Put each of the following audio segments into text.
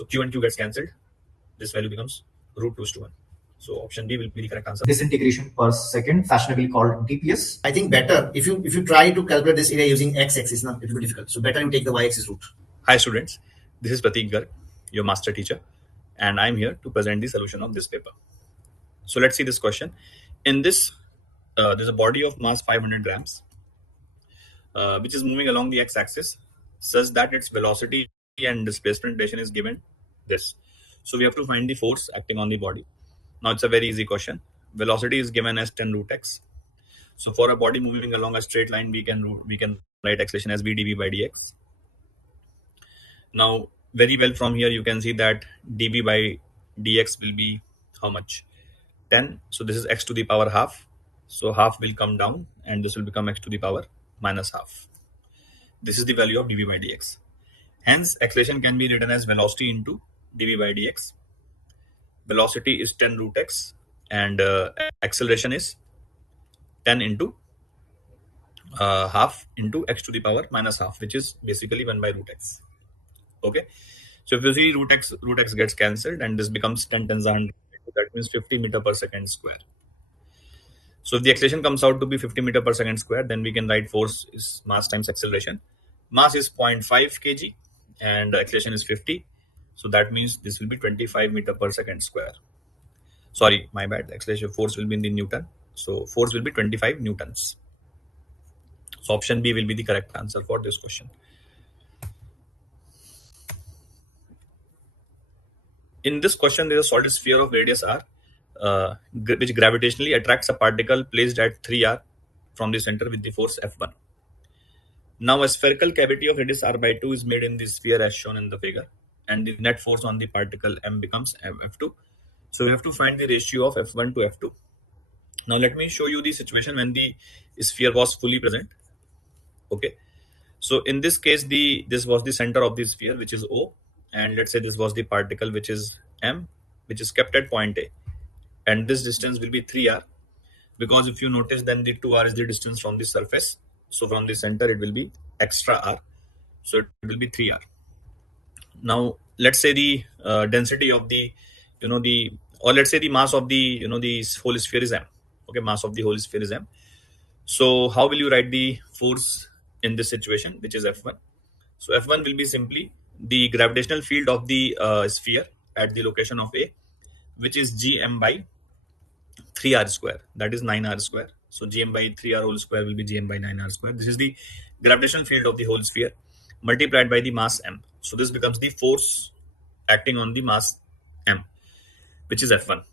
So q and q gets cancelled. This value becomes root 2 to 1. So option B will be the correct answer. Disintegration per second, fashionably called DPS. I think better if you try to calculate this area using x-axis, now it will be difficult. So better you take the y-axis route. Hi students, this is Pratik Garg, your master teacher, and I'm here to present the solution of this paper. So let's see this question. In this, there's a body of mass 500 grams, which is moving along the x-axis, such that its velocity and displacement relation is given this. So we have to find the force acting on the body. Now it's a very easy question. Velocity is given as 10 root x. So for a body moving along a straight line, we can write acceleration as v dv by dx. Now very well from here you can see that dv by dx will be how much? 10. So this is x to the power half. So half will come down and this will become x to the power minus half. This is the value of dv by dx. Hence acceleration can be written as velocity into dv by dx. Velocity is 10 root x and acceleration is 10 into half into x to the power minus half, which is basically 1 by root x. Okay, so if you see root x gets cancelled and this becomes 10 times 100. That means 50 meter per second square. So if the acceleration comes out to be 50 meter per second square, then we can write force is mass times acceleration. Mass is 0.5 kg and acceleration is 50. So that means this will be 25 meter per second square. Sorry, my bad. Acceleration force will be in the Newton. So force will be 25 newtons. So option B will be the correct answer for this question. In this question, there is a solid sphere of radius r, which gravitationally attracts a particle placed at 3r from the center with the force F1. Now a spherical cavity of radius r by 2 is made in the sphere as shown in the figure, and the net force on the particle m becomes F2. So we have to find the ratio of F1 to F2. Now let me show you the situation when the sphere was fully present. Okay, so in this case, this was the center of the sphere, which is O, and let's say this was the particle, which is m, which is kept at point A, and this distance will be 3r, because if you notice, then the 2r is the distance from the surface. So from the center it will be extra r, so it will be 3r. Now let's say the density of the or let's say the mass of the the whole sphere is m. Okay, mass of the whole sphere is m. So how will you write the force in this situation, which is F1? So F1 will be simply the gravitational field of the sphere at the location of A, which is gm by 3r square, that is 9r square. So gm by 3r whole square will be gm by 9r square. This is the gravitational field of the whole sphere multiplied by the mass m. So this becomes the force acting on the mass m, which is F1.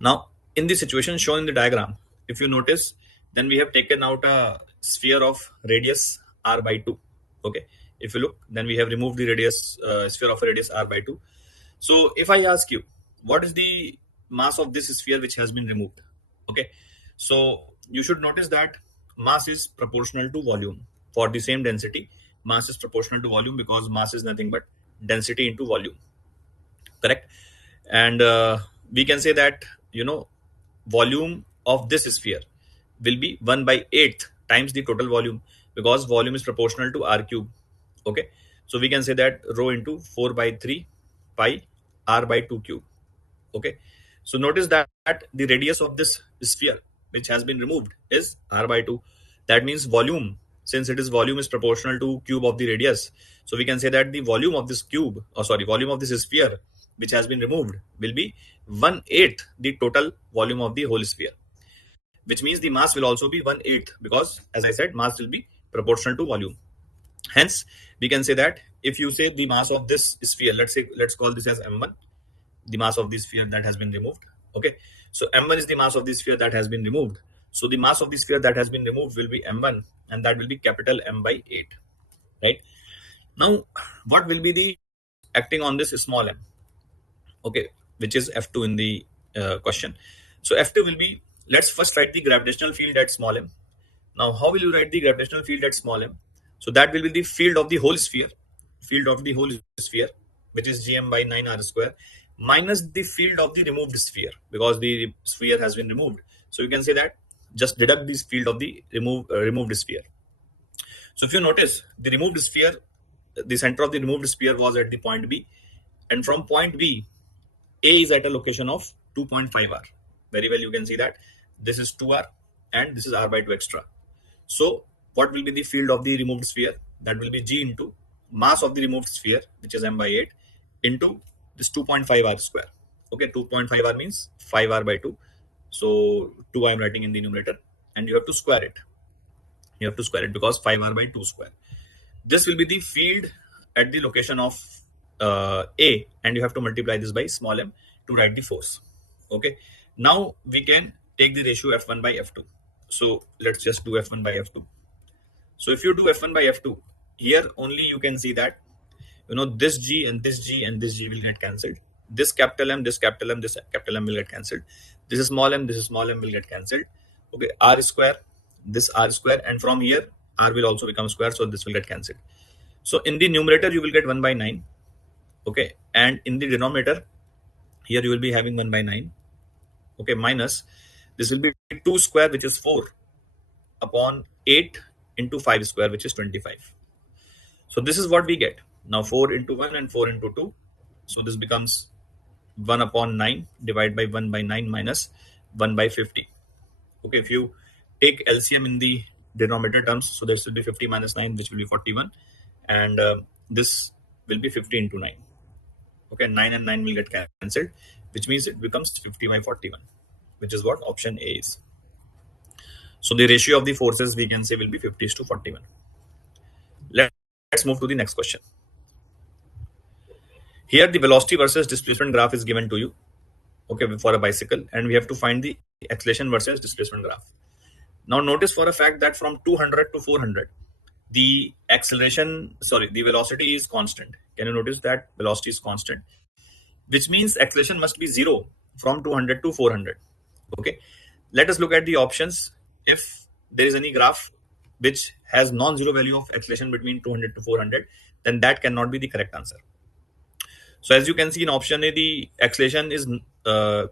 Now in the situation shown in the diagram, if you notice, then we have taken out a sphere of radius r by 2. Okay, if you look, then we have removed the radius sphere of radius r by 2. So if I ask you, what is the mass of this sphere which has been removed? Okay, so you should notice that mass is proportional to volume. For the same density, mass is proportional to volume, because mass is nothing but density into volume. Correct? And we can say that volume of this sphere will be 1 by 8 times the total volume, because volume is proportional to r cube. Okay, so we can say that rho into 4 by 3 pi r by 2 cube. Okay, so notice that the radius of this sphere which has been removed is r by 2. That means volume, since it is volume is proportional to cube of the radius, so we can say that the volume of this volume of this sphere which has been removed will be 1/8 the total volume of the whole sphere, which means the mass will also be 1/8, because as I said, mass will be proportional to volume. Hence we can say that if you say the mass of this sphere, let's call this as m1, the mass of this sphere that has been removed. Okay, so m1 is the mass of the sphere that has been removed. So the mass of the sphere that has been removed will be m1, and that will be capital M by 8. Right? Now what will be the acting on this small m? Okay, which is F2 in the question. So F2 will be, let's first write the gravitational field at small m. Now how will you write the gravitational field at small m? So that will be the field of the whole sphere, which is gm by 9r square, minus the field of the removed sphere, because the sphere has been removed. So you can say that just deduct this field of the removed sphere. So if you notice, the removed sphere, the center of the removed sphere was at the point B, And from point B, A is at a location of 2.5 r. Very well, you can see that this is 2 r and this is r by 2 extra. So what will be the field of the removed sphere? That will be G into mass of the removed sphere, which is m by 8, into this 2.5 r square. Okay, 2.5 r means 5 r by 2. So 2 I am writing in the numerator, and you have to square it. You have to square it because 5 r by 2 square. This will be the field at the location of A, and you have to multiply this by small m to write the force. Okay, now we can take the ratio F1 by F2. So let's just do F1 by F2. So if you do F1 by F2, here only you can see that this G and this G and this G will get cancelled. This capital M, this capital M, this capital M will get cancelled. This is small m, this is small m will get cancelled. Okay, R square, this R square, and from here R will also become square, so this will get cancelled. So in the numerator you will get 1 by 9. Okay, and in the denominator here you will be having 1 by 9. Okay, minus this will be 2 square, which is 4 upon 8 into 5 square, which is 25. So this is what we get. Now 4 into 1 and 4 into 2. So this becomes 1 upon 9 divided by 1 by 9 minus 1 by 50. Okay, if you take LCM in the denominator terms, so this will be 50 minus 9, which will be 41. And this will be 50 into 9. Okay, 9 and 9 will get cancelled, which means it becomes 50 by 41, which is what option A is. So the ratio of the forces we can say will be 50 to 41. Let's move to the next question. Here the velocity versus displacement graph is given to you, okay, for a bicycle, and we have to find the acceleration versus displacement graph. Now notice for a fact that from 200 to 400, the velocity is constant. Can you notice that velocity is constant? Which means acceleration must be 0 from 200 to 400. Okay, let us look at the options. If there is any graph which has non-zero value of acceleration between 200 to 400, then that cannot be the correct answer. So as you can see in option A, the acceleration is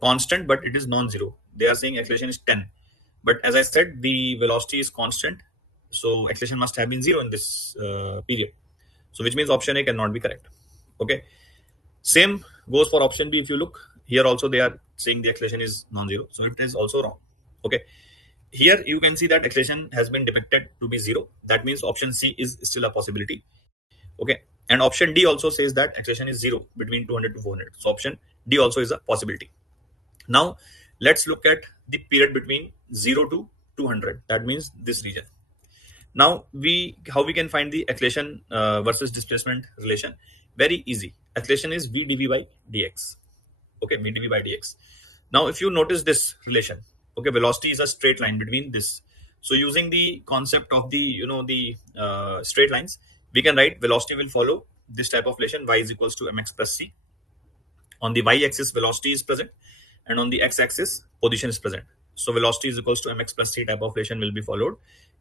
constant, but it is non-zero. They are saying acceleration is 10. But as I said, the velocity is constant. So acceleration must have been 0 in this period. So which means option A cannot be correct. Okay. Same goes for option B. If you look here also, they are saying the acceleration is non-zero. So it is also wrong. Okay. Here you can see that acceleration has been depicted to be 0. That means option C is still a possibility. Okay, and option D also says that acceleration is 0 between 200 to 400. So option D also is a possibility. Now let's look at the period between 0 to 200. That means this region. Now how we can find the acceleration versus displacement relation? Very easy. Acceleration is v dv by dx. Okay, v dv by dx. Now if you notice this relation, okay, velocity is a straight line between this. So using the concept of the straight lines, we can write velocity will follow this type of relation: y is equals to mx plus c. On the y-axis, velocity is present, and on the x-axis, position is present. So velocity is equals to mx plus c type of relation will be followed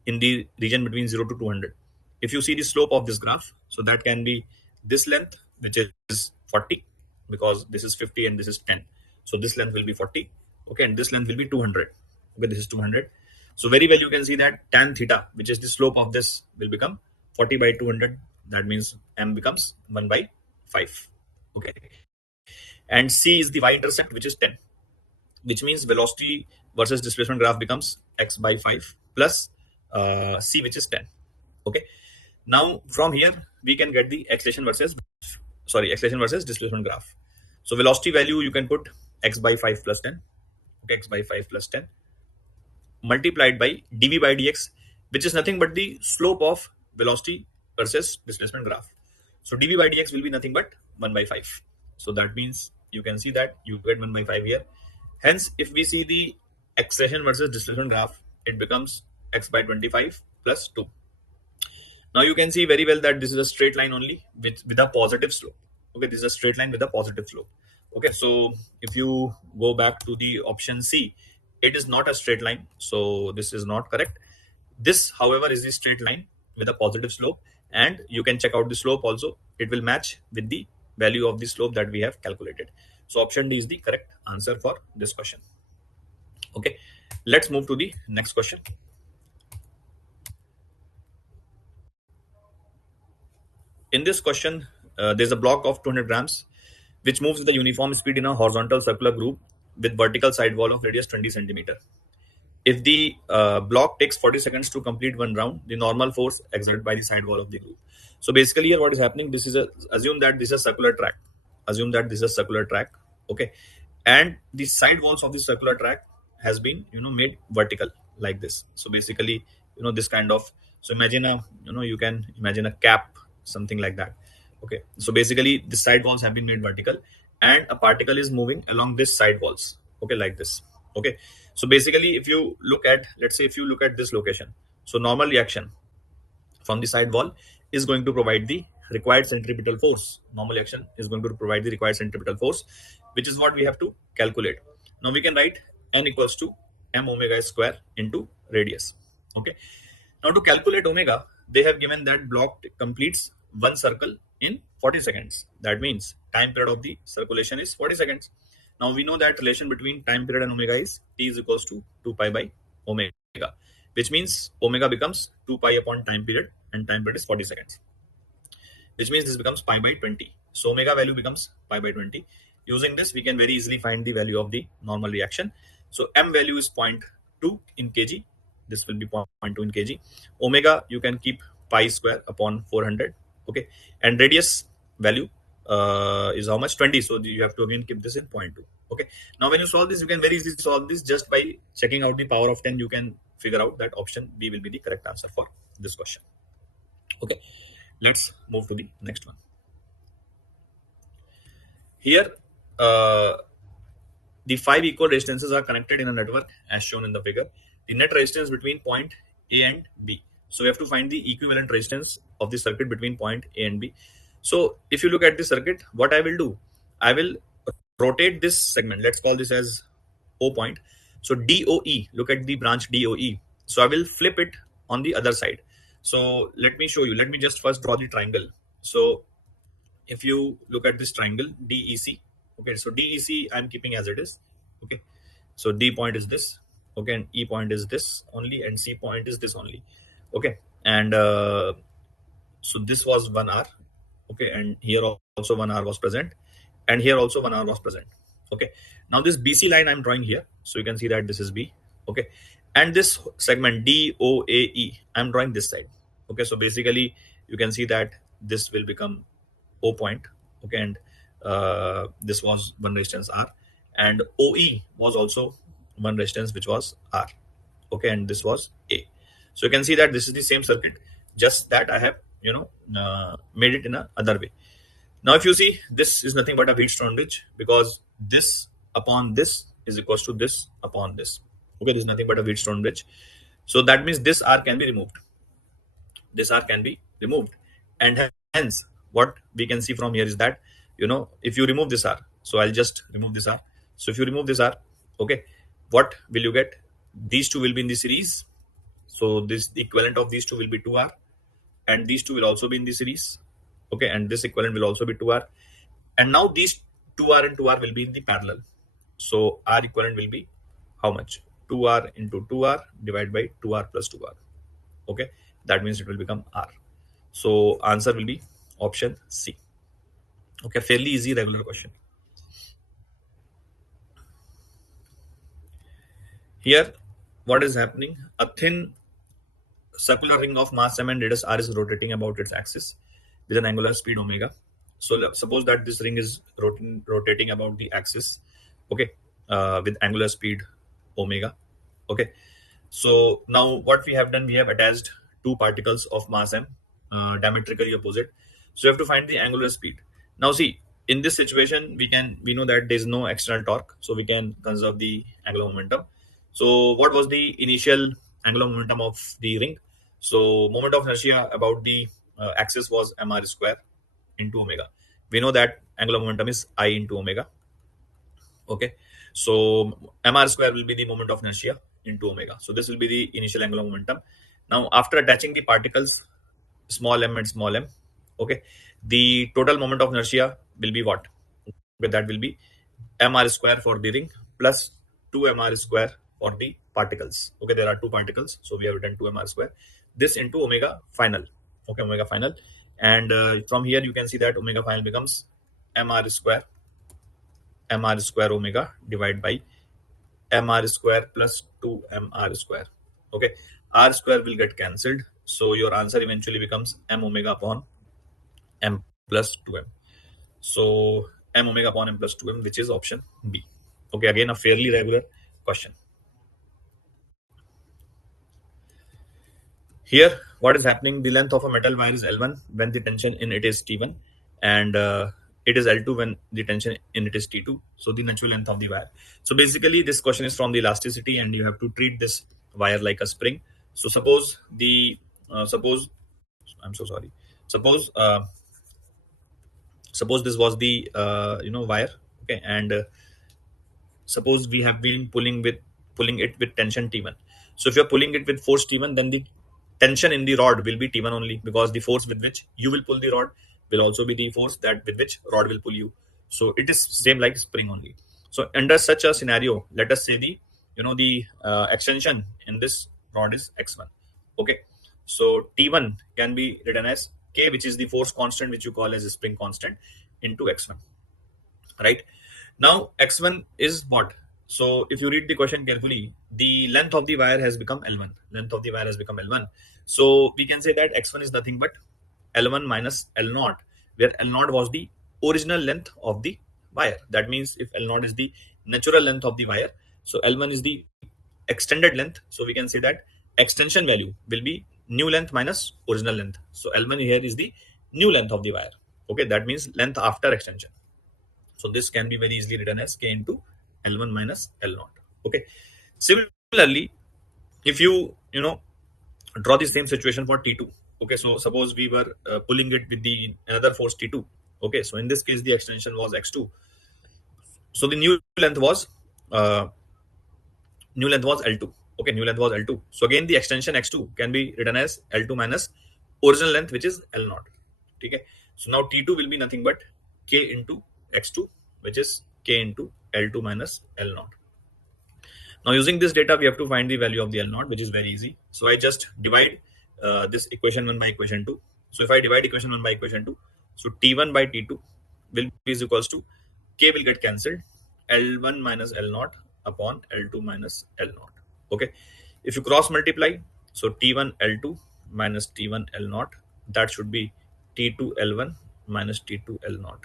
in the region between 0 to 200. If you see the slope of this graph, so that can be this length, which is 40, because this is 50 and this is 10. So this length will be 40. Okay, and this length will be 200. Okay, this is 200. So very well you can see that tan theta, which is the slope of this, will become 40 by 200. That means m becomes 1 by 5. Okay, and c is the y-intercept, which is 10, which means velocity versus displacement graph becomes x by 5 plus c, which is 10. Okay, now from here we can get the acceleration versus displacement graph. So velocity value you can put x by 5 plus 10. Okay, x by 5 plus 10 multiplied by dv by dx, which is nothing but the slope of velocity versus displacement graph. So dv by dx will be nothing but 1 by 5. So that means you can see that you get 1 by 5 here. Hence, if we see the acceleration versus displacement graph, it becomes x by 25 plus 2. Now you can see very well that this is a straight line only with a positive slope. Okay, this is a straight line with a positive slope. Okay, so if you go back to the option C, it is not a straight line, so this is not correct. This, however, is the straight line with a positive slope, and you can check out the slope also. It will match with the value of the slope that we have calculated. So option D is the correct answer for this question. Okay, let's move to the next question. In this question, there's a block of 200 grams which moves with a uniform speed in a horizontal circular groove with vertical side wall of radius 20 centimeter. If the block takes 40 seconds to complete one round, the normal force exerted by the side wall of the groove. So basically here what is happening, this is a, assume that this is a circular track. Assume that this is a circular track. Okay. And the side walls of the circular track has been, made vertical like this. So basically, this kind of, so imagine a, you can imagine a cap, something like that. Okay. So basically the side walls have been made vertical and a particle is moving along this side walls. Okay. Like this. Okay. So basically, if you look at, let's say, if you look at this location, so normal reaction from the side wall is going to provide the required centripetal force. Normal action is going to provide the required centripetal force, which is what we have to calculate. Now we can write n equals to m omega square into radius. Okay. Now to calculate omega, they have given that block completes one circle in 40 seconds. That means time period of the circulation is 40 seconds. Now we know that relation between time period and omega is t is equals to 2 pi by omega, which means omega becomes 2 pi upon time period and time period is 40 seconds, which means this becomes pi by 20. So omega value becomes pi by 20. Using this, we can very easily find the value of the normal reaction. So m value is 0.2 in kg. This will be 0.2 in kg. Omega, you can keep pi square upon 400. Okay. And radius value is how much? 20. So you have to again keep this in 0.2. Okay. Now when you solve this, you can very easily solve this just by checking out the power of 10. You can figure out that option B will be the correct answer for this question. Okay. Let's move to the next one. Here, the 5 equal resistances are connected in a network as shown in the figure. The net resistance between point A and B. So we have to find the equivalent resistance of the circuit between point A and B. So if you look at the circuit, what I will do, I will rotate this segment. Let's call this as O point. So DOE, look at the branch DOE. So I will flip it on the other side. So let me show you. Let me just first draw the triangle. So if you look at this triangle DEC, okay, so DEC I'm keeping as it is. Okay, so D point is this, okay, and E point is this only, and C point is this only. Okay, and so this was 1R. Okay, and here also 1R was present, and here also 1R was present. Okay, now this BC line I'm drawing here, so you can see that this is B. Okay, and this segment DOAE I'm drawing this side. Okay, so basically you can see that this will become O point. Okay, and this was one resistance R, and OE was also one resistance which was R. Okay, and this was A. So you can see that this is the same circuit, just that I have made it in a other way. Now if you see, this is nothing but a Wheatstone bridge, because this upon this is equals to this upon this. Okay, this is nothing but a Wheatstone bridge. So that means this R can be removed. This R can be removed, and hence what we can see from here is that if you remove this R, so I'll just remove this R. So if you remove this R, okay, what will you get? These two will be in the series. So this, the equivalent of these two will be 2R, and these two will also be in the series. Okay, and this equivalent will also be 2R, and now these 2R and 2R will be in the parallel. So R equivalent will be how much? 2R into 2R divided by 2R plus 2R. Okay, that means it will become R. So answer will be option C. Okay, fairly easy regular question. Here, what is happening? A thin circular ring of mass m and radius r is rotating about its axis with an angular speed omega. So suppose that this ring is rotating about the axis, okay, with angular speed omega. Okay, so now what we have done, we have attached two particles of mass m, diametrically opposite. So you have to find the angular speed. Now see, in this situation, we know that there is no external torque, so we can conserve the angular momentum. So what was the initial angular momentum of the ring? So moment of inertia about the axis was mr square into omega. We know that angular momentum is I into omega. Okay, so mr square will be the moment of inertia into omega. So this will be the initial angular momentum. Now after attaching the particles small m and small m, okay, the total moment of inertia will be what? Okay, that will be mr square for the ring plus 2mr square for the particles. Okay, there are two particles, so we have written 2mr square. This into omega final. Okay, omega final, and from here you can see that omega final becomes mr square mr square omega divided by mr square plus 2 mr square. Okay, r square will get cancelled, so your answer eventually becomes m omega upon m plus 2m. So m omega upon m plus 2m, which is option B. Okay, again a fairly regular question. Here, what is happening? The length of a metal wire is L1 when the tension in it is T1, and it is L2 when the tension in it is T2. So the natural length of the wire. So basically, this question is from the elasticity, and you have to treat this wire like a spring. So suppose I'm so sorry. Suppose suppose this was the wire, okay, and suppose we have been pulling it with tension T1. So if you're pulling it with force T1, then the tension in the rod will be T1 only, because the force with which you will pull the rod will also be the force that with which rod will pull you. So it is same like spring only. So under such a scenario, let us say the extension in this rod is x1. Okay, so T1 can be written as K, which is the force constant which you call as a spring constant, into x1, right? Now x1 is what? So if you read the question carefully, the length of the wire has become L1. Length of the wire has become L1. So we can say that x1 is nothing but L1 minus L0, where L0 was the original length of the wire. That means if L0 is the natural length of the wire, so L1 is the extended length. So we can say that extension value will be new length minus original length. So L1 here is the new length of the wire. Okay, that means length after extension. So this can be very easily written as K into L1 minus L0. Okay. Similarly, if you draw the same situation for T2. Okay. So suppose we were pulling it with the another force T2. Okay. So in this case, the extension was X2. So the uh, new length was L2. Okay. New length was L2. So again, the extension X2 can be written as L2 minus original length, which is L0. Okay. So now T2 will be nothing but K into X2, which is K into L2 minus L0. Now using this data, we have to find the value of the L0, which is very easy. So I just divide this equation 1 by equation 2. So if I divide equation 1 by equation 2, so T1 by T2 will be is equals to K will get cancelled, L1 minus L0 upon L2 minus L0. Okay. If you cross multiply, so T1 L2 minus T1 L0, that should be T2 L1 minus T2 L0.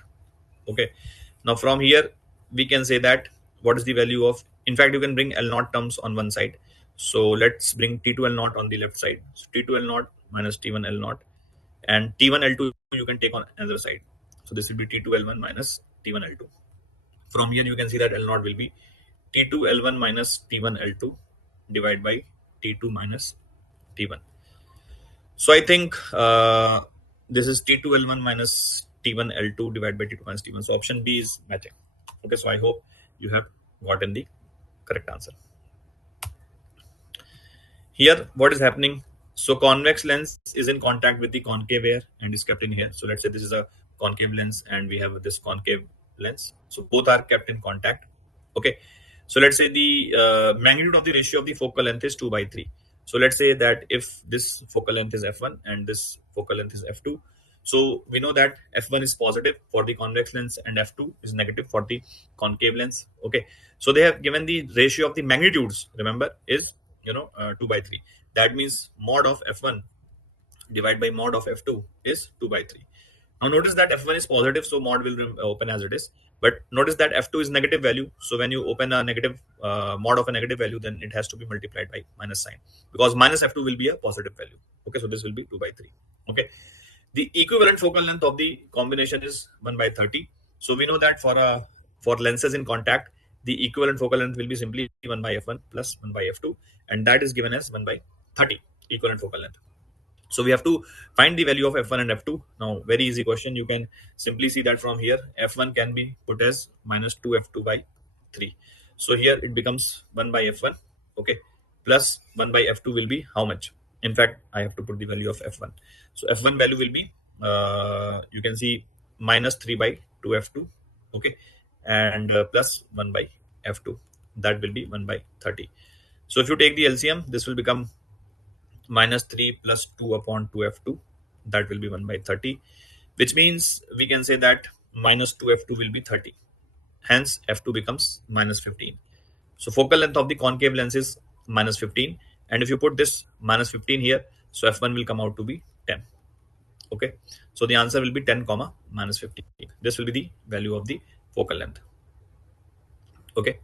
Okay. Now from here, we can say that what is the value of, in fact, you can bring L0 terms on one side. So let's bring T2 L0 on the left side. So T2 L0 minus T1 L0, and T1 L2 you can take on another side. So this will be T2 L1 minus T1 L2. From here, you can see that L0 will be T2 L1 minus T1 L2 divided by T2 minus T1. So I think this is T2 L1 minus T1 L2 divided by T2 minus T1. So option B is matching. Okay, so I hope you have gotten the correct answer. Here, what is happening? So convex lens is in contact with the concave air and is kept in here. So let's say this is a concave lens and we have this concave lens. So both are kept in contact. Okay. So let's say the magnitude of the ratio of the focal length is 2 by 3. So let's say that if this focal length is f1 and this focal length is f2, so we know that f1 is positive for the convex lens and f2 is negative for the concave lens. Okay, so they have given the ratio of the magnitudes, remember, is 2 by 3. That means mod of f1 divided by mod of f2 is 2 by 3. Now notice that f1 is positive, so mod will open as it is. But notice that f2 is negative value. So when you open a negative mod of a negative value, then it has to be multiplied by minus sign, because minus f2 will be a positive value. Okay, so this will be 2 by 3. Okay, the equivalent focal length of the combination is 1 by 30. So we know that for lenses in contact, the equivalent focal length will be simply 1 by f1 plus 1 by f2, and that is given as 1 by 30 equivalent focal length. So we have to find the value of f1 and f2. Now, very easy question. You can simply see that from here, f1 can be put as minus 2 f2 by 3. So here it becomes 1 by f1, okay, plus 1 by f2 will be how much? In fact, I have to put the value of f1. So f1 value will be, you can see, minus 3 by 2 f2, okay, and plus 1 by f2. That will be 1 by 30. So if you take the LCM, this will become minus 3 plus 2 upon 2f2, that will be 1 by 30, which means we can say that minus 2f2 will be 30. hence f2 becomes minus 15. So focal length of the concave lens is minus 15, and if you put this minus 15 here, so f1 will come out to be 10. Okay, so the answer will be 10 comma minus 15. This will be the value of the focal length. Okay,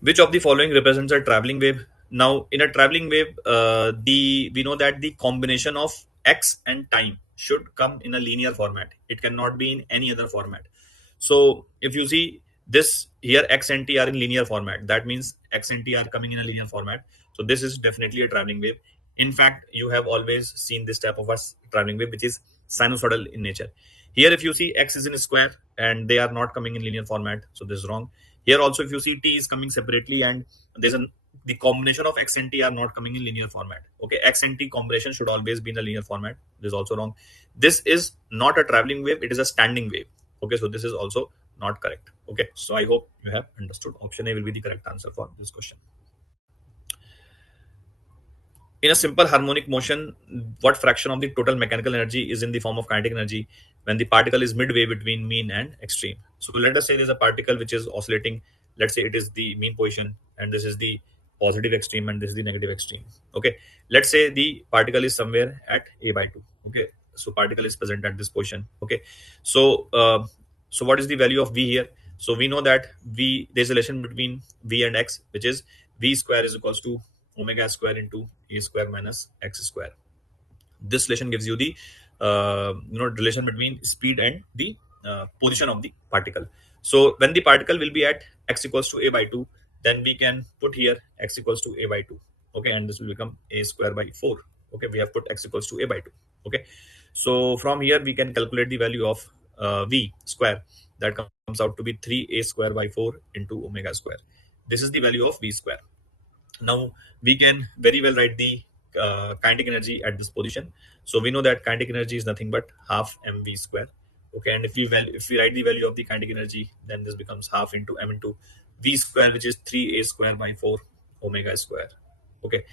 which of the following represents a traveling wave? Now, in a traveling wave, the we know that the combination of x and time should come in a linear format. It cannot be in any other format. So, if you see this here, x and t are in linear format. That means x and t are coming in a linear format. So, this is definitely a traveling wave. In fact, you have always seen this type of a traveling wave, which is sinusoidal in nature. Here, if you see x is in a square and they are not coming in linear format, so this is wrong. Here also, if you see t is coming separately and there's a the combination of x and t are not coming in linear format. Okay, x and t combination should always be in a linear format. This is also wrong. This is not a traveling wave; it is a standing wave. Okay, so this is also not correct. Okay, so I hope you have understood. Option A will be the correct answer for this question. In a simple harmonic motion, what fraction of the total mechanical energy is in the form of kinetic energy when the particle is midway between mean and extreme? So let us say there's a particle which is oscillating. Let's say it is the mean position, and this is the positive extreme, and this is the negative extreme. Okay. Let's say the particle is somewhere at a by 2. Okay. So particle is present at this position. Okay. So so what is the value of v here? So we know that v, there's a relation between v and x, which is v square is equals to omega square into a square minus x square. This relation gives you the relation between speed and the position of the particle. So when the particle will be at x equals to a by 2, then we can put here x equals to a by 2. Okay, and this will become a square by 4. Okay, we have put x equals to a by 2. Okay, so from here we can calculate the value of v square. That comes out to be 3a square by 4 into omega square. This is the value of v square. Now we can very well write the kinetic energy at this position. So we know that kinetic energy is nothing but half mv square. Okay, and if we write the value of the kinetic energy, then this becomes half into m into v square, which is 3a square by 4 omega square. Okay,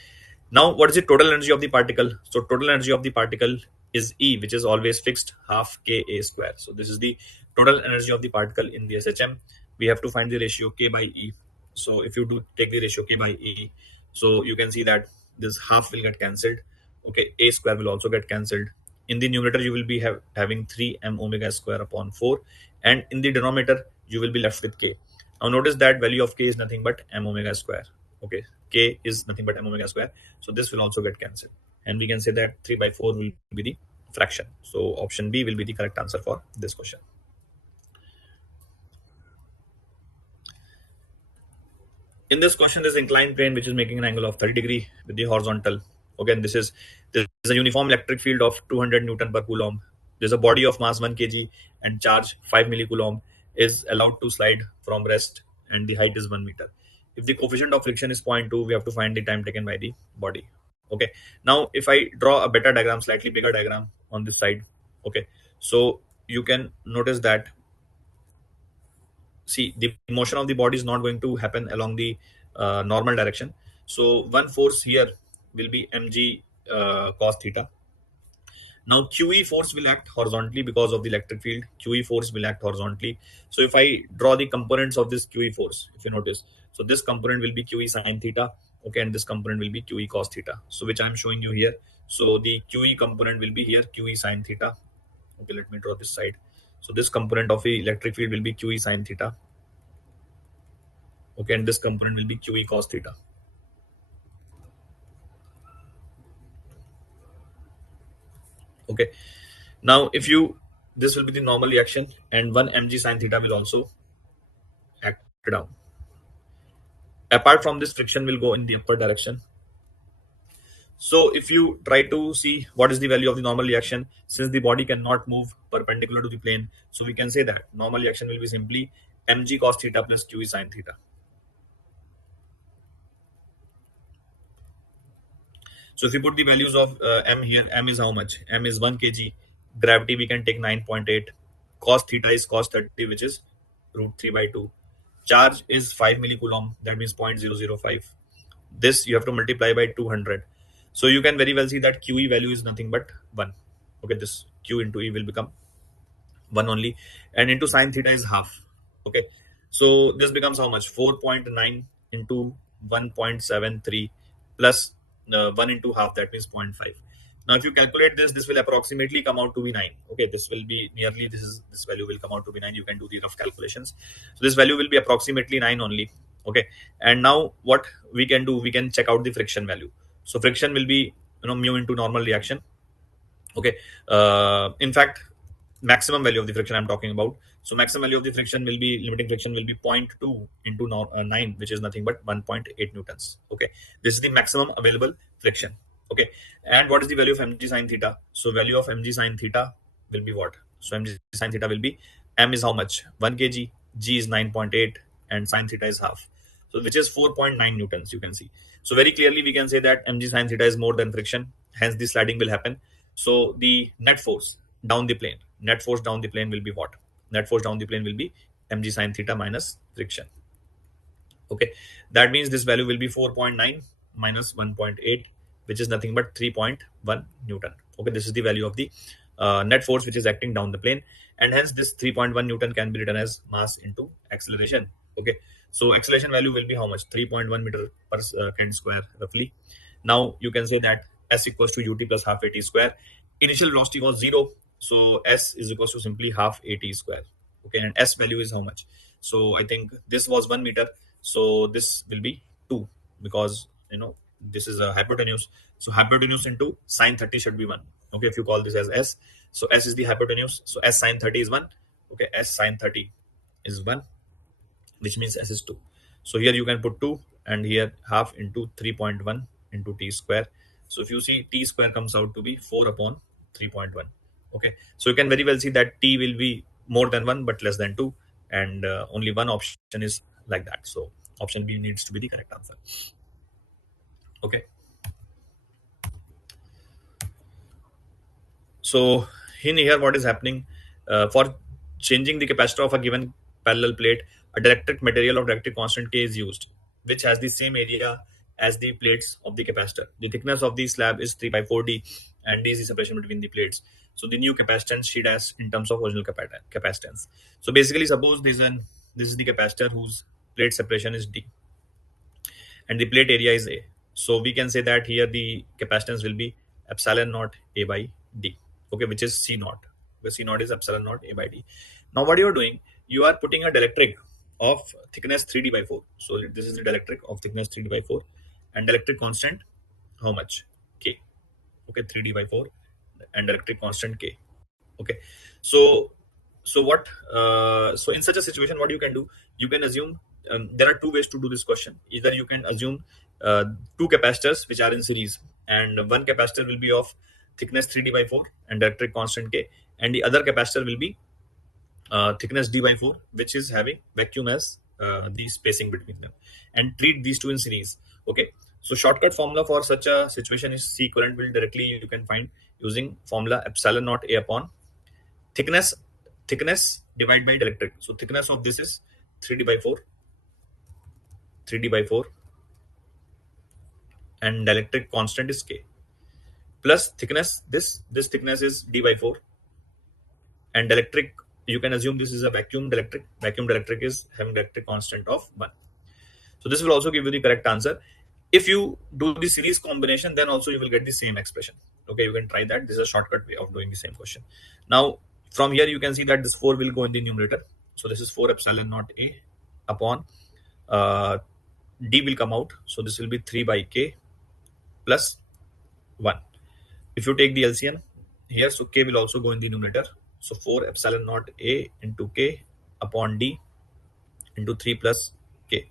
now what is the total energy of the particle? So total energy of the particle is E, which is always fixed, half ka square. So this is the total energy of the particle in the SHM. We have to find the ratio k by E. So if you do take the ratio k by E, so you can see that this half will get cancelled. Okay, a square will also get cancelled. In the numerator, you will be having 3m omega square upon 4, and in the denominator, you will be left with k. Now notice that value of k is nothing but m omega square. Okay, k is nothing but m omega square. So this will also get cancelled, and we can say that 3 by 4 will be the fraction. So option B will be the correct answer for this question. In this question, there's inclined plane which is making an angle of 30 degree with the horizontal. Okay, and there's a uniform electric field of 200 Newton per coulomb. There's a body of mass 1 kg and charge 5 millicoulomb is allowed to slide from rest, and the height is 1 meter. If the coefficient of friction is zero point 0.2, we have to find the time taken by the body. Okay, now if I draw a better diagram, slightly bigger diagram on this side. Okay, so you can notice that, see, the motion of the body is not going to happen along the normal direction. So one force here will be mg cos theta. Now QE force will act horizontally because of the electric field. QE force will act horizontally. So if I draw the components of this QE force, if you notice, so this component will be QE sin theta. Okay, and this component will be QE cos theta. So which I am showing you here. So the QE component will be here QE sin theta. Okay, let me draw this side. So this component of the electric field will be QE sin theta. Okay, and this component will be QE cos theta. Okay, now if you, this will be the normal reaction, and 1 mg sin theta will also act down. Apart from this, friction will go in the upward direction. So if you try to see what is the value of the normal reaction, since the body cannot move perpendicular to the plane, so we can say that normal reaction will be simply mg cos theta plus QE sin theta. So if you put the values of m here, m is how much? M is 1 kg. Gravity we can take 9.8. Cos theta is cos 30, which is root 3 by 2. Charge is 5 millicoulomb, that means 0.005. This you have to multiply by 200. So you can very well see that QE value is nothing but 1. Okay, this Q into E will become 1 only, and into sine theta is half. Okay, so this becomes how much? 4.9 into 1.73 plus 1 into half, that means zero point 0.5. Now if you calculate this will approximately come out to be 9. Okay, this will be nearly, this value will come out to be 9. You can do the rough calculations. So this value will be approximately 9 only. Okay, and now what we can do, we can check out the friction value. So friction will be, mu into normal reaction. Okay, in fact, maximum value of the friction I'm talking about. So maximum value of the friction will be, limiting friction will be 0.2 into 9, which is nothing but 1.8 newtons. Okay, this is the maximum available friction. Okay, and what is the value of mg sine theta? So value of mg sine theta will be what? So mg sine theta will be, m is how much? 1 kg, g is 9.8, and sine theta is half, so which is 4.9 newtons, you can see. So very clearly we can say that mg sine theta is more than friction, hence the sliding will happen. So the net force down the plane, net force down the plane will be what? Net force down the plane will be mg sine theta minus friction. Okay, that means this value will be 4.9 minus 1.8, which is nothing but 3.1 newton. Okay, this is the value of the net force which is acting down the plane, and hence this 3.1 newton can be written as mass into acceleration. Okay, so acceleration value will be how much? 3.1 meter per second square roughly. Now you can say that s equals to ut plus half at square. Initial velocity was 0, so s is equals to simply half at square. Okay, and s value is how much? So I think this was 1 meter, so this will be 2, because this is a hypotenuse. So hypotenuse into sine 30 should be 1. Okay, if you call this as s, so s is the hypotenuse, so s sine 30 is 1. Okay, s sine 30 is 1, which means s is 2. So here you can put 2, and here half into 3.1 into t square. So if you see, t square comes out to be 4 upon 3.1. Okay, so you can very well see that t will be more than 1 but less than 2, and only one option is like that. So option b needs to be the correct answer. Okay, so in here what is happening, for changing the capacitor of a given parallel plate, a dielectric material of dielectric constant K is used, which has the same area as the plates of the capacitor. The thickness of the slab is 3 by 4d, and d is the separation between the plates. So the new capacitance she has in terms of original capacitance. So basically, suppose this is the capacitor whose plate separation is d, and the plate area is A. So we can say that here the capacitance will be epsilon naught A by D, okay, which is C naught, where C naught is epsilon naught A by D. Now what you are doing, you are putting a dielectric of thickness 3D by 4. So this is the dielectric of thickness 3D by 4, and dielectric constant, how much? K. Okay, 3D by 4, and dielectric constant K. Okay, so what, so in such a situation what you can do, you can assume, there are two ways to do this question. Either you can assume two capacitors which are in series, and one capacitor will be of thickness 3d by 4 and dielectric constant K, and the other capacitor will be thickness d by 4, which is having vacuum as the spacing between them, and treat these two in series. Okay, so shortcut formula for such a situation is C equivalent will directly you can find using formula epsilon naught A upon thickness divided by dielectric. So thickness of this is 3d by 4, 3d by 4, and dielectric constant is K, plus thickness, this thickness is d by 4, and dielectric, you can assume this is a vacuum dielectric. Vacuum dielectric is having dielectric constant of 1. So this will also give you the correct answer. If you do the series combination, then also you will get the same expression. Okay, you can try that. This is a shortcut way of doing the same question. Now from here you can see that this 4 will go in the numerator. So this is 4 epsilon naught A upon D will come out. So this will be 3 by K plus 1. If you take the LCM here, so K will also go in the numerator. So 4 epsilon naught A into K upon D into 3 plus K.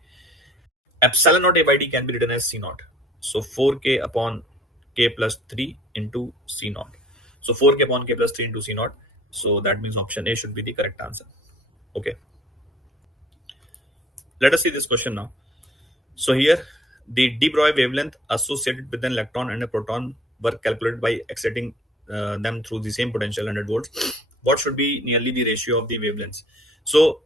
Epsilon naught A by D can be written as C naught. So 4K upon K plus 3 into C naught. So 4K upon K plus 3 into C naught. So that means option A should be the correct answer. Okay. Let us see this question now. So here, the de Broglie wavelength associated with an electron and a proton were calculated by exciting them through the same potential 100 volts. What should be nearly the ratio of the wavelengths? So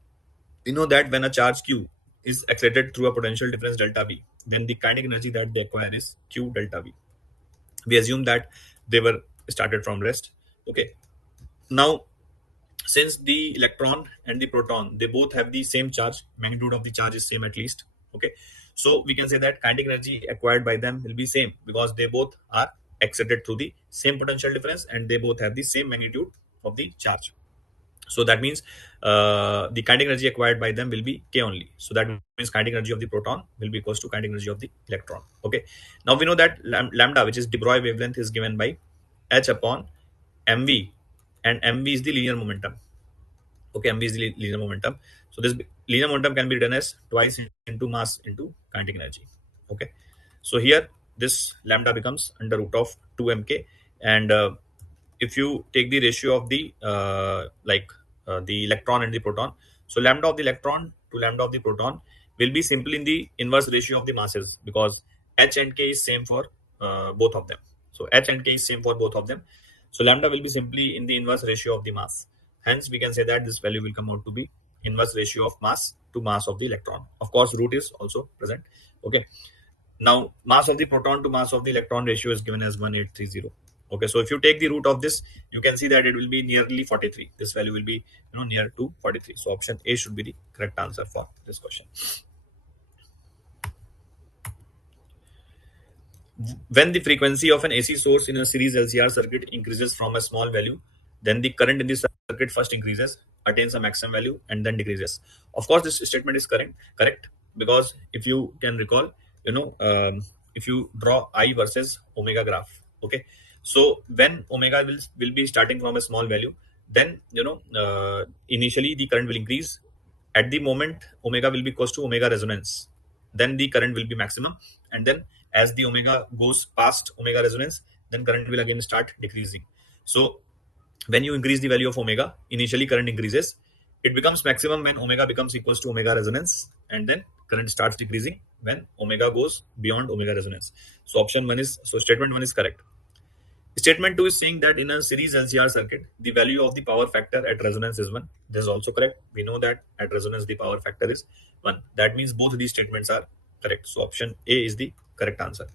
you know that when a charge Q is excited through a potential difference delta V, then the kinetic energy that they acquire is Q delta V. We assume that they were started from rest. Okay. Now since the electron and the proton, they both have the same charge, magnitude of the charge is same at least. Okay, so we can say that kinetic energy acquired by them will be same because they both are excited through the same potential difference and they both have the same magnitude of the charge. So that means the kinetic energy acquired by them will be k only. So that means kinetic energy of the proton will be equals to kinetic energy of the electron. Okay, now we know that lambda, which is de Broglie wavelength, is given by h upon mv, and mv is the linear momentum. Okay, mv is the linear momentum. So this linear momentum can be written as twice into mass into kinetic energy. Okay, so here this lambda becomes under root of 2 mk, and if you take the ratio of the the electron and the proton, so lambda of the electron to lambda of the proton will be simply in the inverse ratio of the masses, because h and k is same for both of them. So h and k is same for both of them, so lambda will be simply in the inverse ratio of the mass. Hence we can say that this value will come out to be inverse ratio of mass to mass of the electron. Of course root is also present. Okay, now mass of the proton to mass of the electron ratio is given as 1830. Okay, so if you take the root of this, you can see that it will be nearly 43. This value will be near to 43. So option A should be the correct answer for this question. When the frequency of an AC source in a series LCR circuit increases from a small value, then the current in the circuit first increases, attains a maximum value, and then decreases. Of course, this statement is correct, because if you can recall, if you draw I versus omega graph, okay, so when omega will be starting from a small value, then initially the current will increase. At the moment omega will be equals to omega resonance, then the current will be maximum, and then as the omega goes past omega resonance, then current will again start decreasing. So when you increase the value of omega, initially current increases, it becomes maximum when omega becomes equals to omega resonance, and then current starts decreasing when omega goes beyond omega resonance. So statement 1 is correct. Statement 2 is saying that in a series LCR circuit, the value of the power factor at resonance is 1. This is also correct. We know that at resonance the power factor is 1. That means both these statements are correct. So option A is the correct answer.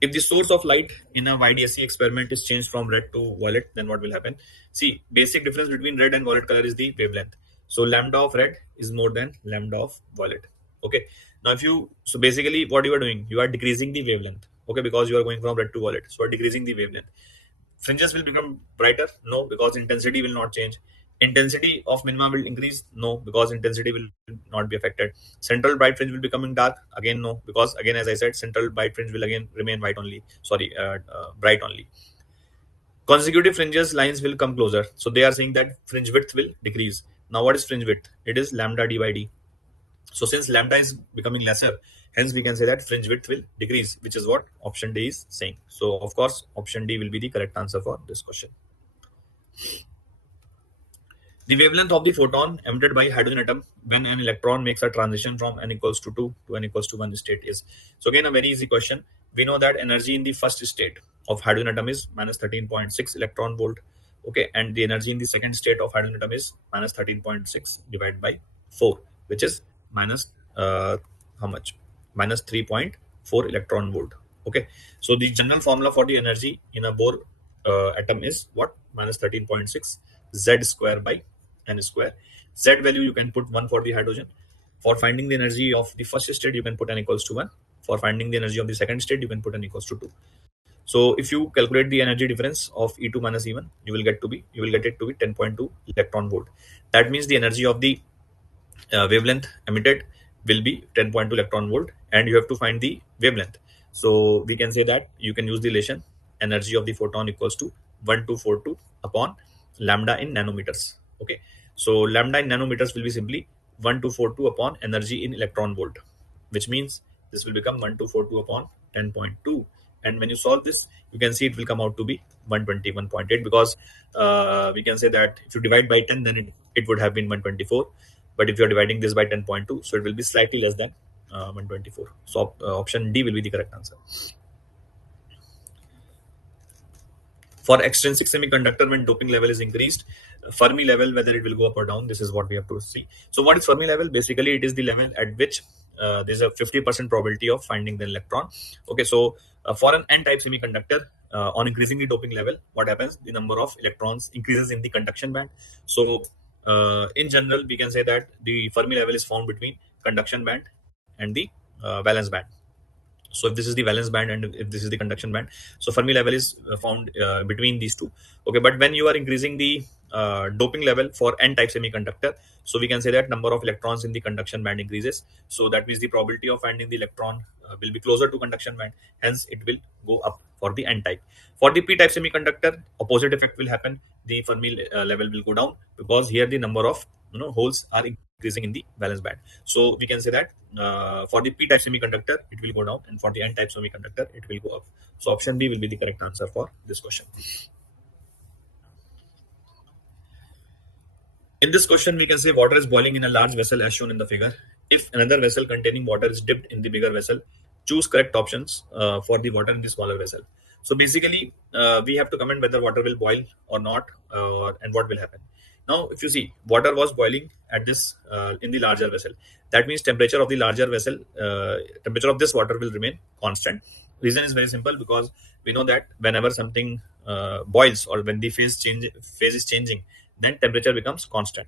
If the source of light in a YDSC experiment is changed from red to violet, then what will happen? See, basic difference between red and violet color is the wavelength. So lambda of red is more than lambda of violet. Okay. Now so basically what you are doing, you are decreasing the wavelength. Okay, because you are going from red to violet. So you are decreasing the wavelength. Fringes will become brighter? No, because intensity will not change. Intensity of minima will increase? No, because intensity will not be affected. Central bright fringe will becoming dark? Again, no, because again, as I said, central bright fringe will again remain white only. Bright only. Consecutive fringes lines will come closer. So they are saying that fringe width will decrease. Now, what is fringe width? It is lambda d by d. So since lambda is becoming lesser, hence we can say that fringe width will decrease, which is what option D is saying. So of course, option D will be the correct answer for this question. The wavelength of the photon emitted by hydrogen atom when an electron makes a transition from n equals to 2 to n equals to 1 state is. So again, a very easy question. We know that energy in the first state of hydrogen atom is minus 13.6 electron volt. Okay, and the energy in the second state of hydrogen atom is minus 13.6 divided by 4, which is minus how much? Minus 3.4 electron volt. Okay, so the general formula for the energy in a Bohr atom is what? Minus 13.6 Z square by n square. Z value you can put 1 for the hydrogen. For finding the energy of the first state, you can put n equals to 1. For finding the energy of the second state, you can put n equals to 2. So if you calculate the energy difference of E2 minus E1, you will get it to be 10.2 electron volt. That means the energy of the wavelength emitted will be 10.2 electron volt, and you have to find the wavelength. So we can say that you can use the relation energy of the photon equals to 1242 upon lambda in nanometers. Okay, so lambda in nanometers will be simply 1242 upon energy in electron volt, which means this will become 1242 upon 10.2. And when you solve this, you can see it will come out to be 121.8, because we can say that if you divide by 10, then it would have been 124. But if you are dividing this by 10.2, so it will be slightly less than 124. So option D will be the correct answer. For extrinsic semiconductor, when doping level is increased, Fermi level, whether it will go up or down, this is what we have to see. So what is Fermi level? Basically, it is the level at which there's a 50% probability of finding the electron. Okay, so for an n-type semiconductor, on increasing the doping level, what happens? The number of electrons increases in the conduction band. So in general, we can say that the Fermi level is found between conduction band and the valence band. So if this is the valence band and if this is the conduction band, so Fermi level is found between these two. Okay, but when you are increasing the doping level for n-type semiconductor, so we can say that number of electrons in the conduction band increases. So that means the probability of finding the electron will be closer to conduction band, hence it will go up for the n-type. For the p-type semiconductor, opposite effect will happen. The Fermi level will go down, because here the number of holes are increasing in the valence band. So we can say that for the p-type semiconductor it will go down, and for the n-type semiconductor it will go up. So option B will be the correct answer for this question. In this question, we can say water is boiling in a large vessel as shown in the figure. If another vessel containing water is dipped in the bigger vessel, choose correct options for the water in the smaller vessel. So basically, we have to comment whether water will boil or not, and what will happen. Now, if you see, water was boiling at this in the larger vessel. That means temperature of the larger vessel, temperature of this water will remain constant. Reason is very simple, because we know that whenever something boils, or when the phase is changing, then temperature becomes constant.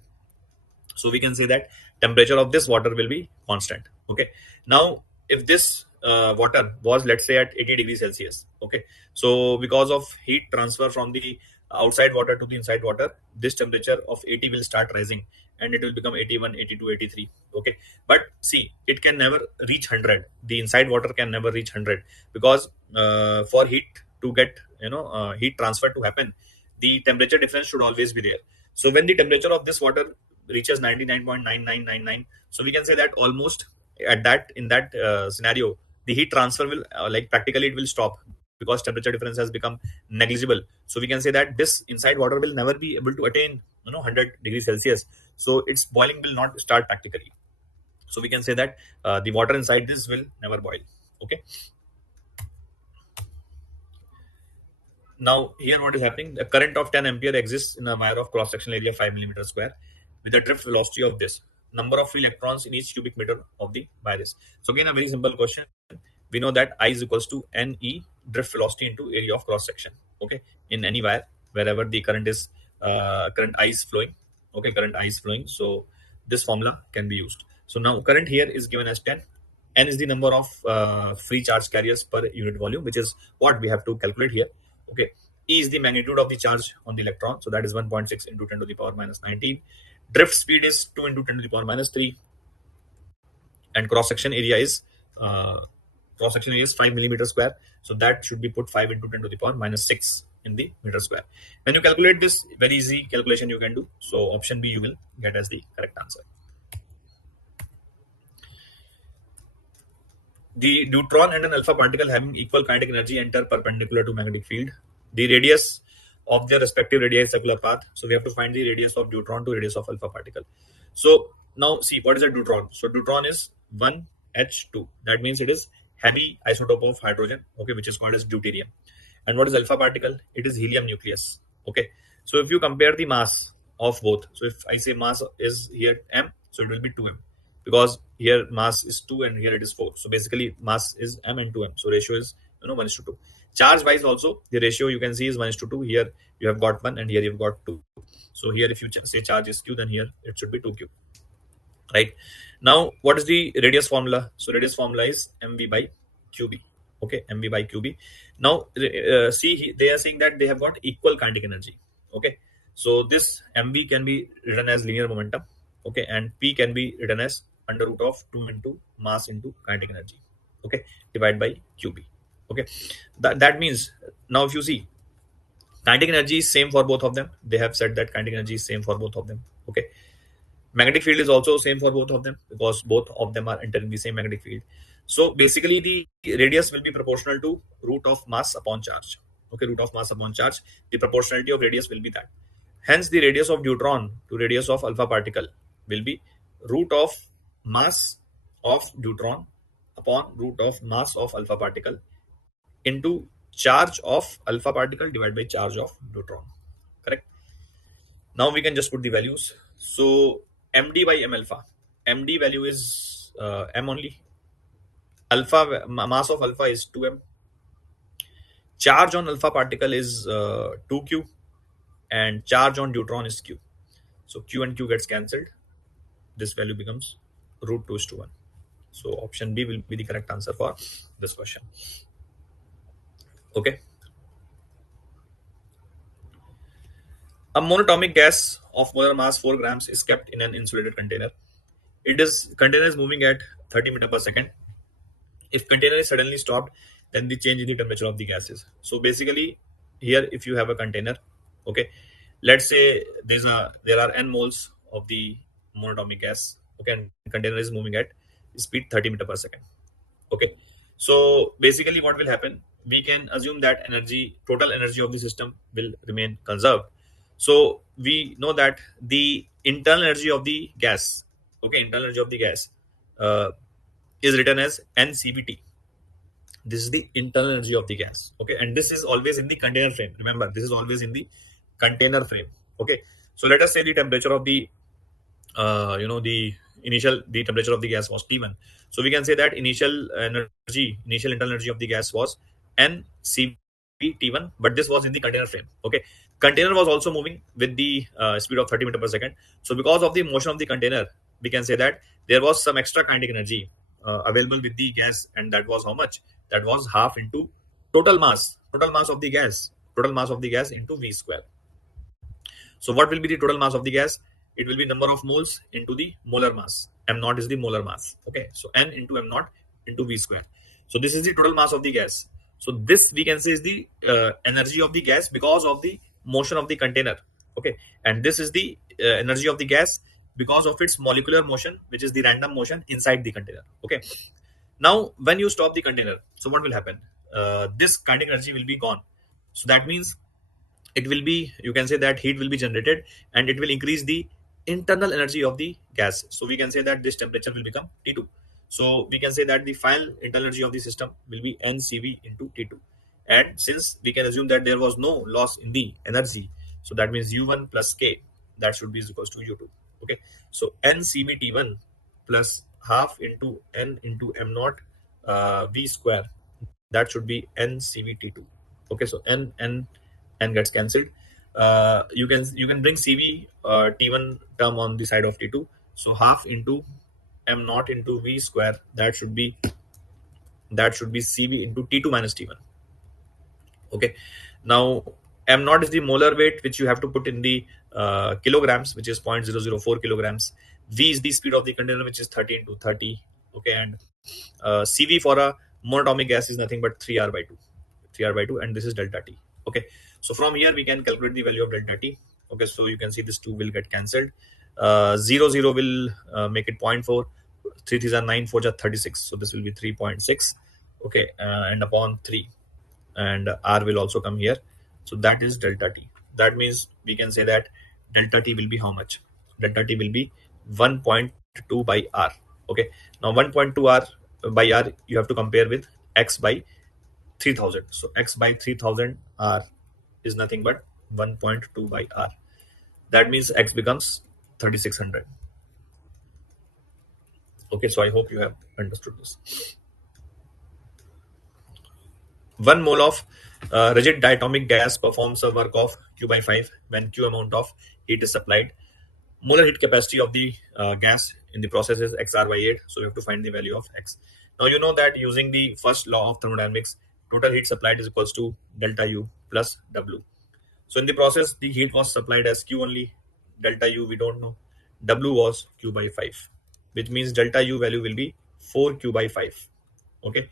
So we can say that temperature of this water will be constant. Okay, now if this water was, let's say, at 80 degrees Celsius, okay, so because of heat transfer from the outside water to the inside water, this temperature of 80 will start rising, and it will become 81, 82, 83. Okay, but see, it can never reach 100. The inside water can never reach 100, because for heat to get heat transfer to happen, the temperature difference should always be there. So when the temperature of this water reaches 99.9999, so we can say that almost at that in that scenario, the heat transfer will like practically it will stop, because temperature difference has become negligible. So we can say that this inside water will never be able to attain 100 degrees Celsius. So its boiling will not start practically. So we can say that the water inside this will never boil. Okay, now here what is happening, the current of 10 ampere exists in a wire of cross sectional area 5 millimeter square, with the drift velocity of this number of free electrons in each cubic meter of the wire is. So again, a very simple question. We know that I is equals to ne drift velocity into area of cross section. Okay, in any wire, wherever the current is current I is flowing. Okay, current I is flowing, so this formula can be used. So now current here is given as 10. N is the number of free charge carriers per unit volume, which is what we have to calculate here. Okay, E is the magnitude of the charge on the electron, so that is 1.6 into 10 to the power minus 19. Drift speed is 2 into 10 to the power minus 3, and cross section area is 5 millimeter square, so that should be put 5 into 10 to the power minus 6 in the meter square. When you calculate this, very easy calculation you can do. So option B you will get as the correct answer. The neutron and an alpha particle having equal kinetic energy enter perpendicular to magnetic field. The radius of their respective radii is circular path. So we have to find the radius of neutron to radius of alpha particle. So now see, what is a neutron? So neutron is 1H2. That means it is heavy isotope of hydrogen, okay, which is called as deuterium. And what is alpha particle? It is helium nucleus. Okay. So if you compare the mass of both, so if I say mass is here m, so it will be 2m, because here mass is 2 and here it is 4. So basically mass is m and 2m. So ratio is 1:2. Charge wise also the ratio you can see is 1:2. Here you have got 1 and here you've got 2. So here if you say charge is q, then here it should be 2q. Right. Now what is the radius formula? So radius formula is mv by qb. Okay, mv by qb. Now see, they are saying that they have got equal kinetic energy. Okay, so this mv can be written as linear momentum. Okay, and p can be written as under root of 2 into mass into kinetic energy. Okay, divided by qb. Okay, that means now if you see, kinetic energy is same for both of them. They have said that kinetic energy is same for both of them. Okay, magnetic field is also same for both of them, because both of them are entering the same magnetic field. So basically the radius will be proportional to root of mass upon charge. Okay, root of mass upon charge, the proportionality of radius will be that. Hence the radius of neutron to radius of alpha particle will be root of mass of neutron upon root of mass of alpha particle into charge of alpha particle divided by charge of neutron. Correct. Now we can just put the values. So md by m alpha, md value is m only. Alpha mass of alpha is 2m. Charge on alpha particle is 2q, and charge on neutron is q. So q and q gets cancelled. This value becomes root 2 is to 1. So option B will be the correct answer for this question. Okay. A monatomic gas of molar mass 4 grams is kept in an insulated container. Container is moving at 30 meter per second. If container is suddenly stopped, then the change in the temperature of the gas is. So basically, here if you have a container, okay, let's say there are n moles of the monatomic gas, okay, and container is moving at speed 30 meter per second. Okay, so basically what will happen, we can assume that total energy of the system will remain conserved. So we know that the internal energy of the gas, okay, internal energy of the gas uh, is written as ncbt. This is the internal energy of the gas, okay, and this is always in the container frame. Remember, this is always in the container frame. Okay, so let us say the temperature of the the temperature of the gas was T1. So we can say that initial internal energy of the gas was ncv T1, but this was in the container frame. Okay, container was also moving with the speed of 30 meter per second. So because of the motion of the container, we can say that there was some extra kinetic energy available with the gas, and that was how much? That was half into total mass of the gas, into v square. So what will be the total mass of the gas? It will be number of moles into the molar mass. M naught is the molar mass. Okay, so N into M naught into V square. So this is the total mass of the gas. So this we can say is the energy of the gas because of the motion of the container. Okay, and this is the energy of the gas because of its molecular motion, which is the random motion inside the container. Okay, now when you stop the container, so what will happen? This kinetic energy will be gone. So that means it will be, you can say that heat will be generated, and it will increase the internal energy of the gas. So we can say that this temperature will become T2. So we can say that the final internal energy of the system will be ncv into T2. And since we can assume that there was no loss in the energy, so that means u1 plus k, that should be is equals to u2. Okay, so ncv T1 plus half into n into m naught v square, that should be ncvt2. Okay, so n gets cancelled. You can bring cv t1 term on the side of t2. So half into m naught into v square, that should be cv into t2 minus t1. Okay, now m naught is the molar weight which you have to put in the kilograms, which is 0.004 kilograms. V is the speed of the container, which is 30 into 30. Okay, and cv for a monatomic gas is nothing but 3r by 2, and this is delta t. Okay, so from here we can calculate the value of delta t. Okay, so you can see this 2 will get cancelled. 0 will make it 0.4. 3 3s are 9, 4 are 36, so this will be 3.6. Okay, and upon 3, and r will also come here. So that is delta t. That means we can say that delta t will be how much? Delta t will be 1.2 by r. Okay, now 1.2 r by r you have to compare with x by 3000. So x by 3000 r is nothing but 1.2 by r. That means x becomes 3600. Okay, so I hope you have understood this. 1 mole of rigid diatomic gas performs a work of Q by 5 when Q amount of heat is supplied. Molar heat capacity of the gas in the process is XR by 8. So we have to find the value of X. Now you know that using the first law of thermodynamics, total heat supplied is equals to delta U plus W. So in the process, the heat was supplied as Q only. Delta U we don't know. W was Q by 5, which means delta U value will be 4Q by 5. Okay.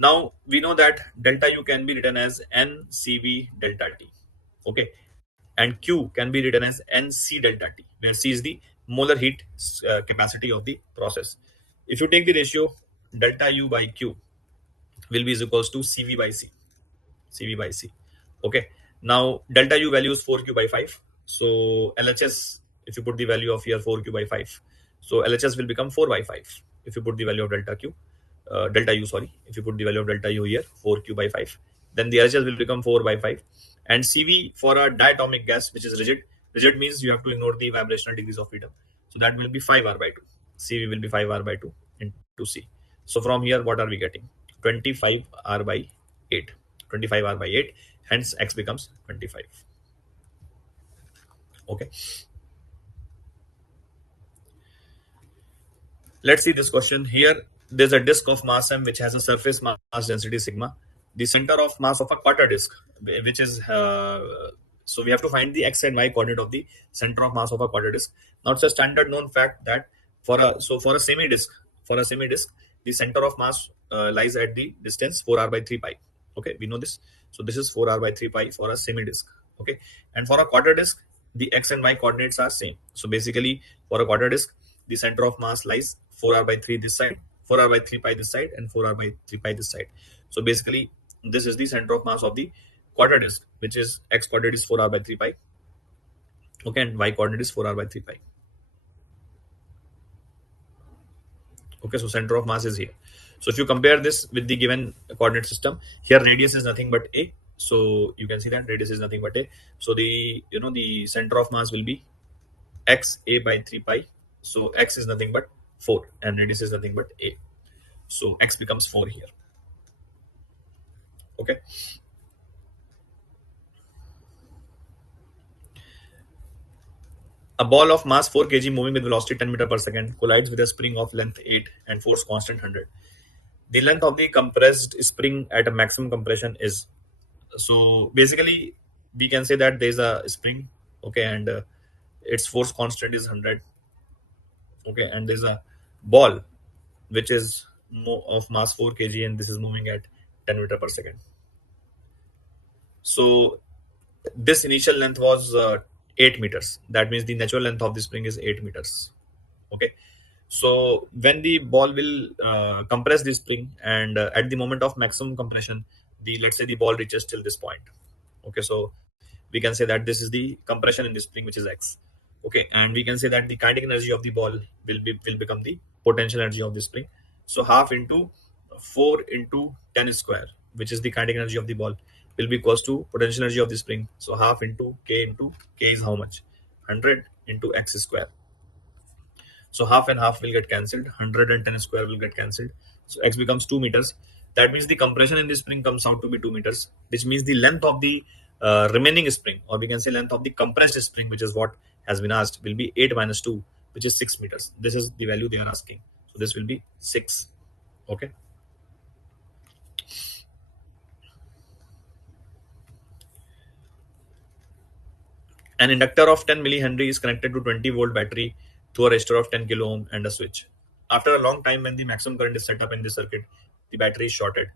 Now we know that delta U can be written as NCV delta T. Okay, and Q can be written as NC delta T, where C is the molar heat capacity of the process. If you take the ratio, delta U by Q will be is equals to CV by C. CV by C. Okay. Now delta U value is 4Q by 5. So LHS, if you put the value of here 4Q by 5, so LHS will become 4 by 5. If you put the value of delta U, sorry, if you put the value of delta U here, 4Q by 5, then the LHS will become 4 by 5. And CV for a diatomic gas, which is rigid means you have to ignore the vibrational degrees of freedom. So that will be 5R by 2. CV will be 5R by 2 into C. So from here, what are we getting? 25R by 8. 25 r by 8, hence x becomes 25. Okay, let's see this question here. There's a disk of mass m which has a surface mass density sigma. The center of mass of a quarter disk, which is so we have to find the x and y coordinate of the center of mass of a quarter disk. Now it's a standard known fact that for a semi disk, the center of mass lies at the distance 4r by 3 pi. Okay, we know this. So this is 4r by 3 pi for a semi disk. Okay, and for a quarter disk, the x and y coordinates are same. So basically, for a quarter disk, the center of mass lies 4r by 3 this side, 4r by 3 pi this side, and 4r by 3 pi this side. So basically, this is the center of mass of the quarter disk, which is x coordinate is 4r by 3 pi. Okay, and y coordinate is 4r by 3 pi. Okay, so center of mass is here. So if you compare this with the given coordinate system, here radius is nothing but a. So you can see that radius is nothing but a. So the the center of mass will be x a by 3 pi. So x is nothing but 4 and radius is nothing but a. So x becomes 4 here. Okay. A ball of mass 4 kg moving with velocity 10 meter per second collides with a spring of length 8 and force constant 100. The length of the compressed spring at a maximum compression is, so basically we can say that there is a spring, okay, and its force constant is 100. Okay, and there's a ball which is of mass 4 kg and this is moving at 10 meter per second. So this initial length was 8 meters. That means the natural length of the spring is 8 meters. Okay, so when the ball will compress the spring, and at the moment of maximum compression, the let's say the ball reaches till this point. Okay, so we can say that this is the compression in the spring, which is x. Okay, and we can say that the kinetic energy of the ball will become the potential energy of the spring. So half into 4 into 10 square, which is the kinetic energy of the ball, will be equals to potential energy of the spring. So half into k is how much? 100 into x square. So half and half will get cancelled. 110 square will get cancelled. So x becomes 2 meters. That means the compression in the spring comes out to be 2 meters, which means the length of the remaining spring, or we can say length of the compressed spring, which is what has been asked, will be 8 minus 2, which is 6 meters. This is the value they are asking. So this will be 6. Okay. An inductor of 10 millihenry is connected to 20-volt battery through a resistor of 10 kilo ohm and a switch. After a long time, when the maximum current is set up in the circuit, the battery is shorted.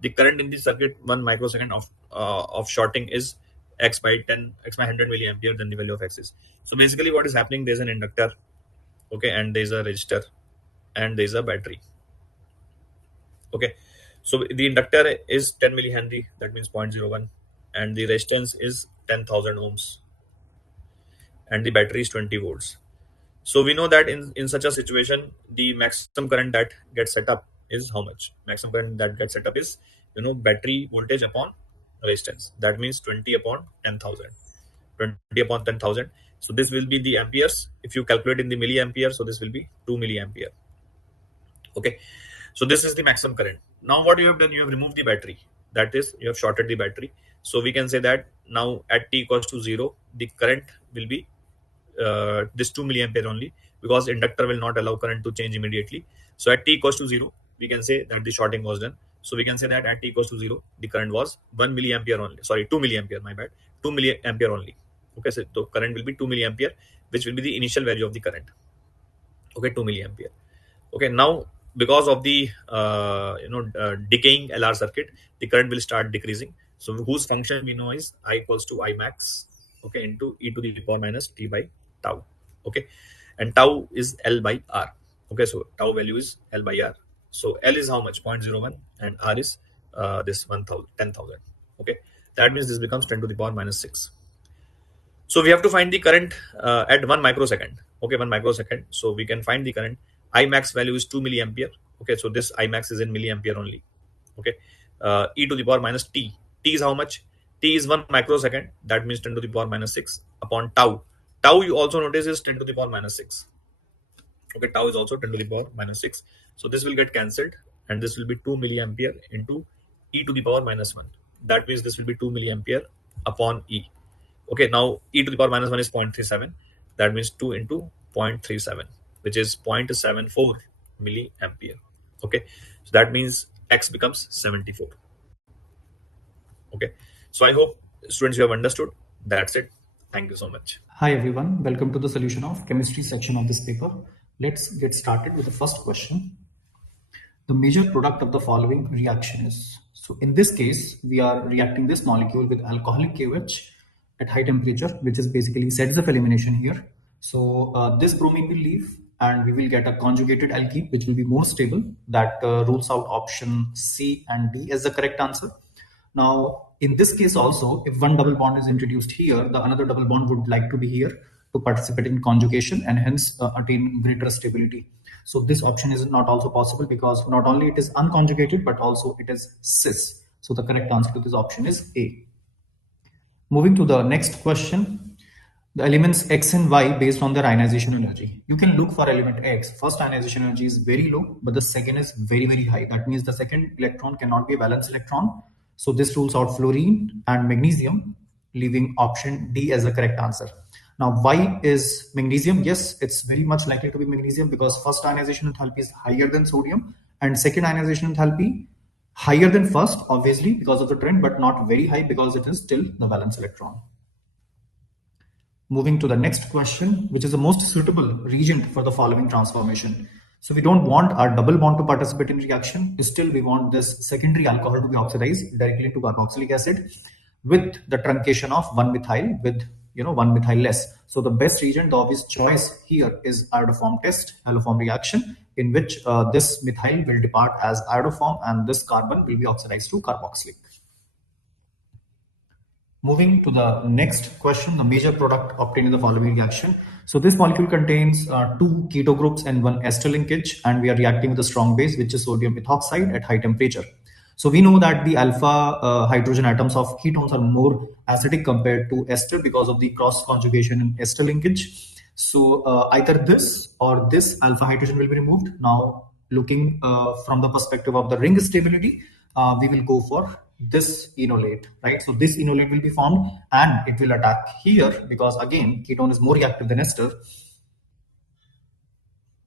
The current in the circuit 1 microsecond of shorting is x by 100 milliampere. Then the value of x is. So basically, what is happening? There's an inductor, okay, and there's a resistor, and there's a battery. Okay, so the inductor is 10 millihenry. That means 0.01, and the resistance is 10,000 ohms, and the battery is 20 volts. So we know that in such a situation, the maximum current that gets set up is how much? Maximum current that gets set up is, battery voltage upon resistance. That means 20 upon 10,000. 20 upon 10,000. So this will be the amperes. If you calculate in the milliampere, so this will be 2 milliampere. Okay. So this is the maximum current. Now what you have done, you have removed the battery. That is, you have shorted the battery. So we can say that now at t equals to 0, the current will be this 2 milliampere only, because inductor will not allow current to change immediately. So at t equals to 0, we can say that the shorting was done. So we can say that at t equals to 0, the current was 1 milliampere only. Sorry, 2 milliampere, my bad. 2 milliampere only. Okay, so the current will be 2 milliampere, which will be the initial value of the current. Okay, 2 milliampere. Okay, now because of the decaying LR circuit, the current will start decreasing. So whose function we know is I equals to I max, okay, into e to the power minus t by tau. Okay, and tau is L by R. Okay, so tau value is L by R. So L is how much? 0.01, and R is this 1,000, 10,000. Okay, that means this becomes 10 to the power minus 6. So we have to find the current at 1 microsecond. Okay, 1 microsecond. So we can find the current. I max value is 2 milliampere. Okay, so this I max is in milliampere only. Okay, e to the power minus t. T is how much? T is 1 microsecond. That means 10 to the power minus 6 upon tau. Tau you also notice is 10 to the power minus 6. Okay, tau is also 10 to the power minus 6. So this will get cancelled, and this will be 2 milliampere into e to the power minus 1. That means this will be 2 milliampere upon E. Okay, now E to the power minus 1 is 0.37. That means 2 into 0.37, which is 0.74 milliampere. Okay, so that means X becomes 74. Okay, so I hope students you have understood. That's it. Thank you so much. Hi everyone, welcome to the solution of chemistry section of this paper. Let's get started with the first question. The major product of the following reaction is. So in this case, we are reacting this molecule with alcoholic KOH at high temperature, which is basically sets of elimination here. So this bromine will leave and we will get a conjugated alkene, which will be more stable. That rules out option C and D as the correct answer. Now, in this case also, if one double bond is introduced here, the another double bond would like to be here to participate in conjugation and hence attain greater stability. So this option is not also possible because not only it is unconjugated, but also it is cis. So the correct answer to this option is A. Moving to the next question, the elements X and Y based on their ionization energy. You can look for element X. First ionization energy is very low, but the second is very, very high. That means the second electron cannot be a valence electron. So this rules out fluorine and magnesium, leaving option D as the correct answer. Now, why is magnesium? Yes, it's very much likely to be magnesium because first ionization enthalpy is higher than sodium and second ionization enthalpy higher than first, obviously, because of the trend, but not very high because it is still the valence electron. Moving to the next question, which is the most suitable reagent for the following transformation. So we don't want our double bond to participate in reaction. Still, we want this secondary alcohol to be oxidized directly into carboxylic acid with the truncation of 1-methyl with 1-methyl less. So the best reagent, the obvious choice here is iodoform test, haloform reaction, in which this methyl will depart as iodoform and this carbon will be oxidized to carboxylic. Moving to the next question, the major product obtained in the following reaction. So this molecule contains 2 keto groups and 1 ester linkage, and we are reacting with a strong base, which is sodium ethoxide at high temperature. So we know that the alpha hydrogen atoms of ketones are more acidic compared to ester because of the cross conjugation in ester linkage. So either this or this alpha hydrogen will be removed. Now, looking from the perspective of the ring stability, we will go for this enolate, right? So this enolate will be formed and it will attack here because again ketone is more reactive than ester.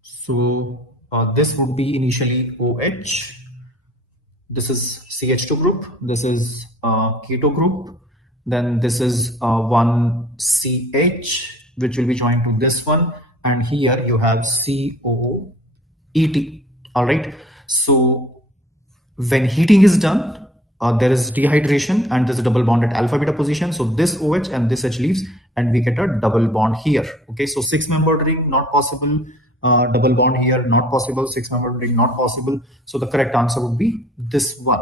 So this would be initially OH. This is CH2 group. This is keto group. Then this is one CH, which will be joined to this one, and here you have COOET. All right. So when heating is done, there is dehydration and there's a double bond at alpha beta position. So this OH and this H leaves and we get a double bond here. Okay, so 6-membered ring not possible, double bond here not possible, 6-membered ring not possible. So the correct answer would be this one,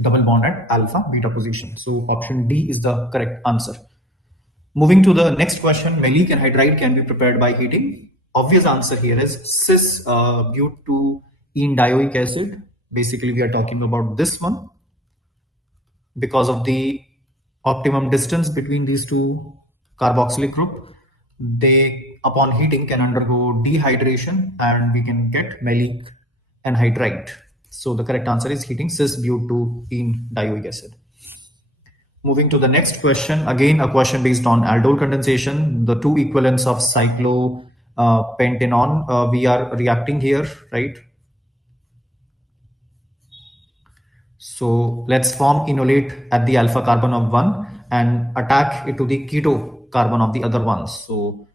double bond at alpha beta position. So option D is the correct answer. Moving to the next question, maleic anhydride can be prepared by heating. Obvious answer here is cis butene dioic acid. Basically, we are talking about this one because of the optimum distance between these two carboxylic group. They, upon heating, can undergo dehydration and we can get maleic anhydride. So the correct answer is heating cis butene dioic acid. Moving to the next question, again a question based on aldol condensation. The two equivalents of cyclopentanone, we are reacting here, right? So let's form enolate at the alpha carbon of one and attack it to the keto carbon of the other one. So,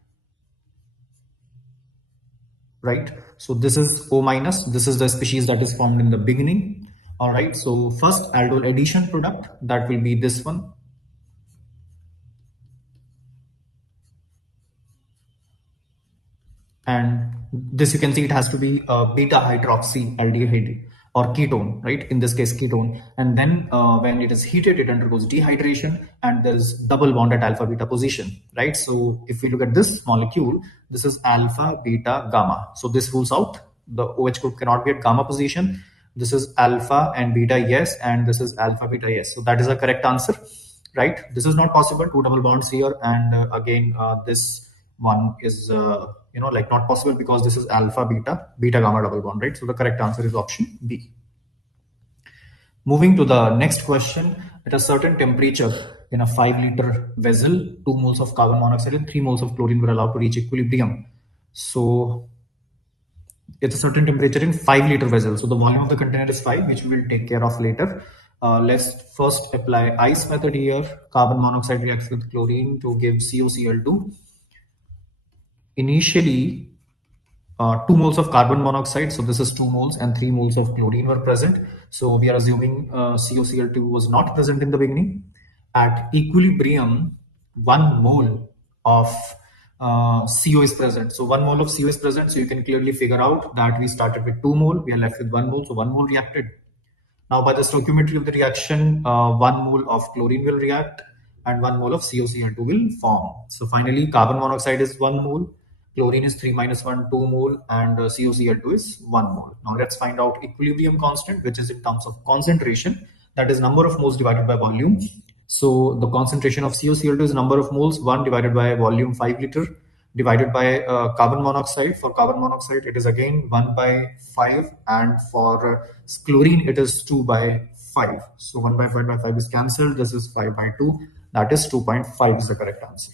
right. So this is O minus. This is the species that is formed in the beginning. All right. So first aldol addition product, that will be this one. And this you can see it has to be beta hydroxy aldehyde or ketone, right? In this case, ketone. And then when it is heated, it undergoes dehydration and there's double bond at alpha beta position, right? So if we look at this molecule, this is alpha beta gamma. So this rules out the OH group cannot be at gamma position. This is alpha and beta yes, and this is alpha beta yes. So that is a correct answer, right? This is not possible, two double bonds here, and again this one is like not possible because this is alpha beta gamma double bond, right? So the correct answer is option B. Moving to the next question, at a certain temperature in a 5-liter vessel, 2 moles of carbon monoxide and 3 moles of chlorine were allowed to reach equilibrium. So it's a certain temperature in 5-liter vessel. So the volume of the container is 5, which we will take care of later. Let's first apply ice method here. Carbon monoxide reacts with chlorine to give COCl2. Initially, 2 moles of carbon monoxide, so this is 2 moles, and 3 moles of chlorine were present. So we are assuming COCl2 was not present in the beginning. At equilibrium, 1 mole of CO is present. So 1 mole of CO is present. So you can clearly figure out that we started with 2 mole, we are left with 1 mole. So 1 mole reacted. Now, by the stoichiometry of the reaction, 1 mole of chlorine will react and 1 mole of COCl2 will form. So finally, carbon monoxide is 1 mole, chlorine is 3 minus 1, 2 mole, and COCl2 is 1 mole. Now let's find out equilibrium constant, which is in terms of concentration, that is number of moles divided by volume. So the concentration of COCl2 is number of moles, 1 divided by volume 5 liter, divided by carbon monoxide. For carbon monoxide, it is again 1 by 5, and for chlorine, it is 2 by 5. So 1 by 5 is cancelled. This is 5 by 2. That is 2.5 is the correct answer.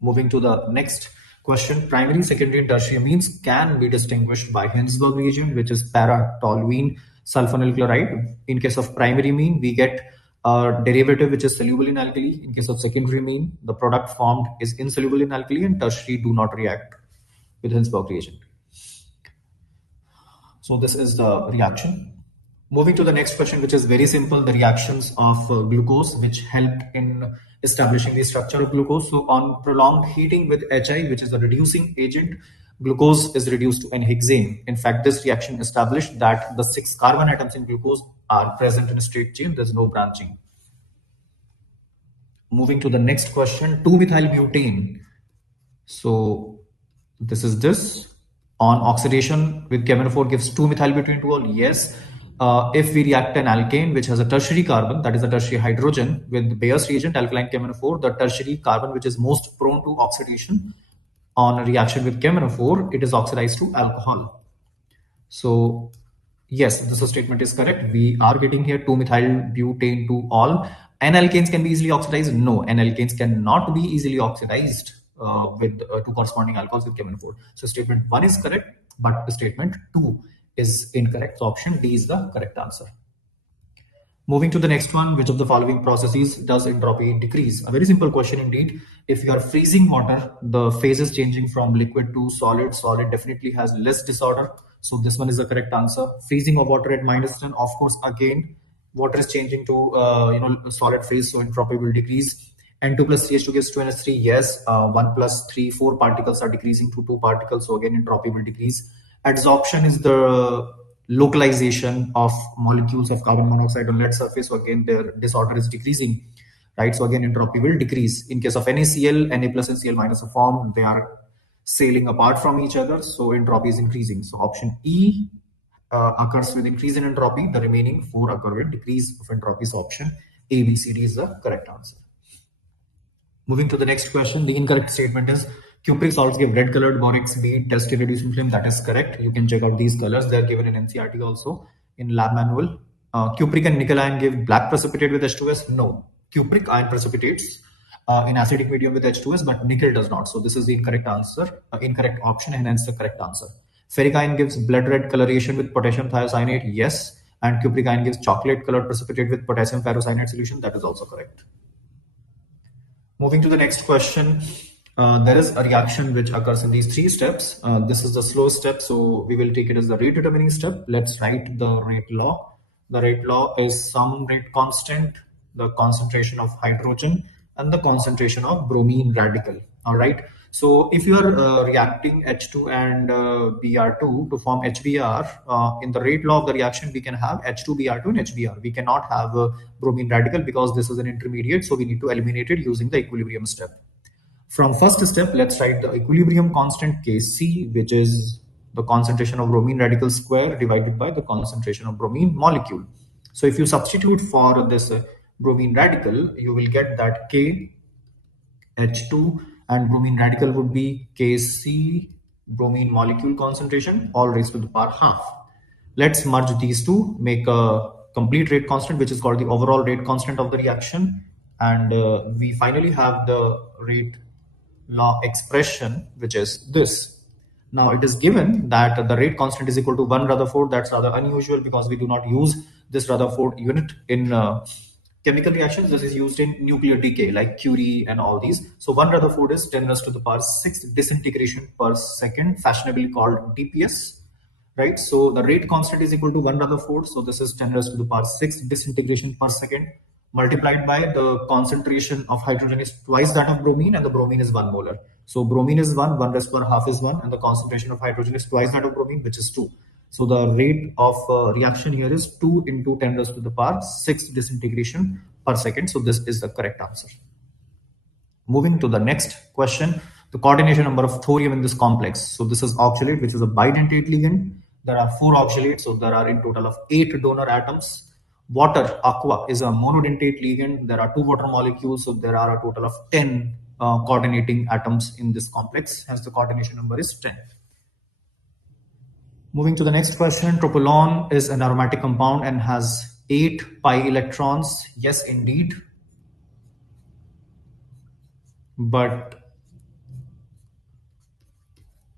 Moving to the next question, primary, secondary, and tertiary amines can be distinguished by Hinsberg reagent, which is para-toluene sulfonyl chloride. In case of primary amine, we get a derivative which is soluble in alkali. In case of secondary amine, the product formed is insoluble in alkali, and tertiary do not react with Hinsberg reagent. So this is the reaction. Moving to the next question, which is very simple, the reactions of glucose, which helped in establishing the structure of glucose. So on prolonged heating with HI, which is a reducing agent, glucose is reduced to N-hexane. In fact, this reaction established that the 6 carbon atoms in glucose are present in a straight chain. There's no branching. Moving to the next question, 2-methylbutane. So this is this. On oxidation with KMnO4 gives 2-methylbutane to all. Yes. If we react an alkane which has a tertiary carbon, that is a tertiary hydrogen, with Bayer's reagent alkaline KMnO4, the tertiary carbon which is most prone to oxidation on a reaction with KMnO4, it is oxidized to alcohol. So yes, this statement is correct. We are getting here 2-methylbutane to all. N-alkanes can be easily oxidized? No, N-alkanes cannot be easily oxidized with two corresponding alcohols with KMnO4. So statement 1 is correct, but statement 2 is incorrect. So option D is the correct answer. Moving to the next one, which of the following processes does entropy decrease? A very simple question indeed. If you are freezing water, the phase is changing from liquid to solid. Solid definitely has less disorder. So this one is the correct answer. Freezing of water at -10, of course, again, water is changing to solid phase, so entropy will decrease. N2 plus CH2 gives 2NH3. Yes, 1 plus 3, 4 particles are decreasing to 2 particles. So again, entropy will decrease. Adsorption is the localization of molecules of carbon monoxide on lead surface. So again, their disorder is decreasing, right? So again, entropy will decrease. In case of NaCl, Na plus and Cl minus are formed, they are sailing apart from each other. So entropy is increasing. So option E occurs with increase in entropy. The remaining 4 occur with decrease of entropy. So option A, B, C, D is the correct answer. Moving to the next question, the incorrect statement is cupric salts give red colored borax bead test reducing film. That is correct. You can check out these colors. They are given in NCERT also in lab manual. Cupric and nickel ion give black precipitate with H2S. No, cupric ion precipitates in acidic medium with H2S, but nickel does not. So this is the incorrect answer, incorrect option, and hence the correct answer. Ferric ion gives blood red coloration with potassium thiocyanate. Yes, and cupric ion gives chocolate colored precipitate with potassium ferrocyanate solution. That is also correct. Moving to the next question, there is a reaction which occurs in these 3 steps. This is the slow step, so we will take it as the rate determining step. Let's write the rate law. The rate law is some rate constant, the concentration of hydrogen, and the concentration of bromine radical. All right. So if you are reacting H2 and Br2 to form HBr, in the rate law of the reaction, we can have H2Br2 and HBr. We cannot have a bromine radical because this is an intermediate, so we need to eliminate it using the equilibrium step. From first step, let's write the equilibrium constant Kc, which is the concentration of bromine radical square divided by the concentration of bromine molecule. So if you substitute for this bromine radical, you will get that K H2 and bromine radical would be Kc bromine molecule concentration all raised to the power half. Let's merge these two, make a complete rate constant, which is called the overall rate constant of the reaction. And we finally have the rate law expression, which is this. Now it is given that the rate constant is equal to 1 Rutherford. That's rather unusual because we do not use this Rutherford unit in chemical reactions. This is used in nuclear decay like Curie and all these. So 1 Rutherford is 10 raised to the power 6 disintegration per second, fashionably called DPS. Right, so the rate constant is equal to 1 Rutherford. So this is 10 raised to the power 6 disintegration per second multiplied by the concentration of hydrogen is twice that of bromine, and the bromine is 1 molar. So bromine is 1 raised to the power half is 1, and the concentration of hydrogen is twice that of bromine, which is 2. So the rate of reaction here is 2 into 10 raised to the power 6 disintegration per second. So this is the correct answer. Moving to the next question, the coordination number of thorium in this complex. So this is oxalate, which is a bidentate ligand. There are 4 oxalates, so there are in total of 8 donor atoms. Water, aqua, is a monodentate ligand. There are 2 water molecules, so there are a total of 10 coordinating atoms in this complex. Hence the coordination number is 10. Moving to the next question, tropolon is an aromatic compound and has 8 pi electrons. Yes, indeed. But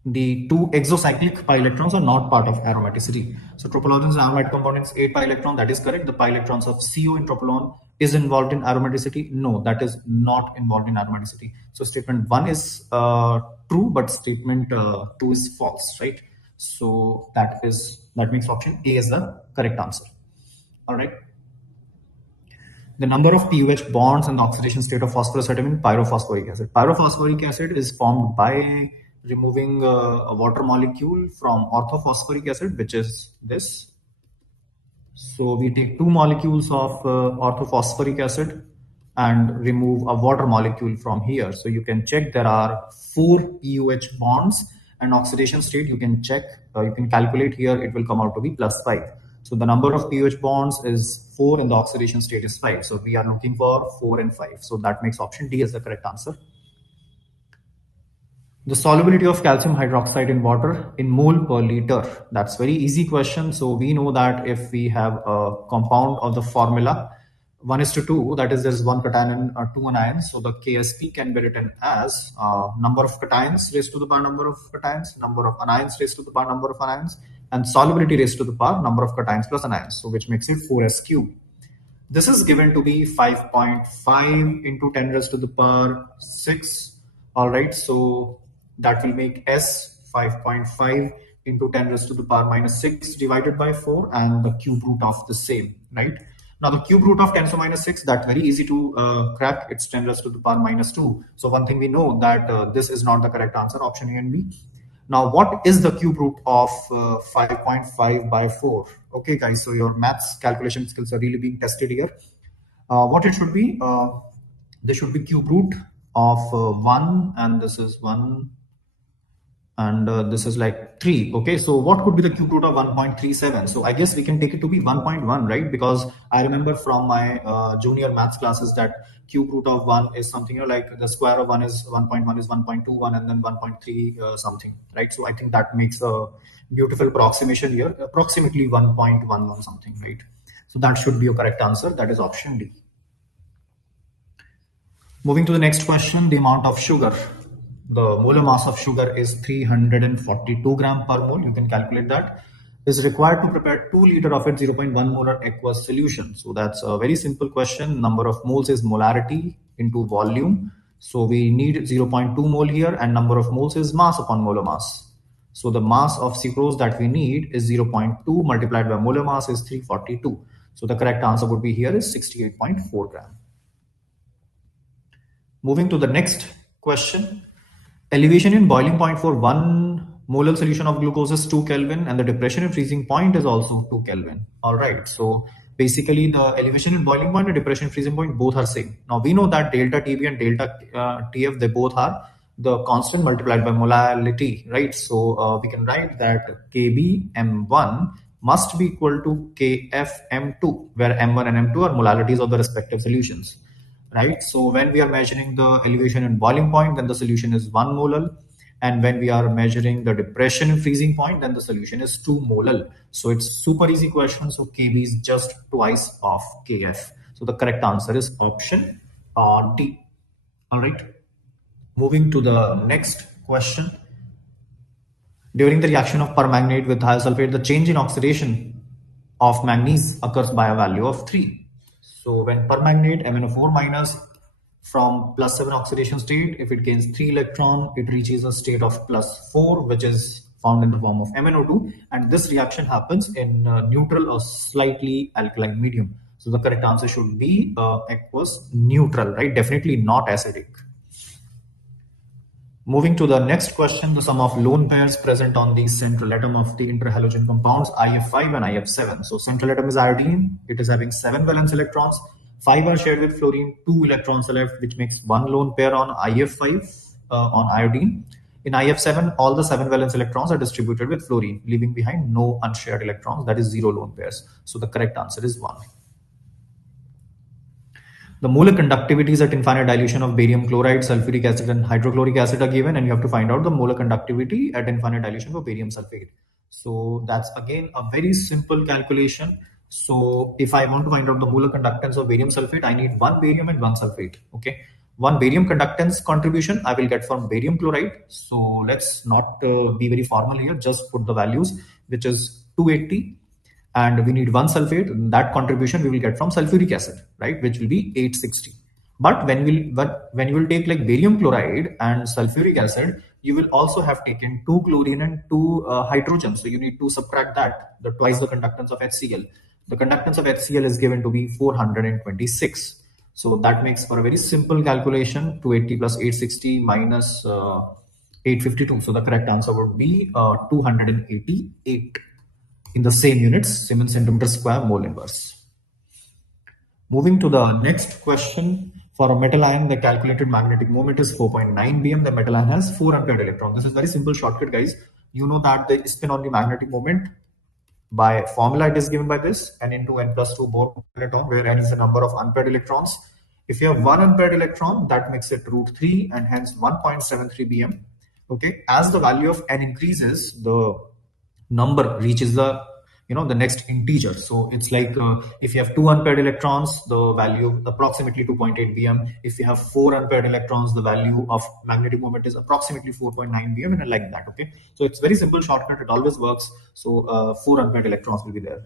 the 2 exocyclic pi electrons are not part of aromaticity. So tropolon is an aromatic compound, it's 8 pi electron. That is correct. The pi electrons of CO in tropolon is involved in aromaticity. No, that is not involved in aromaticity. So statement 1 is true, but statement 2 is false, right? So that makes option A is the correct answer. All right. The number of PUH bonds and the oxidation state of phosphorus atom in pyrophosphoric acid. Pyrophosphoric acid is formed by removing a water molecule from orthophosphoric acid, which is this. So we take 2 molecules of orthophosphoric acid and remove a water molecule from here. So you can check there are 4 PUH bonds, and oxidation state you can check, you can calculate here, it will come out to be +5. So the number of PUH bonds is 4 and the oxidation state is 5. So we are looking for 4 and 5. So that makes option D as the correct answer. The solubility of calcium hydroxide in water in mole per liter. That's very easy question. So we know that if we have a compound of the formula 1:2, that is there's 1 cation and 2 anions. So the KSP can be written as number of cations raised to the power number of cations, number of anions raised to the power number of anions, and solubility raised to the power number of cations plus anions. So which makes it 4s cube. This is given to be 5.5 into 10 raised to the power 6. All right, so that will make S 5.5 into 10 raised to the power -6 divided by 4 and the cube root of the same, right? Now the cube root of 10 to -6, that's very easy to crack. It's 10 raised to the power -2. So one thing we know that this is not the correct answer, option A and B. Now what is the cube root of 5.5 by 4? Okay guys, so your maths calculation skills are really being tested here. What it should be, there should be cube root of 1, and this is 1, and this is like 3. Okay, so what could be the cube root of 1.37? So I guess we can take it to be 1.1, right? Because I remember from my junior maths classes that cube root of 1 is something like the square of 1 is 1.1 is 1.21, and then 1.3 something, right? So I think that makes a beautiful approximation here, approximately 1.11 something, right? So that should be your correct answer. That is option D. Moving to the next question, the amount of sugar. The molar mass of sugar is 342 gram per mole. You can calculate that. Is required to prepare 2 liter of its 0.1 molar aqueous solution. So that's a very simple question. Number of moles is molarity into volume. So we need 0.2 mole here, and number of moles is mass upon molar mass. So the mass of sucrose that we need is 0.2 multiplied by molar mass is 342. So the correct answer would be here is 68.4 gram. Moving to the next question. Elevation in boiling point for 1 molar solution of glucose is 2 Kelvin, and the depression in freezing point is also 2 Kelvin. All right, so basically the elevation in boiling point and depression in freezing point both are same. Now we know that delta TB and delta TF, they both are the constant multiplied by molality, right? So we can write that KB M1 must be equal to KF M2, where M1 and M2 are molarities of the respective solutions. Right, so when we are measuring the elevation in boiling point, then the solution is 1 molar. And when we are measuring the depression in freezing point, then the solution is 2 molal. So it's super easy question. So Kb is just twice of Kf. So the correct answer is option D. All right. Moving to the next question. During the reaction of permanganate with thiosulfate, the change in oxidation of manganese occurs by a value of 3. So when permanganate MnO4 minus from +7 oxidation state, if it gains 3 electron, it reaches a state of +4, which is found in the form of MnO2, and this reaction happens in neutral or slightly alkaline medium. So the correct answer should be aqueous neutral, right? Definitely not acidic. Moving to the next question, the sum of lone pairs present on the central atom of the interhalogen compounds IF5 and IF7. So central atom is iodine. It is having 7 valence electrons. 5 are shared with fluorine. 2 electrons are left, which makes 1 lone pair on IF5 on iodine. In IF7, all the 7 valence electrons are distributed with fluorine, leaving behind no unshared electrons. That is 0 lone pairs. So the correct answer is 1. The molar conductivities at infinite dilution of barium chloride, sulfuric acid, and hydrochloric acid are given, and you have to find out the molar conductivity at infinite dilution for barium sulfate. So that's again a very simple calculation. So if I want to find out the molar conductance of barium sulfate, I need 1 barium and 1 sulfate. Okay, 1 barium conductance contribution I will get from barium chloride. So let's not be very formal here. Just put the values, which is 280. And we need 1 sulfate. That contribution we will get from sulfuric acid, right, which will be 860. But when you will take like barium chloride and sulfuric acid, you will also have taken 2 chlorine and 2 hydrogen. So you need to subtract that, the twice the conductance of HCl. The conductance of HCl is given to be 426. So that makes for a very simple calculation, 280 plus 860 minus 852. So the correct answer would be 288. In the same units, Siemens centimeter square mole inverse. Moving to the next question, for a metal ion, the calculated magnetic moment is 4.9 bm. The metal ion has 4 unpaired electrons. This is very simple shortcut, guys. You know that the spin on the magnetic moment by formula it is given by this, n into n plus 2 Bohr electron, where n is the number of unpaired electrons. If you have 1 unpaired electron, that makes it √3 and hence 1.73 bm. Okay, as the value of n increases, the number reaches the the next integer. So it's like if you have 2 unpaired electrons, the value approximately 2.8 bm. If you have 4 unpaired electrons, the value of magnetic moment is approximately 4.9 bm, and like that. Okay, so it's very simple shortcut, it always works. So 4 unpaired electrons will be there.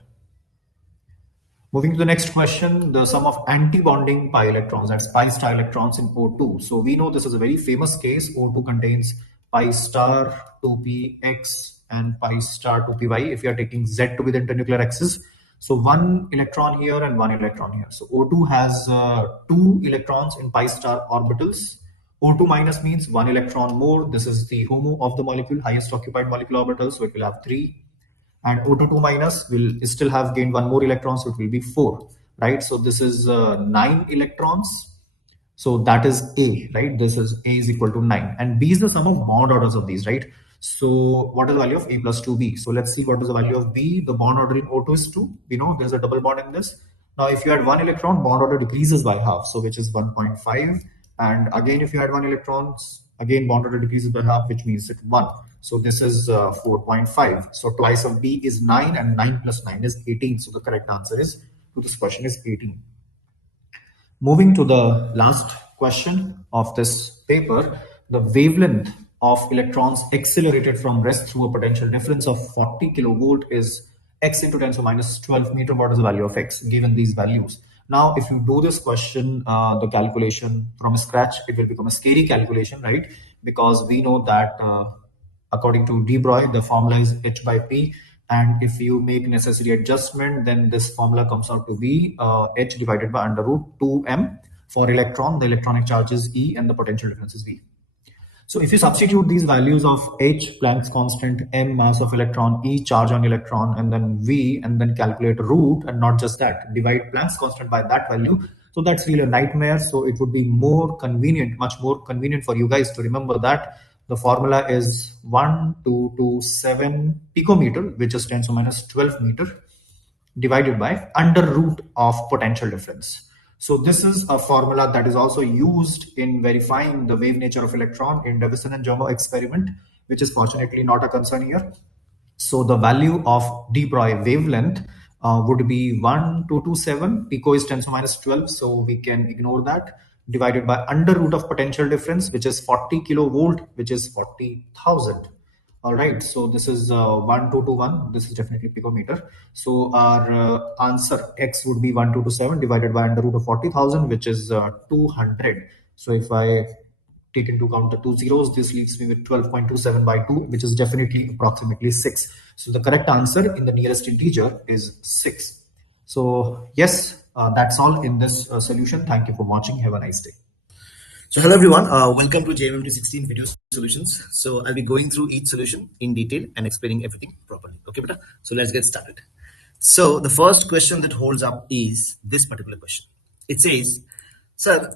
Moving to the next question, the sum of anti-bonding pi electrons, that's pi star electrons in O2. So we know this is a very famous case. O2 contains pi star 2px and pi star 2py if you are taking Z to be the internuclear axis. So 1 electron here and 1 electron here. So O2 has 2 electrons in pi star orbitals. O2 minus means 1 electron more. This is the HOMO of the molecule, highest occupied molecular orbital, so it will have 3. And O2 minus will still have gained 1 more electron, so it will be 4, right? So this is 9 electrons. So that is A, right? This is A is equal to 9. And B is the sum of bond orders of these, right? So what is the value of A plus 2B? So let's see what is the value of B. The bond order in O2 is 2. We know there's a double bond in this. Now, if you add 1 electron, bond order decreases by half, so which is 1.5. And again, if you add 1 electron, again, bond order decreases by half, which means it's 1. So this is 4.5. So twice of B is 9, and 9 plus 9 is 18. So the correct answer is to this question is 18. Moving to the last question of this paper, the wavelength of electrons accelerated from rest through a potential difference of 40 kilovolt is x into 10 to minus 12 meter. What is the value of x given these values? Now, if you do this question, the calculation from scratch, it will become a scary calculation, right? Because we know that according to de Broglie, the formula is h by p. And if you make necessary adjustment, then this formula comes out to be h divided by under root 2m. For electron, the electronic charge is E and the potential difference is V. So if you substitute these values of h, Planck's constant, m, mass of electron, E, charge on electron, and then V, and then calculate root, and not just that, divide Planck's constant by that value. So that's really a nightmare. So it would be more convenient, much more convenient for you guys to remember that the formula is 1227 picometer, which is 10 to minus 12 meter, divided by under root of potential difference. So this is a formula that is also used in verifying the wave nature of electron in Davison and Jomo experiment. which is fortunately not a concern here. So the value of d Broglie wavelength would be 1227. Pico is 10 to minus 12, so we can ignore that. Divided by under root of potential difference, which is 40 kilovolt, which is 40,000. All right, so this is 1221. This is definitely picometer. So our answer x would be 1227 divided by under root of 40,000, which is 200. So if I take into account the two zeros, this leaves me with 12.27 by 2, which is definitely approximately 6. So the correct answer in the nearest integer is 6. So yes, that's all in this solution. Thank you for watching. Have a nice day. So hello everyone, welcome to JMMT-16 video solutions. So I'll be going through each solution in detail and explaining everything properly. Okay, beta? So let's get started. So the first question that holds up is this particular question. It says, sir,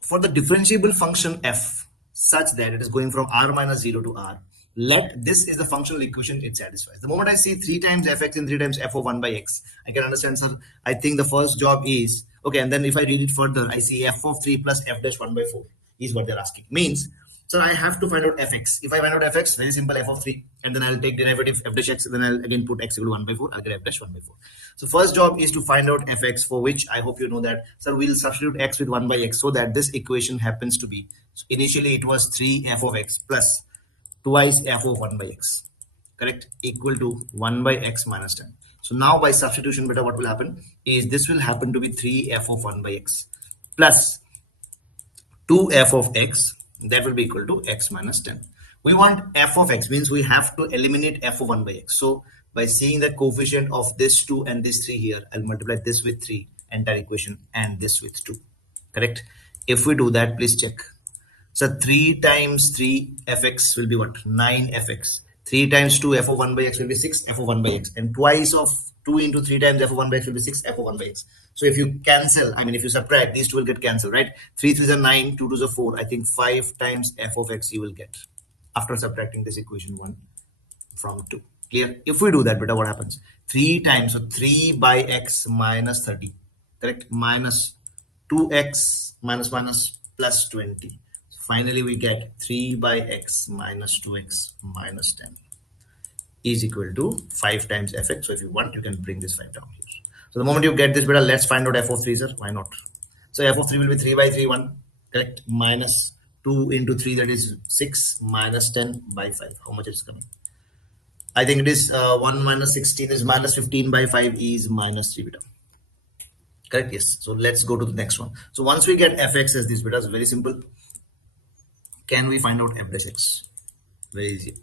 for the differentiable function f such that it is going from r minus 0 to r, let this is the functional equation it satisfies. The moment I see 3 times fx and 3 times f of 1 by x, I can understand, sir, I think the first job is, okay, and then if I read it further, I see f of 3 plus f dash 1 by 4 is what they're asking. Means, so I have to find out fx. If I find out fx, very simple, f of 3, and then I'll take derivative f dash x, then I'll again put x equal to 1 by 4, I'll get f dash 1 by 4. So first job is to find out fx, for which I hope you know that, so we'll substitute x with 1 by x so that this equation happens to be, so initially it was 3 f of x plus twice f of 1 by x, correct, equal to 1 by x minus 10. So now by substitution, beta, what will happen is this will happen to be 3 f of 1 by x plus 2 f of x, that will be equal to x minus 10. We want f of x, means we have to eliminate f of 1 by x. So by seeing the coefficient of this 2 and this 3 here, I'll multiply this with 3, entire equation, and this with 2, correct? If we do that, please check. So 3 times 3 fx will be what? 9 fx. 3 times 2 f of 1 by x will be 6 f of 1 by x. And twice of 2 into 3 times f of 1 by x will be 6 f of 1 by x. So if you cancel, I mean, if you subtract, these two will get cancelled, right? 3 3s are 9, 2 2s are 4. I think 5 times f of x you will get after subtracting this equation 1 from 2. Clear? If we do that, beta, what happens? 3 times, so 3 by x minus 30, correct? Minus 2x minus minus plus 20. So finally, we get 3 by x minus 2x minus 10 is equal to 5 times fx. So if you want, you can bring this 5 down here. So the moment you get this, beta, let's find out f of 3, sir. Why not? So f of 3 will be 3 by 3, 1, correct? Minus 2 into 3, that is 6, minus 10 by 5. How much is coming? I think it is 1 minus 16 is minus 15 by 5 is minus 3, beta. Correct? Yes. So let's go to the next one. So once we get fx as this, beta, is very simple. Can we find out f dash x? Very easy.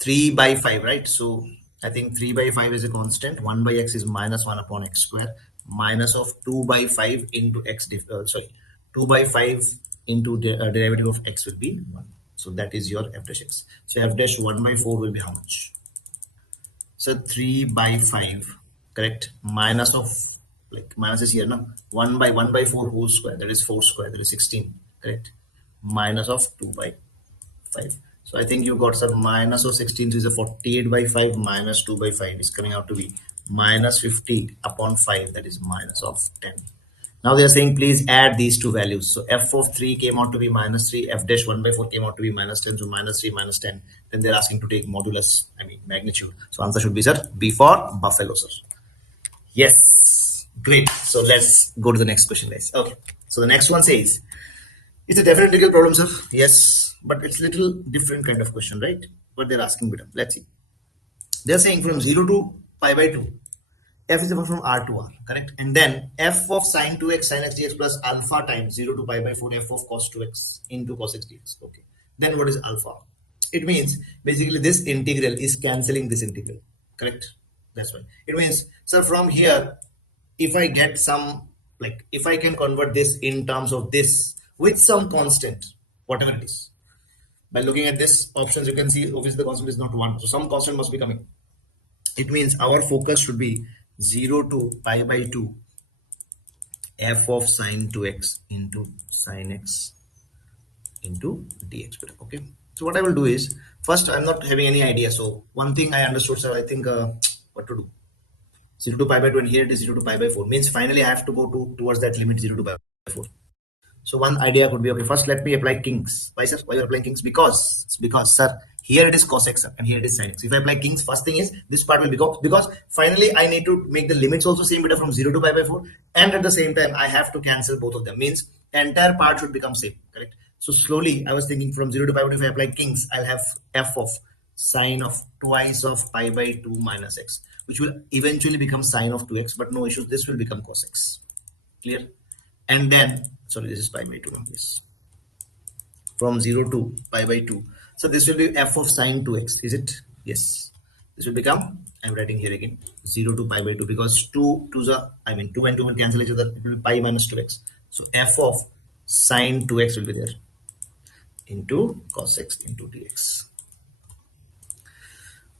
3 by 5, right? So I think 3 by 5 is a constant. 1 by x is minus 1 upon x square. Minus of 2 by 5 into x, 2 by 5 into the derivative of x will be 1. So that is your f dash x. So f dash 1 by 4 will be how much? So 3 by 5, correct? Minus of, like, minus is here now. 1 by 4 whole square, that is 4 square, that is 16, correct? Minus of 2 by 5. So I think you got some minus of 16, so is a 48 by 5 minus 2 by 5 is coming out to be minus 50 upon 5, that is minus of 10. Now they are saying please add these two values. So f of 3 came out to be minus 3, f dash 1 by 4 came out to be minus 10, so minus 3 minus 10. Then they're asking to take modulus, I mean magnitude. So answer should be, sir, B for Buffalo, sir. Yes, great. So let's go to the next question, guys. Okay, so the next one says, it's a definite integral problem, sir. Yes, but it's little different kind of question, right? What they're asking, beta. Let's see. They're saying from 0 to pi by 2, f is equal from r to r, correct? And then f of sine 2x sin x dx plus alpha times 0 to pi by 4 f of cos 2x into cos x dx. Okay. Then what is alpha? It means basically this integral is cancelling this integral, correct? That's why. It means, so from here, if I get some, like, if I can convert this in terms of this with some constant, whatever it is, by looking at this options, you can see obviously the constant is not 1. So some constant must be coming. It means our focus should be 0 to pi by 2 f of sine 2x into sine x into dx. Okay. So what I will do is, first, I'm not having any idea. So one thing I understood, sir, I think what to do. 0 to pi by 2 and here it is 0 to pi by 4. Means finally I have to go towards that limit 0 to pi by 4. So one idea could be, okay, first let me apply King's. Why, sir? Why you're applying King's? Because, sir, here it is cos x, sir, and here it is sin x. If I apply King's, first thing is this part will become, because finally I need to make the limits also same, beta, from 0 to pi by 4, and at the same time I have to cancel both of them. Means the entire part should become same, correct? So slowly I was thinking from 0 to pi by 2, if I apply King's, I'll have f of sine of twice of pi by 2 minus x, which will eventually become sine of 2x, but no issues, this will become cos x. Clear? And then, sorry, this is pi by 2 now, yes, from 0 to pi by 2. So this will be f of sine 2x, is it? Yes. This will become, I'm writing here again, 0 to pi by 2, because 2 to the, I mean 2 and 2 will cancel each other, it will be pi minus 2x. So f of sine 2x will be there into cos x into dx.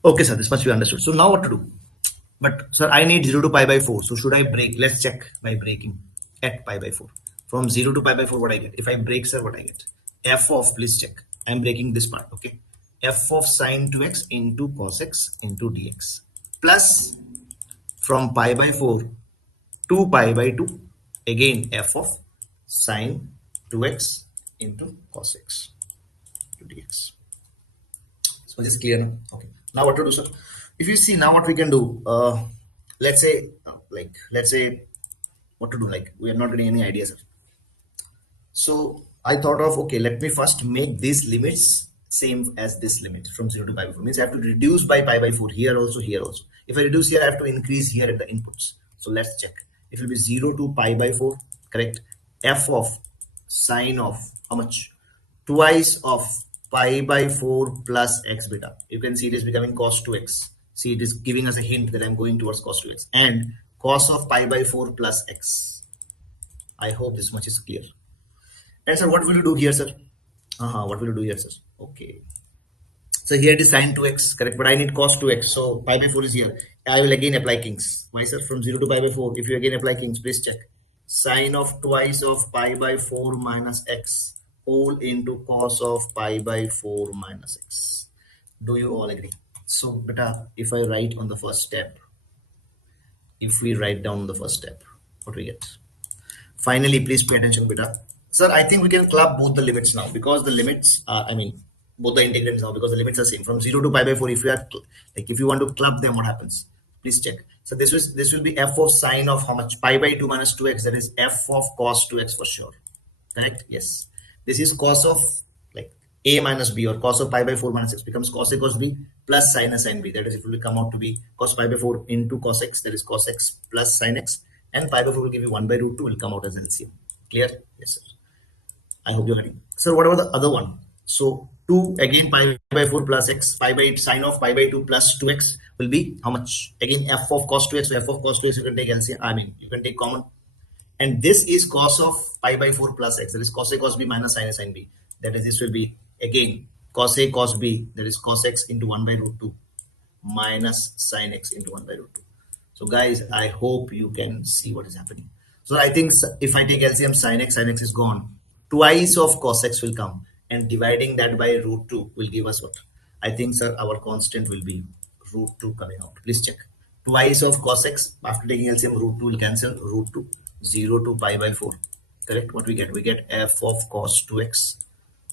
Okay, sir, this much we understood. So now what to do? But sir, I need 0 to pi by 4. So should I break? Let's check by breaking at pi by 4. From 0 to pi by 4, what I get? If I break, sir, what I get? F of, please check. I'm breaking this part, okay? F of sine 2x into cos x into dx. Plus from pi by 4 to pi by 2, again f of sine 2x into cos x to dx. So this is clear now. Okay. Now what to do, sir? If you see now what we can do, let's say, what to do? Like we are not getting any ideas, sir. So I thought of, okay, let me first make these limits same as this limit from 0 to pi by 4. Means I have to reduce by pi by 4 here also, here also. If I reduce here, I have to increase here at the inputs. So let's check. It will be 0 to pi by 4, correct? F of sine of how much? Twice of pi by 4 plus x beta. You can see it is becoming cos 2x. See, it is giving us a hint that I'm going towards cos 2x. And cos of pi by 4 plus x. I hope this much is clear. And sir, what will you do here, sir? What will you do here, sir? Okay. So here it is sine 2x, correct? But I need cos 2x. So pi by 4 is here. I will again apply King's. Why, sir? From 0 to pi by 4. If you again apply King's, please check. Sine of twice of pi by 4 minus x whole into cos of pi by 4 minus x. Do you all agree? So, beta, if I write on the first step, if we write down the first step, what we get? Finally, please pay attention, beta. Sir, I think we can club both the limits now, because the limits are, I mean, both the integrands now, because the limits are same. From 0 to pi by 4, if you are, like, if you want to club them, what happens? Please check. So this will be f of sine of how much? Pi by 2 minus 2x, that is f of cos 2x for sure. Correct? Yes. This is cos of, like, a minus b, or cos of pi by 4 minus x becomes cos a cos b plus sin a sin b. That is, it will come out to be cos pi by 4 into cos x, that is cos x plus sin x. And pi by 4 will give you 1 by root 2, will come out as LCM. Clear? Yes, sir. I hope you're getting. Sir, what about the other one? So 2 again pi by 4 plus x, pi by sine of pi by 2 plus 2x will be how much? Again f of cos 2x. So f of cos 2x you can take LCM. I mean, you can take common. And this is cos of pi by 4 plus x. That is cos a cos b minus sin a sin b. That is, this will be again cos a cos b. That is cos x into 1 by root 2 minus sin x into 1 by root 2. So guys, I hope you can see what is happening. So I think if I take LCM, sin x is gone. Twice of cos x will come, and dividing that by root 2 will give us what? I think, sir, our constant will be root 2 coming out. Please check. Twice of cos x, after taking LCM, root 2 will cancel, root 2, 0 to pi by 4. Correct? What we get? We get f of cos 2x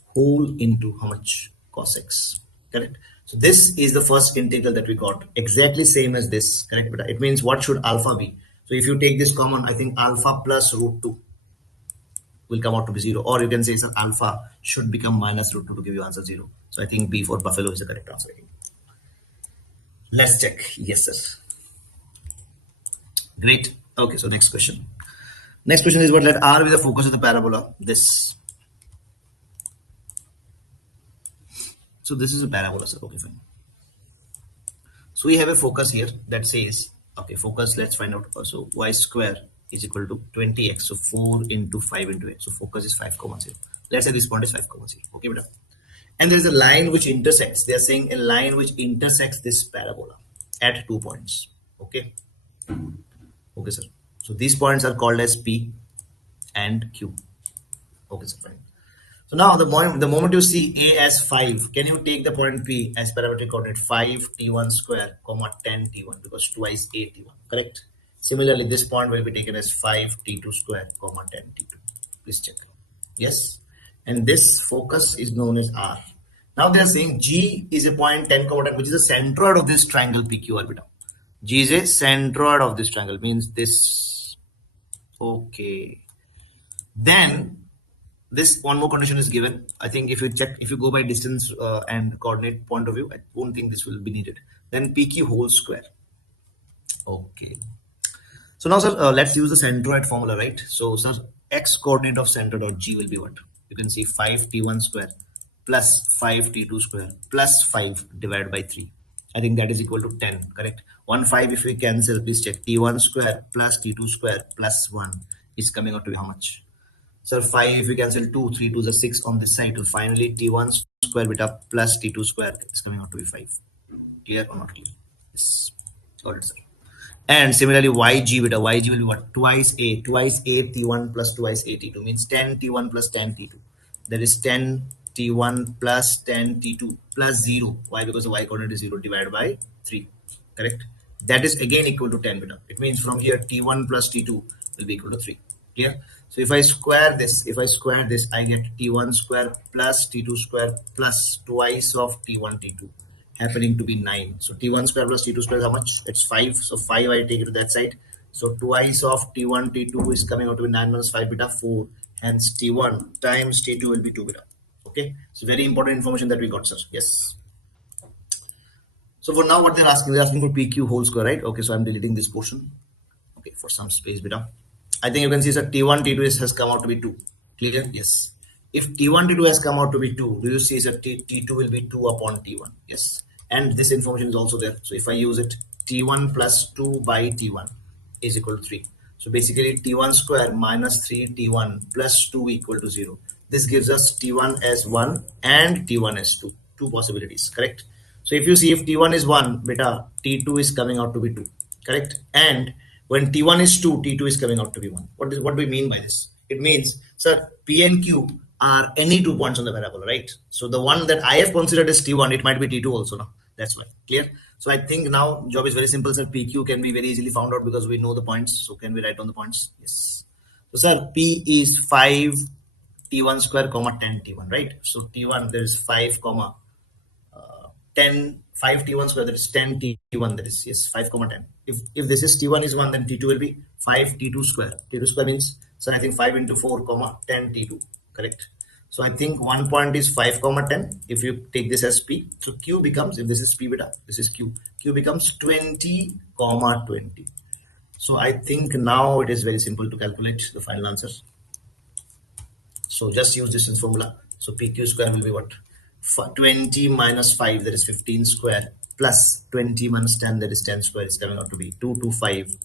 whole into how much? Cos x. Correct? So this is the first integral that we got. Exactly same as this. Correct? But it means what should alpha be? So if you take this common, I think alpha plus root 2 will come out to be 0. Or you can say, sir, alpha should become minus root 2 to give you answer 0. So I think B for buffalo is the correct answer. Let's check. Yes, sir. Great. Okay, so next question. Next question is what? Let R be the focus of the parabola. This. So this is a parabola, sir. Okay, fine. So we have a focus here that says, okay, focus, let's find out. So y square is equal to 20x. So 4 into 5 into x. So focus is 5, 0. Let's say this point is 5, 0. Okay, beta. And there is a line which intersects. They are saying a line which intersects this parabola at 2 points. Okay. Okay, sir. So these points are called as P and Q. Okay, sir. Fine. So now the moment you see A as 5, can you take the point P as parametric coordinate 5 t1 square, comma 10 t1, because twice A t1, correct? Similarly, this point will be taken as 5 t2 square, comma 10 t2. Please check. Yes. And this focus is known as R. Now they are saying G is a point 10, 10, which is the centroid of this triangle PQ orbital. G is a centroid of this triangle, means this. Okay. Then this one more condition is given. I think if you check, if you go by distance and coordinate point of view, I won't think this will be needed. Then PQ whole square. Okay. So now, sir, let's use the centroid formula, right? So, sir, x coordinate of centroid dot g will be what? You can see 5t1 square plus 5t2 square plus 5 divided by 3. I think that is equal to 10, correct? 1, 5, if we cancel, please check. T1 square plus T2 square plus 1 is coming out to be how much? So 5, if we cancel 2, 3 2 is 6 on this side. So finally, T1 square beta plus T2 square is coming out to be 5. Clear or not clear? Yes. Got it, sir. And similarly, yg beta, yg will be what? Twice a t1 plus twice a t2 means 10 t1 plus 10 t2. That is 10 t1 plus 10 t2 plus 0. Why? Because the y coordinate is 0 divided by 3. Correct? That is again equal to 10 beta. It means from here t1 plus t2 will be equal to 3. Clear? So if I square this, I get t1 square plus t2 square plus twice of t1 t2 happening to be 9. So t1 square plus t2 square is how much? It's 5. So 5 I take it to that side. So twice of t1 t2 is coming out to be 9 minus 5 beta 4. Hence t1 times t2 will be 2 beta. Okay. So very important information that we got, sir. Yes. So for now, what they're asking for PQ whole square, right? Okay. So I'm deleting this portion. Okay. For some space beta. I think you can see, sir, T1, T2 has come out to be 2. Clear? Yes. If T1, T2 has come out to be 2, do you see that T2 will be 2 upon T1? Yes. And this information is also there. So if I use it, T1 plus 2 by T1 is equal to 3. So basically T1 square minus 3T1 plus 2 equal to 0. This gives us T1 as 1 and T1 as 2. Two possibilities, correct? So if you see, if T1 is 1, beta, T2 is coming out to be 2, correct? And when T1 is 2, T2 is coming out to be 1. What do we mean by this? It means, sir, P and Q are any 2 points on the parabola, right? So the one that I have considered as T1, it might be T2 also now. That's why. Clear? So I think now job is very simple, sir. PQ can be very easily found out because we know the points. So can we write down the points? Yes. So sir, P is 5 T1 square comma 10 T1, right? So T1 there is 5 comma 10, 5 T1 square, that is 10 T1, that is, yes, 5 comma 10. If this is T1 is 1, then T2 will be 5 T2 square. T2 square means, so I think 5 into 4 comma 10 T2, correct? So I think one point is 5 comma 10. If you take this as P, so Q becomes, if this is P beta, this is Q, Q becomes 20 comma 20. So I think now it is very simple to calculate the final answer. So just use this formula. So PQ square will be what? 20 minus 5, that is 15 square, plus 20 minus 10, that is 10 square, is coming out to be 225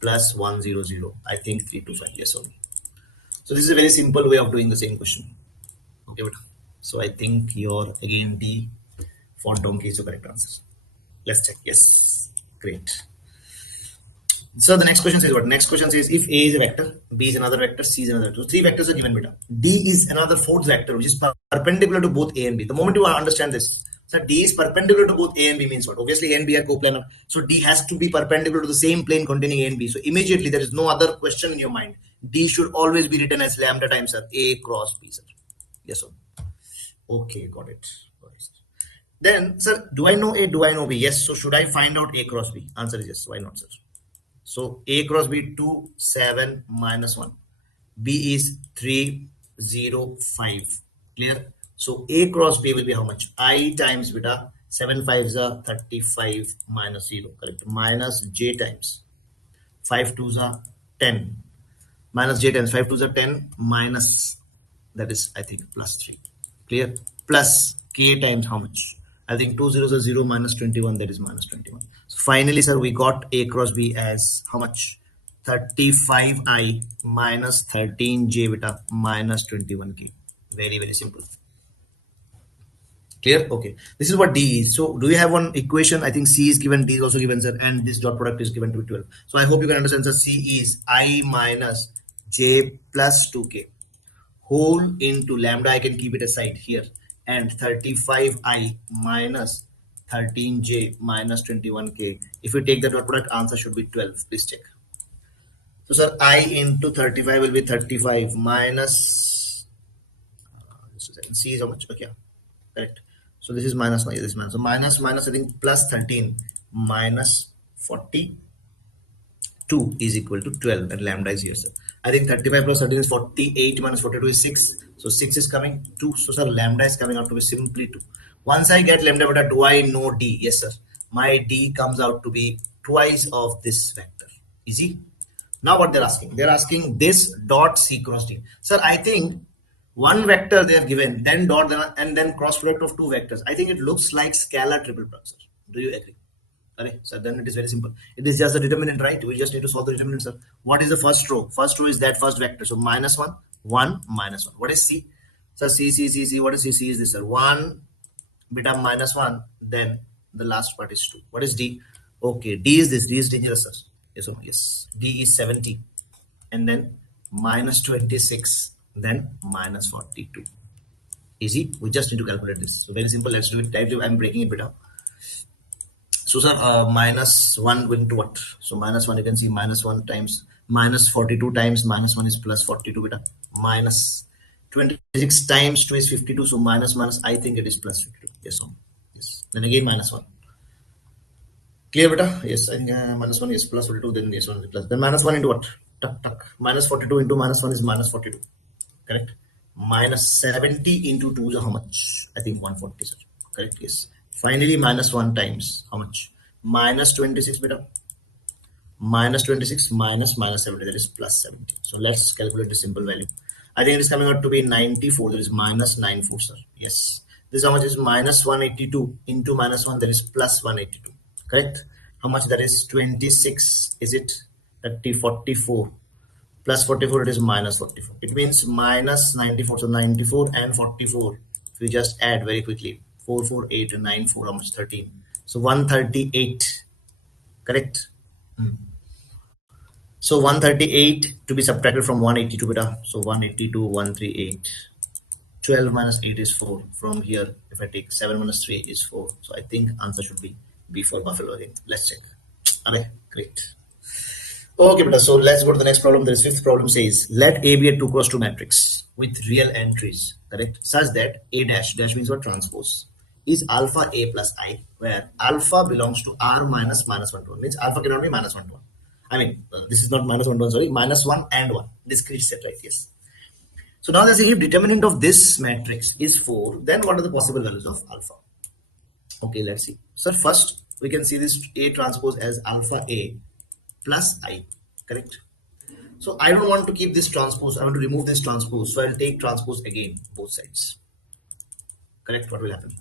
plus 100. I think 325. Yes, only. So this is a very simple way of doing the same question. Okay, but so I think your again D font donkey is the correct answer. Let's check. Yes, great. So the next question says what? Next question says if A is a vector, B is another vector, C is another vector. So 3 vectors are given beta. D is another 4th vector which is perpendicular to both A and B. The moment you understand this, so D is perpendicular to both A and B means what? Obviously A and B are coplanar. So D has to be perpendicular to the same plane containing A and B. So immediately there is no other question in your mind. D should always be written as lambda times A cross B, sir. Yes, sir. Okay, got it. Then, sir, do I know A? Do I know B? Yes. So should I find out A cross B? Answer is yes. Why not, sir? So A cross B 2, 7 minus 1. B is 3, 0, 5. Clear? So A cross B will be how much? I times beta. 7 5s are 35 minus 0. Correct? Minus J times 5 2s are 10. Minus J times 5 2s are 10. Minus, that is, I think, plus 3. Clear? Plus K times how much? I think 2 zeros are 0 minus 21, that is minus 21. So finally, sir, we got A cross B as how much? 35I minus 13J beta minus 21K. Very, very simple. Clear? Okay. This is what D is. So do you have one equation? I think C is given, D is also given, sir, and this dot product is given to be 12. So I hope you can understand, sir. C is I minus J plus 2K. Whole into lambda, I can keep it aside here, and 35I minus 13J minus 21K. If you take the dot product, answer should be 12. Please check. So, sir, I into 35 will be 35 minus C is how much? Okay, correct. So this is minus 1. This is minus. So minus minus, I think plus 13 minus 42 is equal to 12, and lambda is here, sir. I think 35 plus 13 is 48 minus 42 is 6. So 6 is coming 2. So sir, lambda is coming out to be simply 2. Once I get lambda beta, do I know D? Yes, sir. My D comes out to be twice of this vector. Easy. Now what they're asking? They're asking this dot C cross D. Sir, I think one vector they have given, then dot, and then cross product of two vectors. I think it looks like scalar triple product, sir. Do you agree? Okay, so then it is very simple. It is just the determinant, right? We just need to solve the determinant, sir. What is the first row? First row is that first vector. So minus 1, 1, minus 1. What is C? So C, C, C, C. What is C? C is this, sir. 1, beta minus 1. Then the last part is 2. What is D? Okay, D is this. D is dangerous, sir. Yes or no? Yes. D is 70. And then minus 26. Then minus 42. Easy. We just need to calculate this. So very simple. Let's do it. Type. I'm breaking it beta. So sir, minus 1 into what? So minus 1, you can see minus 1 times minus 42 times minus 1 is plus 42 beta. Minus 26 times 2 is 52. So minus minus, I think it is plus 52. Yes, no? Yes. Then again minus 1. Clear beta? Yes, I think minus 1 is plus 42. Then yes, 1 is plus. Then minus 1 into what? Tuck, tuck. Minus 42 into minus 1 is minus 42. Correct? Minus 70 into 2 is how much? I think 140, sir. Correct? Yes. Finally, minus 1 times how much? Minus 26 beta. Minus 26 minus minus 70, that is plus 70. So let's calculate the simple value. I think it is coming out to be 94, that is minus 94, sir. Yes. This how much is minus 182 into minus 1, that is plus 182. Correct? How much that is? 26. Is it 30, 44? Plus 44, it is minus 44. It means minus 94. So 94 and 44. If we just add very quickly, 4, 4, 8, and 9, 4, how much? 13. So 138. Correct? So 138 to be subtracted from 182 beta. So 182, 138. 12 minus 8 is 4. From here, if I take 7 minus 3 is 4. So I think answer should be B for Buffalo again. Let's check. Okay, great. Okay, beta. So let's go to the next problem. The fifth problem says, let A be a 2 cross 2 matrix with real entries, correct? Such that A dash, dash means what? Transpose, is alpha A plus I, where alpha belongs to R minus minus 1 to 1. Means alpha cannot be minus 1 to 1. I mean, this is not minus 1 to 1, sorry, minus 1 and 1. Discrete set, right? Yes. So now let's say if determinant of this matrix is 4, then what are the possible values of alpha? Okay, let's see. So first, we can see this A transpose as alpha A plus I, correct? So I don't want to keep this transpose. I want to remove this transpose. So I'll take transpose again, both sides. Correct? What will happen?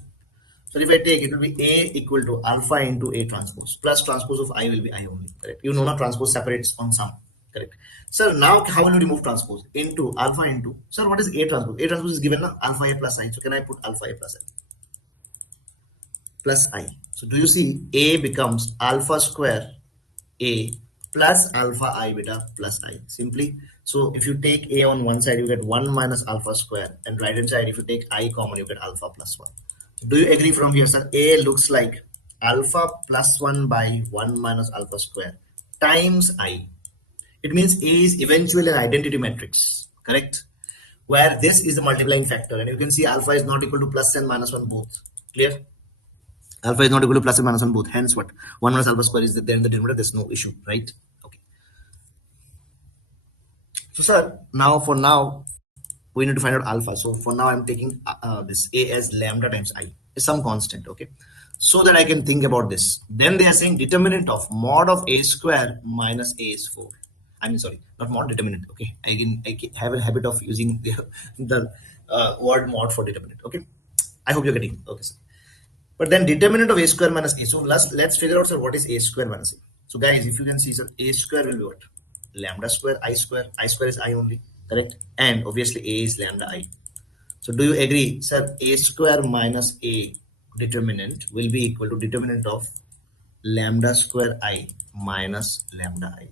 So if I take, it will be A equal to alpha into A transpose, plus transpose of I will be I only. Correct? You know now transpose separates on sum. Correct? Sir, now how will you remove transpose? Into alpha into. Sir, what is A transpose? A transpose is given now, alpha A plus I. So can I put alpha A plus I? Plus I. So do you see A becomes alpha square A plus alpha I beta plus I. Simply, so if you take A on one side, you get 1 minus alpha square, and right hand side, if you take I common, you get alpha plus 1. Do you agree from here, sir? A looks like alpha plus 1 by 1 minus alpha square times I. It means A is eventually an identity matrix, correct? Where this is the multiplying factor, and you can see alpha is not equal to plus and minus 1 both. Clear? Alpha is not equal to plus and minus 1 both. Hence what? 1 minus alpha square is there in the denominator. There's no issue, right? Okay. So sir, now for now, we need to find out alpha. So for now, I'm taking this A as lambda times I, some constant, okay? So that I can think about this. Then they are saying determinant of mod of A square minus A is 4. I mean, sorry, not mod, determinant, okay? I have a habit of using the word mod for determinant, okay? I hope you're getting, okay, sir. But then determinant of A square minus A. So let's figure out, sir, what is A square minus A. So guys, if you can see, sir, A square will be what? Lambda square, I square. I square is I only, correct? And obviously A is lambda I. So do you agree, sir, A square minus A determinant will be equal to determinant of lambda square I minus lambda I,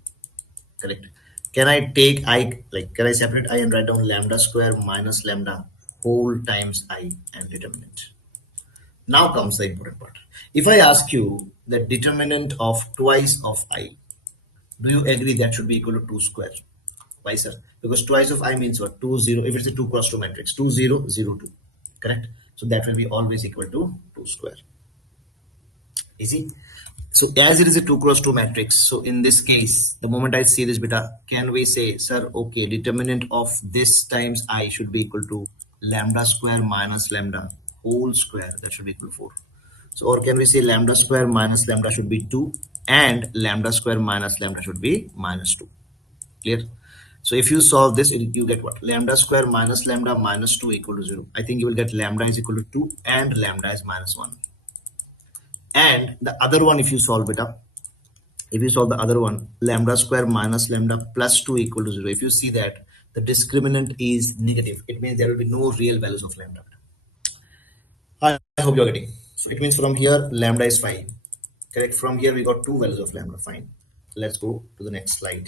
correct? Can I take I, like, can I separate I and write down lambda square minus lambda whole times I and determinant? Now comes the important part. If I ask you the determinant of twice of I, do you agree that should be equal to 2 square? Why, sir? because twice of I means what? 2 0. If it's a 2 cross 2 matrix, 2 0 0 2. Correct? So that will be always equal to 2 square. Easy. So as it is a 2 cross 2 matrix, so in this case, the moment I see this beta, can we say, sir, okay, determinant of this times I should be equal to lambda square minus lambda whole square, that should be equal to 4. So, or can we say lambda square minus lambda should be 2 and lambda square minus lambda should be minus 2. Clear? So if you solve this, you get what? Lambda square minus lambda minus 2 equal to 0. I think you will get lambda is equal to 2 and lambda is minus 1. And the other one, if you solve it up, if you solve the other one, lambda square minus lambda plus 2 equal to 0. If you see that the discriminant is negative, it means there will be no real values of lambda. I hope you're getting. So it means from here, lambda is 5. Correct? From here, we got two values of lambda. Fine. Let's go to the next slide.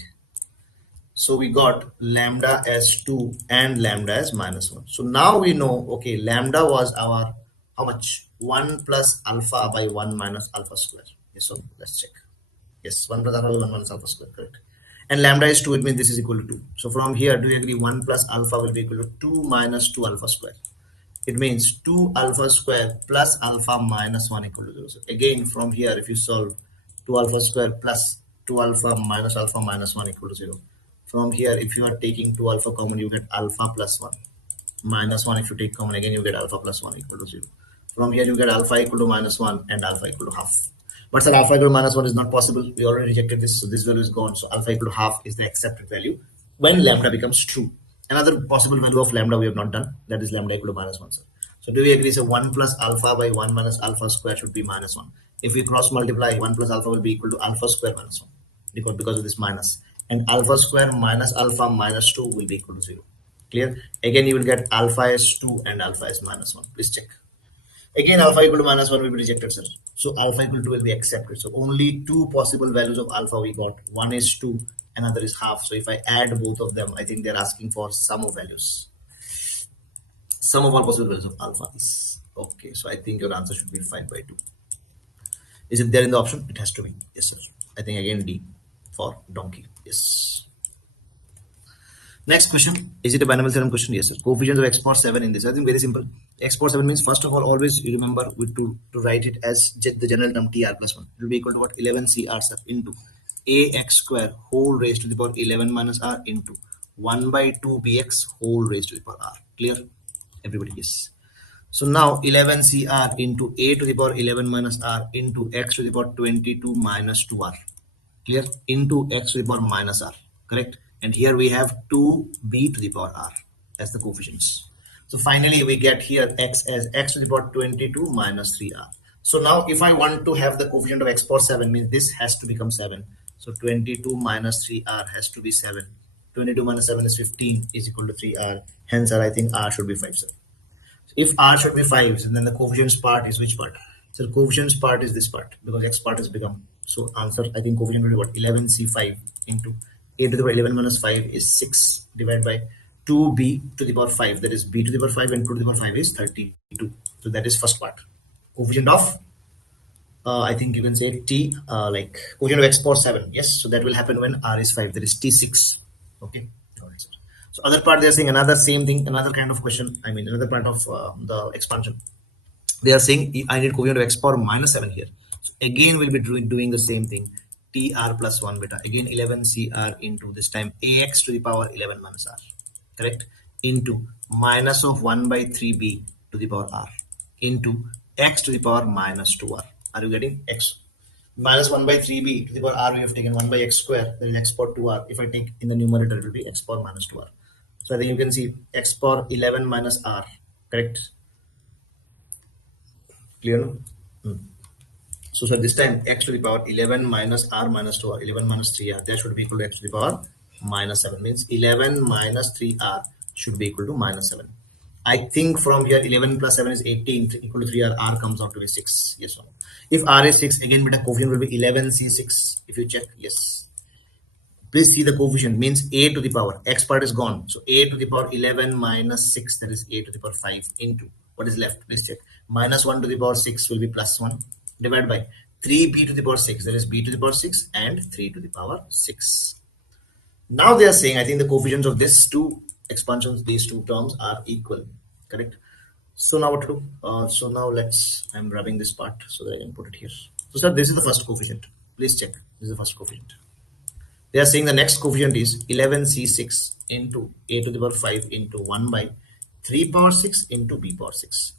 So we got lambda as 2 and lambda as minus 1. So now we know, okay, lambda was our, how much? 1 plus alpha by 1 minus alpha square. Yes, so let's check. Yes, 1 plus alpha by 1 minus alpha square, correct. And lambda is 2, it means this is equal to 2. So from here, do you agree 1 plus alpha will be equal to 2 minus 2 alpha square? It means 2 alpha square plus alpha minus 1 equal to 0. So again, from here, if you solve 2 alpha square plus 2 alpha minus 1 equal to 0. From here, if you are taking 2 alpha common, you get alpha plus 1. Minus 1, if you take common, again you get alpha plus 1 equal to 0. From here, you get alpha equal to minus 1 and alpha equal to half. But sir, alpha equal to minus 1 is not possible. We already rejected this, so this value is gone. So alpha equal to half is the accepted value when lambda becomes true. Another possible value of lambda we have not done, that is lambda equal to minus 1. Sir. So do we agree? So 1 plus alpha by 1 minus alpha square should be minus 1. If we cross multiply, 1 plus alpha will be equal to alpha square minus 1 because of this minus. And alpha square minus alpha minus 2 will be equal to 0. Clear? Again, you will get alpha is 2 and alpha is minus 1. Please check. Again, alpha equal to minus 1 will be rejected, sir. So alpha equal to will be accepted. So only two possible values of alpha we got. One is 2, another is half. So if I add both of them, I think they're asking for sum of values. Sum of all possible values of alpha is. Okay, so I think your answer should be 5 by 2. Is it there in the option? It has to be. Yes, sir. I think again D for donkey. Yes. Next question. Is it a binomial theorem question? Yes, sir. Coefficients of x power 7 in this. I think very simple. X power 7 means, first of all, always you remember to write it as the general term TR plus 1. It will be equal to what? 11 CR sir into AX square whole raised to the power 11 minus R into 1 by 2 BX whole raised to the power R. Clear? Everybody, yes. So now 11 CR into A to the power 11 minus R into X to the power 22 minus 2R. Clear? Into X to the power minus R. Correct? And here we have 2b to the power r as the coefficients. So finally we get here x as x to the power 22 minus 3r. So now if I want to have the coefficient of x power 7, means this has to become 7. So 22 minus 3r has to be 7. 22 minus 7 is 15 is equal to 3r. Hence I think r should be 5, sir. If r should be 5, then the coefficients part is which part? So the coefficients part is this part because x part has become. So answer, I think coefficient will be what? 11c5 into a to the power 11 minus 5 is 6 divided by 2b to the power 5. That is b to the power 5 and 2 to the power 5 is 32. So that is first part. Coefficient of, I think you can say t, like coefficient of x power 7. Yes, so that will happen when r is 5. That is t6. Okay. All right, sir. So other part they are saying another same thing, another kind of question. I mean another part of the expansion. They are saying I need coefficient of x power minus 7 here. So again we'll be doing the same thing. TR plus 1 beta. Again 11 CR into this time AX to the power 11 minus R. Correct? Into minus of 1 by 3B to the power R. Into X to the power minus 2R. Are you getting X? Minus 1 by 3B to the power R we have taken 1 by X square. Then X power 2R. If I take in the numerator it will be X power minus 2R. So I think you can see X power 11 minus R. Correct? Clear? No? So sir, this time x to the power 11 minus r minus 2r, 11 minus 3r, that should be equal to x to the power minus 7. Means 11 minus 3r should be equal to minus 7. I think from here 11 plus 7 is 18, equal to 3r, r comes out to be 6. Yes or no? If r is 6, again beta coefficient will be 11c6. If you check, yes. Please see the coefficient, means a to the power, x part is gone. So a to the power 11 minus 6, that is a to the power 5 into, what is left? Please check. Minus 1 to the power 6 will be plus 1 divided by 3b to the power 6, that is b to the power 6 and 3 to the power 6. Now they are saying, I think the coefficients of these two expansions, these two terms are equal, correct? So now what to do? So now I'm rubbing this part so that I can put it here. So sir, this is the first coefficient. Please check. This is the first coefficient. They are saying the next coefficient is 11c6 into a to the power 5 into 1 by 3 power 6 into b power 6.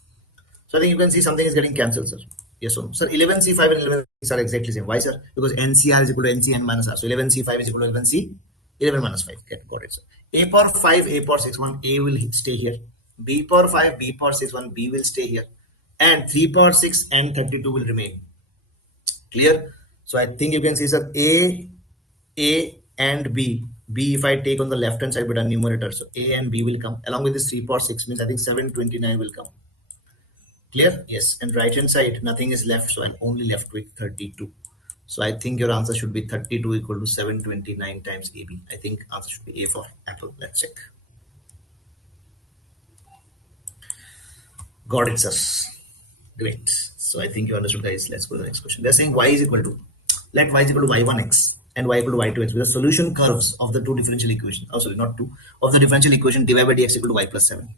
So I think you can see something is getting cancelled, sir. Yes or no? Sir, 11c5 and 11c6 are exactly same. Why, sir? Because ncr is equal to ncn minus r. So 11c5 is equal to 11c, 11 minus 5. Got it, sir. A power 5, A power 6, 1, A will stay here. B power 5, B power 6, 1, B will stay here. And 3 power 6 and 32 will remain. Clear? So I think you can see, sir, A and B. B, if I take on the left hand side with a numerator, so A and B will come. Along with this 3 power 6 means I think 729 will come. Clear? Yes. And right hand side, nothing is left. So I'm only left with 32. So I think your answer should be 32 equal to 729 times AB. I think answer should be A for apple. Let's check. Got it, sir. Great. So I think you understood, guys. Let's go to the next question. They're saying y is equal to, let y is equal to y1x and y equal to y2x with the solution curves of the two differential equations. Oh, sorry, not two. Of the differential equation dy by dx equal to y plus 7.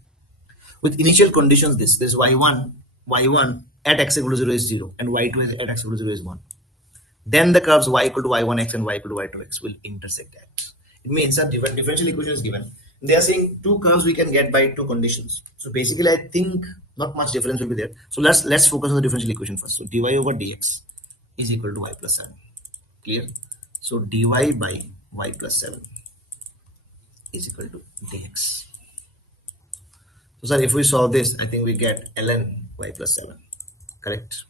With initial conditions, this y1 at x equal to 0 is 0 and y2 at x equal to 0 is 1. Then the curves y equal to y1x and y equal to y2x will intersect at. It means that differential equation is given. They are saying two curves we can get by two conditions. So basically, I think not much difference will be there. So let's focus on the differential equation first. So dy over dx is equal to y plus 7. Clear? So dy by y plus 7 is equal to dx. So sir, if we solve this, I think we get ln y plus 7, correct,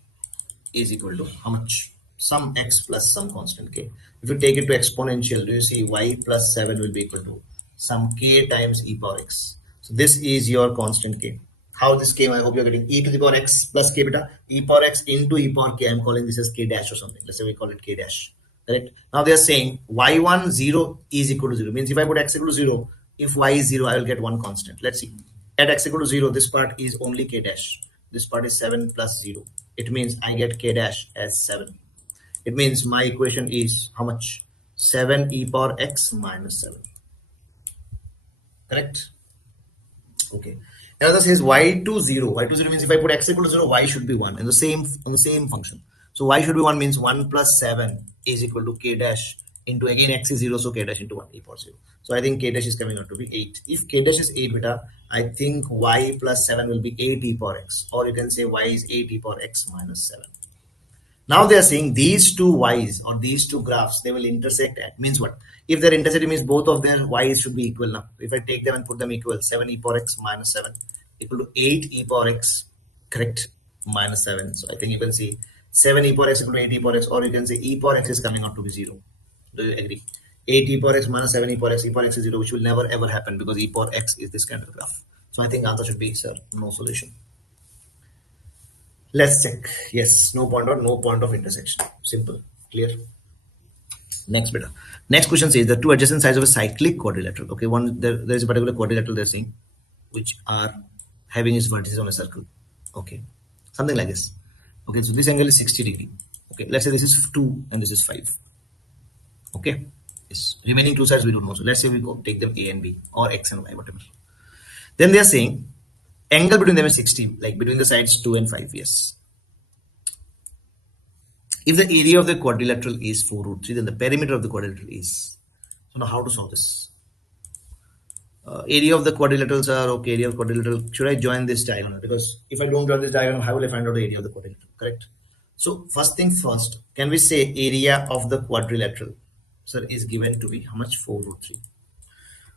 is equal to how much? Some x plus some constant k. If you take it to exponential, do you see y plus 7 will be equal to some k times e power x. So this is your constant k. How this came, I hope you're getting e to the power x plus k beta, e power x into e power k. I'm calling this as k dash or something. Let's say we call it k dash. Correct. Now they are saying y1 0 is equal to 0. Means if I put x equal to 0, if y is 0, I will get one constant. Let's see. At x equal to 0, this part is only k dash. This part is 7 plus 0. It means I get k dash as 7. It means my equation is how much? 7 e power x minus 7. Correct? Okay. Another says y2 0. Y2 0 means if I put x equal to 0, y should be 1 in the same function. So y should be 1 means 1 plus 7 is equal to k dash into, again x is 0, so k dash into 1 e power 0. So I think k dash is coming out to be 8. If k dash is a beta, I think y plus 7 will be 8 e power x, or you can say y is 8 e power x minus 7. Now they are saying these two y's or these two graphs, they will intersect at, means what? If they're intersecting means both of their y's should be equal now. If I take them and put them equal, 7 e power x minus 7 equal to 8 e power x, correct, minus 7. So I think you can see 7 e power x equal to 8 e power x, or you can say e power x is coming out to be 0. Do you agree? 8 e power x minus 7 e power x is 0, which will never ever happen because e power x is this kind of graph. So I think answer should be, sir, no solution. Let's check. Yes, no point or no point of intersection. Simple, clear. Next beta. Next question says the two adjacent sides of a cyclic quadrilateral. Okay, there is a particular quadrilateral they're saying, which are having its vertices on a circle. Okay, something like this. Okay, so this angle is 60 degree. Okay, let's say this is 2 and this is 5. Okay, yes. Remaining two sides we don't know. So let's say we go take them A and B or X and Y, whatever. Then they are saying angle between them is 60, like between the sides 2 and 5. Yes. If the area of the quadrilateral is 4 root 3, then the perimeter of the quadrilateral is. So now how to solve this? Area of the quadrilaterals are, okay, area of quadrilateral. Should I join this diagonal? Because if I don't join this diagonal, how will I find out the area of the quadrilateral? Correct? So first thing first, can we say area of the quadrilateral, sir, is given to be how much? 4 root 3.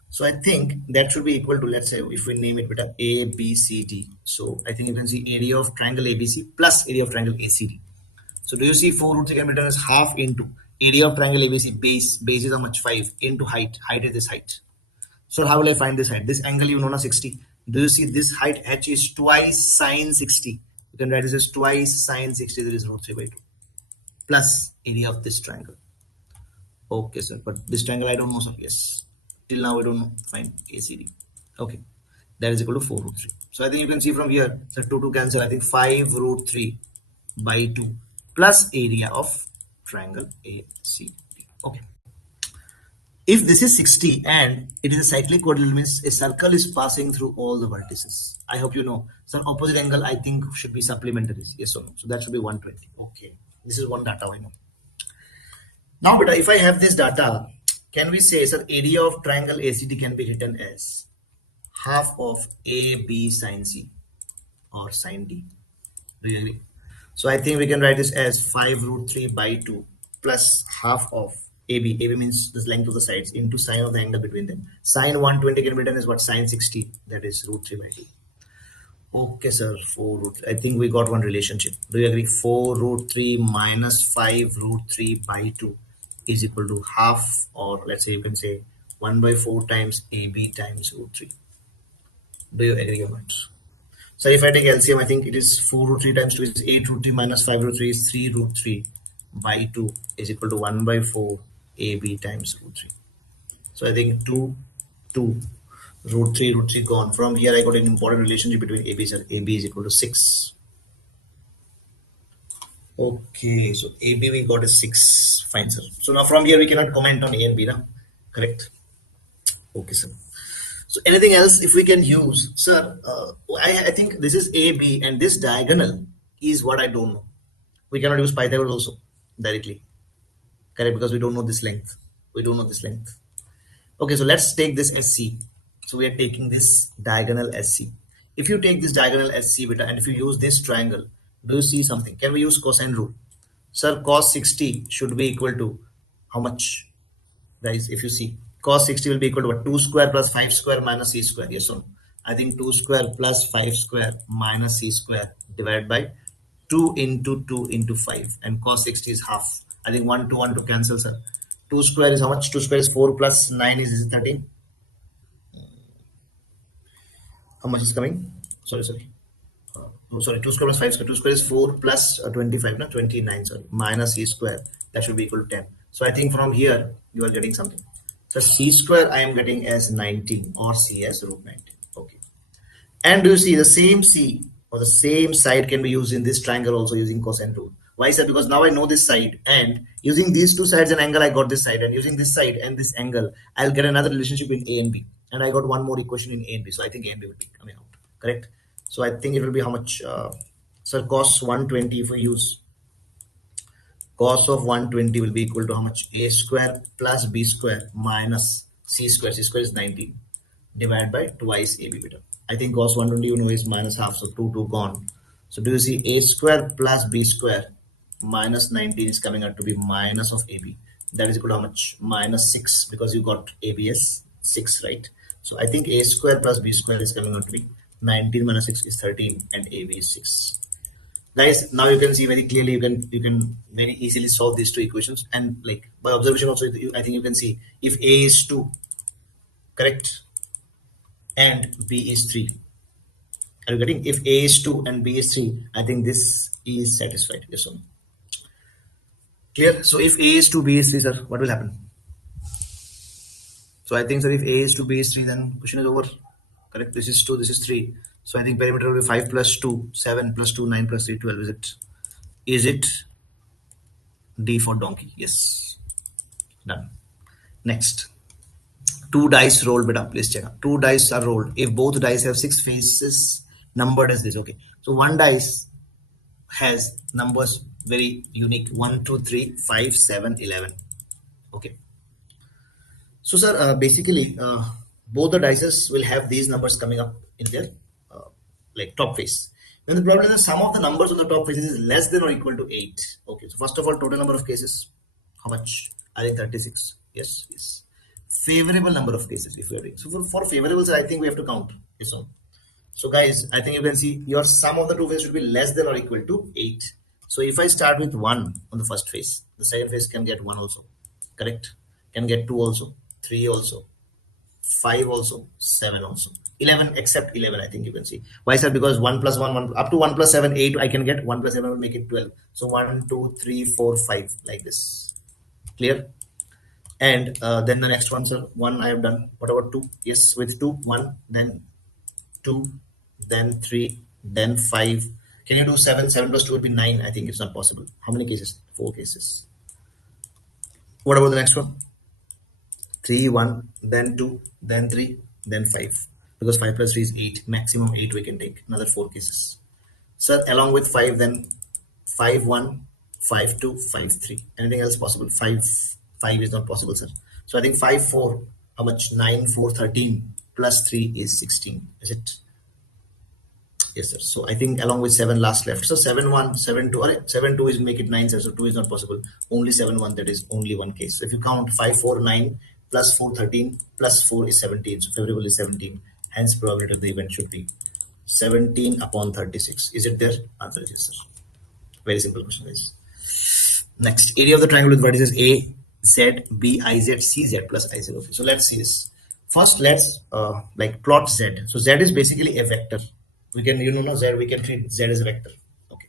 So I think that should be equal to, let's say, if we name it with A, B, C, D. So I think you can see area of triangle ABC plus area of triangle ACD. So do you see 4 root 3 can be written as half into area of triangle ABC, base is how much? 5 into height is this height. So how will I find this height? This angle you know now 60. Do you see this height h is twice sine 60? You can write this as twice sine 60, that is root 3 by 2 plus area of this triangle. Okay, sir, but this triangle I don't know, sir. Yes, till now I don't know. Fine, ACD. Okay, that is equal to 4 root 3. So I think you can see from here, so 2 cancel. I think 5 root 3 by 2 plus area of triangle ACD. Okay. If this is 60 and it is a cyclic coordinate, means a circle is passing through all the vertices. I hope you know. So opposite angle, I think, should be supplementary. Yes or no? So that should be 120. Okay. This is one data I know. Now, but if I have this data, can we say, sir, area of triangle ACT can be written as half of AB sine C or sine D? Do you agree? So I think we can write this as 5 root 3 by 2 plus half of AB. AB means the length of the sides into sine of the angle between them. Sine 120 can be written as what? Sine 60. That is root 3 by 2. Okay, sir. 4 root. I think we got one relationship. Do you agree? 4 root 3 minus 5 root 3 by 2 is equal to half, or let's say you can say 1 by 4 times AB times root 3. Do you agree or not? So if I take LCM, I think it is 4 root 3 times 2 is 8 root 3 minus 5 root 3 is 3 root 3 by 2 is equal to 1 by 4 AB times root 3. So I think 2 root 3 gone. From here I got an important relationship between AB and AB is equal to 6. Okay, so AB we got is 6. Fine, sir. So now from here we cannot comment on A and B now. Correct? Okay, sir. So anything else if we can use, sir? I think this is AB and this diagonal is what I don't know. We cannot use Pythagoras also directly, correct? Because we don't know this length. We don't know this length. Okay, so let's take this as C. So we are taking this diagonal as C. If you take this diagonal as C beta and if you use this triangle, do you see something? Can we use cosine rule? Sir, cos 60 should be equal to how much? Guys, if you see, cos 60 will be equal to what? 2 square plus 5 square minus c square. Yes or no? I think 2 square plus 5 square minus c square divided by 2 into 2 into 5. And cos 60 is half. I think 1 to cancel, sir. 2 square is how much? 2 square is 4 plus 9 is 13. How much is coming? Sorry. Oh, sorry, 2 square plus 5 square. 2 square is 4 plus 25, no, 29, sorry, minus c square. That should be equal to 10. So I think from here, you are getting something. So c square I am getting as 19 or c as root 19. Okay. And do you see the same c or the same side can be used in this triangle also using cosine rule. Why is that? Because now I know this side and using these two sides and angle I got this side, and using this side and this angle I'll get another relationship in A and B, and I got one more equation in A and B. So I think A and B will be coming out, correct? So I think it will be how much? So cos 120 if we use cos of 120 will be equal to how much? A square plus B square minus C square. C square is 19 divided by twice AB beta. I think cos 120 you know is minus half, so 2 gone. So do you see A square plus B square minus 19 is coming out to be minus of AB. That is equal to how much? Minus 6, because you got AB as 6, right? So I think A square plus B square is coming out to be 19 minus 6 is 13 and AB is 6. Guys, now you can see very clearly, you can very easily solve these two equations, and like by observation also I think you can see if A is 2, correct, and B is 3. Are you getting? If A is 2 and B is 3, I think this is satisfied. Yes or no? Clear? So if A is 2, B is 3, sir, what will happen? So I think, sir, if A is 2, B is 3, then question is over. Correct? This is 2, this is 3. So I think perimeter will be 5 plus 2, 7 plus 2, 9 plus 3, 12. Is it D for donkey? Yes. Done. Next. 2 dice rolled, beta. Please check out. 2 dice are rolled. If both dice have 6 faces, numbered as this. Okay. So one dice has numbers very unique: 1, 2, 3, 5, 7, 11. Okay. So, sir, basically, both the dices will have these numbers coming up in their uh, like top face. Then the problem is the sum of the numbers on the top faces is less than or equal to 8. Okay. So first of all, total number of cases, how much? I think 36. Yes. Favorable number of cases if you are doing. So for favorables, I think we have to count. Yes, no? So guys, I think you can see your sum of the two faces should be less than or equal to 8. So if I start with 1 on the first face, the second face can get 1 also. Correct? Can get 2 also, 3 also, 5 also, 7 also. 11 except 11, I think you can see. Why is that? Because 1 plus 1, 1 up to 1 plus 7, 8 I can get. 1 plus 7 will make it 12. So 1, 2, 3, 4, 5 like this. Clear? And then the next one, sir, 1 I have done. What about 2? Yes, with 2, 1, then 2, then 3, then 5. Can you do 7? 7 plus 2 would be 9. I think it's not possible. How many cases? 4 cases. What about the next one? 3, 1, then 2, then 3, then 5. Because 5 plus 3 is 8. Maximum 8 we can take. Another 4 cases. Sir, along with 5, then 5, 1, 5, 2, 5, 3. Anything else possible? 5 is not possible, sir. So I think 5, 4, how much? 9, 4, 13 plus 3 is 16. Is it? Yes, sir. So I think along with 7 last left. So 7 1 7 2. 7 2 is make it 9, sir. So 2 is not possible. Only 7 1, that is only one case. So if you count 5 4 9 plus 4 13 plus 4 is 17. So favorable is 17. Hence probability of the event should be 17 upon 36. Is it there? Answer is yes, sir. Very simple question, guys. Next, area of the triangle with vertices A, Z, B, I, Z, C, Z plus I, Z. Okay, so let's see this. First, let's like plot Z. So Z is basically a vector. We can, no, Z, we can treat Z as a vector. Okay.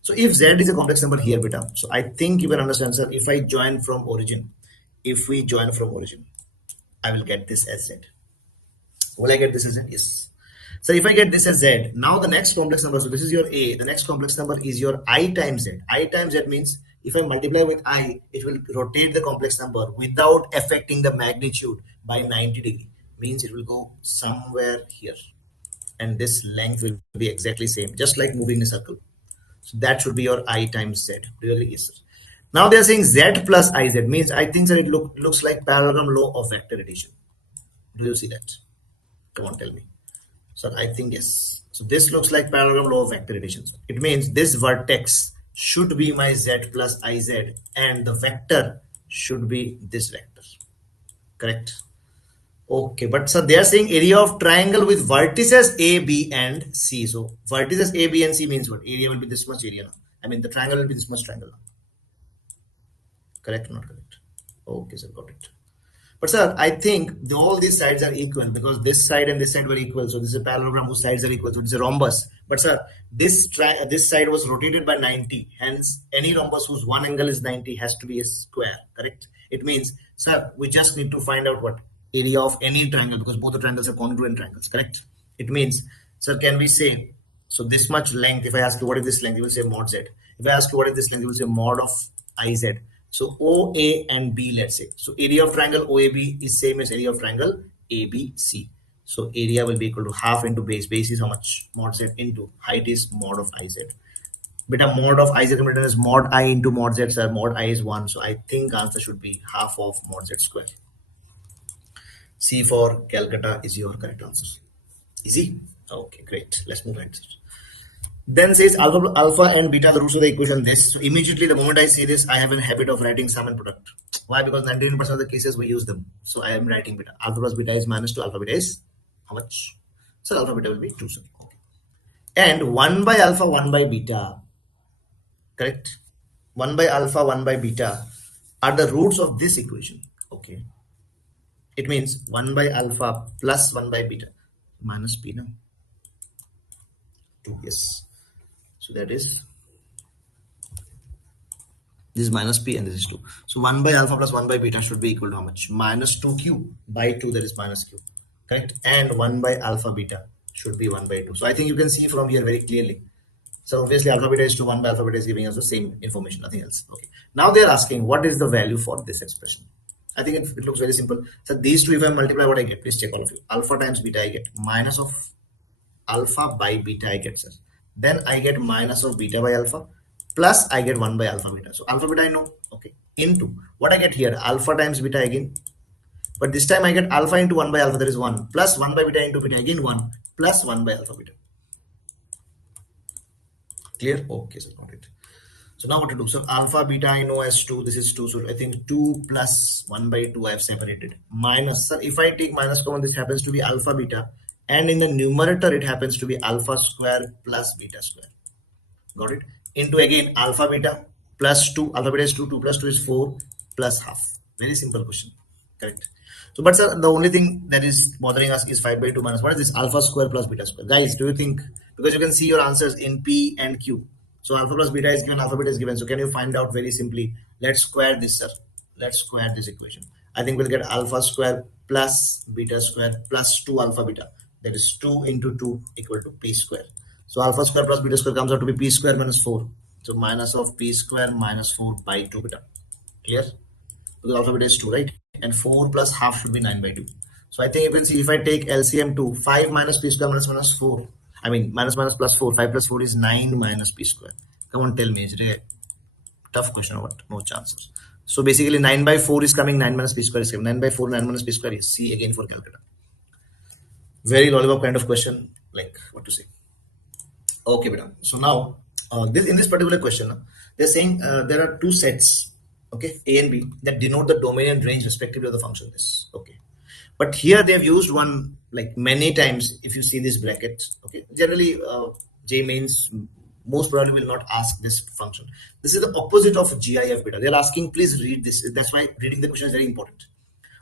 So if Z is a complex number here, beta, so I think you can understand, sir, if I join from origin, I will get this as Z. Will I get this as Z? Yes. So if I get this as Z, now the next complex number, so this is your A, the next complex number is your I times Z. I times Z means if I multiply with I, it will rotate the complex number without affecting the magnitude by 90 degree. Means it will go somewhere here. And this length will be exactly same, just like moving a circle. So that should be your I times Z. Really, yes, sir. Now they are saying Z plus IZ means I think that it looks like parallelogram law of vector addition. Do you see that? Come on, tell me. So I think yes. So this looks like parallelogram law of vector addition. It means this vertex should be my Z plus IZ and the vector should be this vector. Correct? Okay, but so they are saying area of triangle with vertices A, B and C. So vertices A, B and C means what? Area will be this much area now. I mean the triangle will be this much triangle now. Correct or not correct? Okay, sir, got it. But sir, I think all these sides are equal because this side and this side were equal. So this is a parallelogram whose sides are equal. So it's a rhombus. But sir, this side was rotated by 90. Hence, any rhombus whose one angle is 90 has to be a square. Correct? It means, sir, we just need to find out what area of any triangle because both the triangles are congruent triangles. Correct? It means, sir, can we say, so this much length, if I ask you what is this length, you will say mod Z. If I ask you what is this length, you will say mod of IZ. So OA and B, let's say. So area of triangle OAB is same as area of triangle ABC. So area will be equal to half into base. Base is how much? Mod Z into height is mod of IZ. Beta mod of IZ written as mod I into mod Z. So mod I is 1. So I think answer should be half of mod Z square. C for Calcutta is your correct answer. Easy? Okay, great. Let's move ahead. Then says alpha and beta the roots of the equation this. So immediately the moment I see this, I have a habit of writing sum and product. Why? Because 99% of the cases we use them. So I am writing beta. Alpha plus beta is minus 2. Alpha beta is how much? So alpha beta will be 2. So, okay. And 1 by alpha, 1 by beta. Correct? 1 by alpha, 1 by beta are the roots of this equation. Okay. It means 1 by alpha plus 1 by beta minus b now. 2. Yes. So that is this is minus p and this is 2. So 1 by alpha plus 1 by beta should be equal to how much? Minus 2q by 2, that is minus q. Correct? And 1 by alpha beta should be 1 by 2. So I think you can see from here very clearly. So obviously alpha beta is 2, 1 by alpha beta is giving us the same information, nothing else. Okay. Now they are asking what is the value for this expression. I think it looks very simple. So these two, if I multiply, what I get? Please check all of you. Alpha times beta I get minus of alpha by beta I get, sir. Then I get minus of beta by alpha plus I get 1 by alpha beta. So alpha beta I know. Okay. Into what I get here? Alpha times beta again. But this time I get alpha into 1 by alpha, that is 1 plus 1 by beta into beta again 1 plus 1 by alpha beta. Clear? Okay, so got it. So now what to do? So alpha beta I know as 2. This is 2. So I think 2 plus 1 by 2 I have separated. Minus. Sir, if I take minus common, this happens to be alpha beta. And in the numerator, it happens to be alpha square plus beta square. Got it? Into again alpha beta plus 2. Alpha beta is 2. 2 plus 2 is 4 plus half. Very simple question. Correct. So, but sir, the only thing that is bothering us is 5 by 2 minus. What is this? Alpha square plus beta square. Guys, do you think? Because you can see your answers in P and Q. So alpha plus beta is given, alpha beta is given. So can you find out very simply? Let's square this, sir. Let's square this equation. I think we'll get alpha square plus beta square plus 2 alpha beta. That is 2 into 2 equal to p square. So alpha square plus beta square comes out to be p square minus 4. So minus of p square minus 4 by 2 beta. Clear? Because alpha beta is 2, right? and 4 plus half should be 9 by 2. So I think you can see if I take LCM to 5 minus p square minus 4, I mean minus minus plus 4, 5 plus 4 is 9 minus p square. Come on, tell me, is it a tough question or what? No chances. So basically 9 by 4 is coming, 9 minus p square is coming. 9 by 4, 9 minus p square is C again for calculator. Very lollipop kind of question, like what to say. Okay, beta. So now, in this particular question, they're saying there are two sets, okay, A and B, that denote the domain and range respectively of the function. This, okay. But here they have used one like many times. If you see this bracket, okay, generally J mains most probably will not ask this function. This is the opposite of GIF beta. They're asking, please read this. That's why reading the question is very important.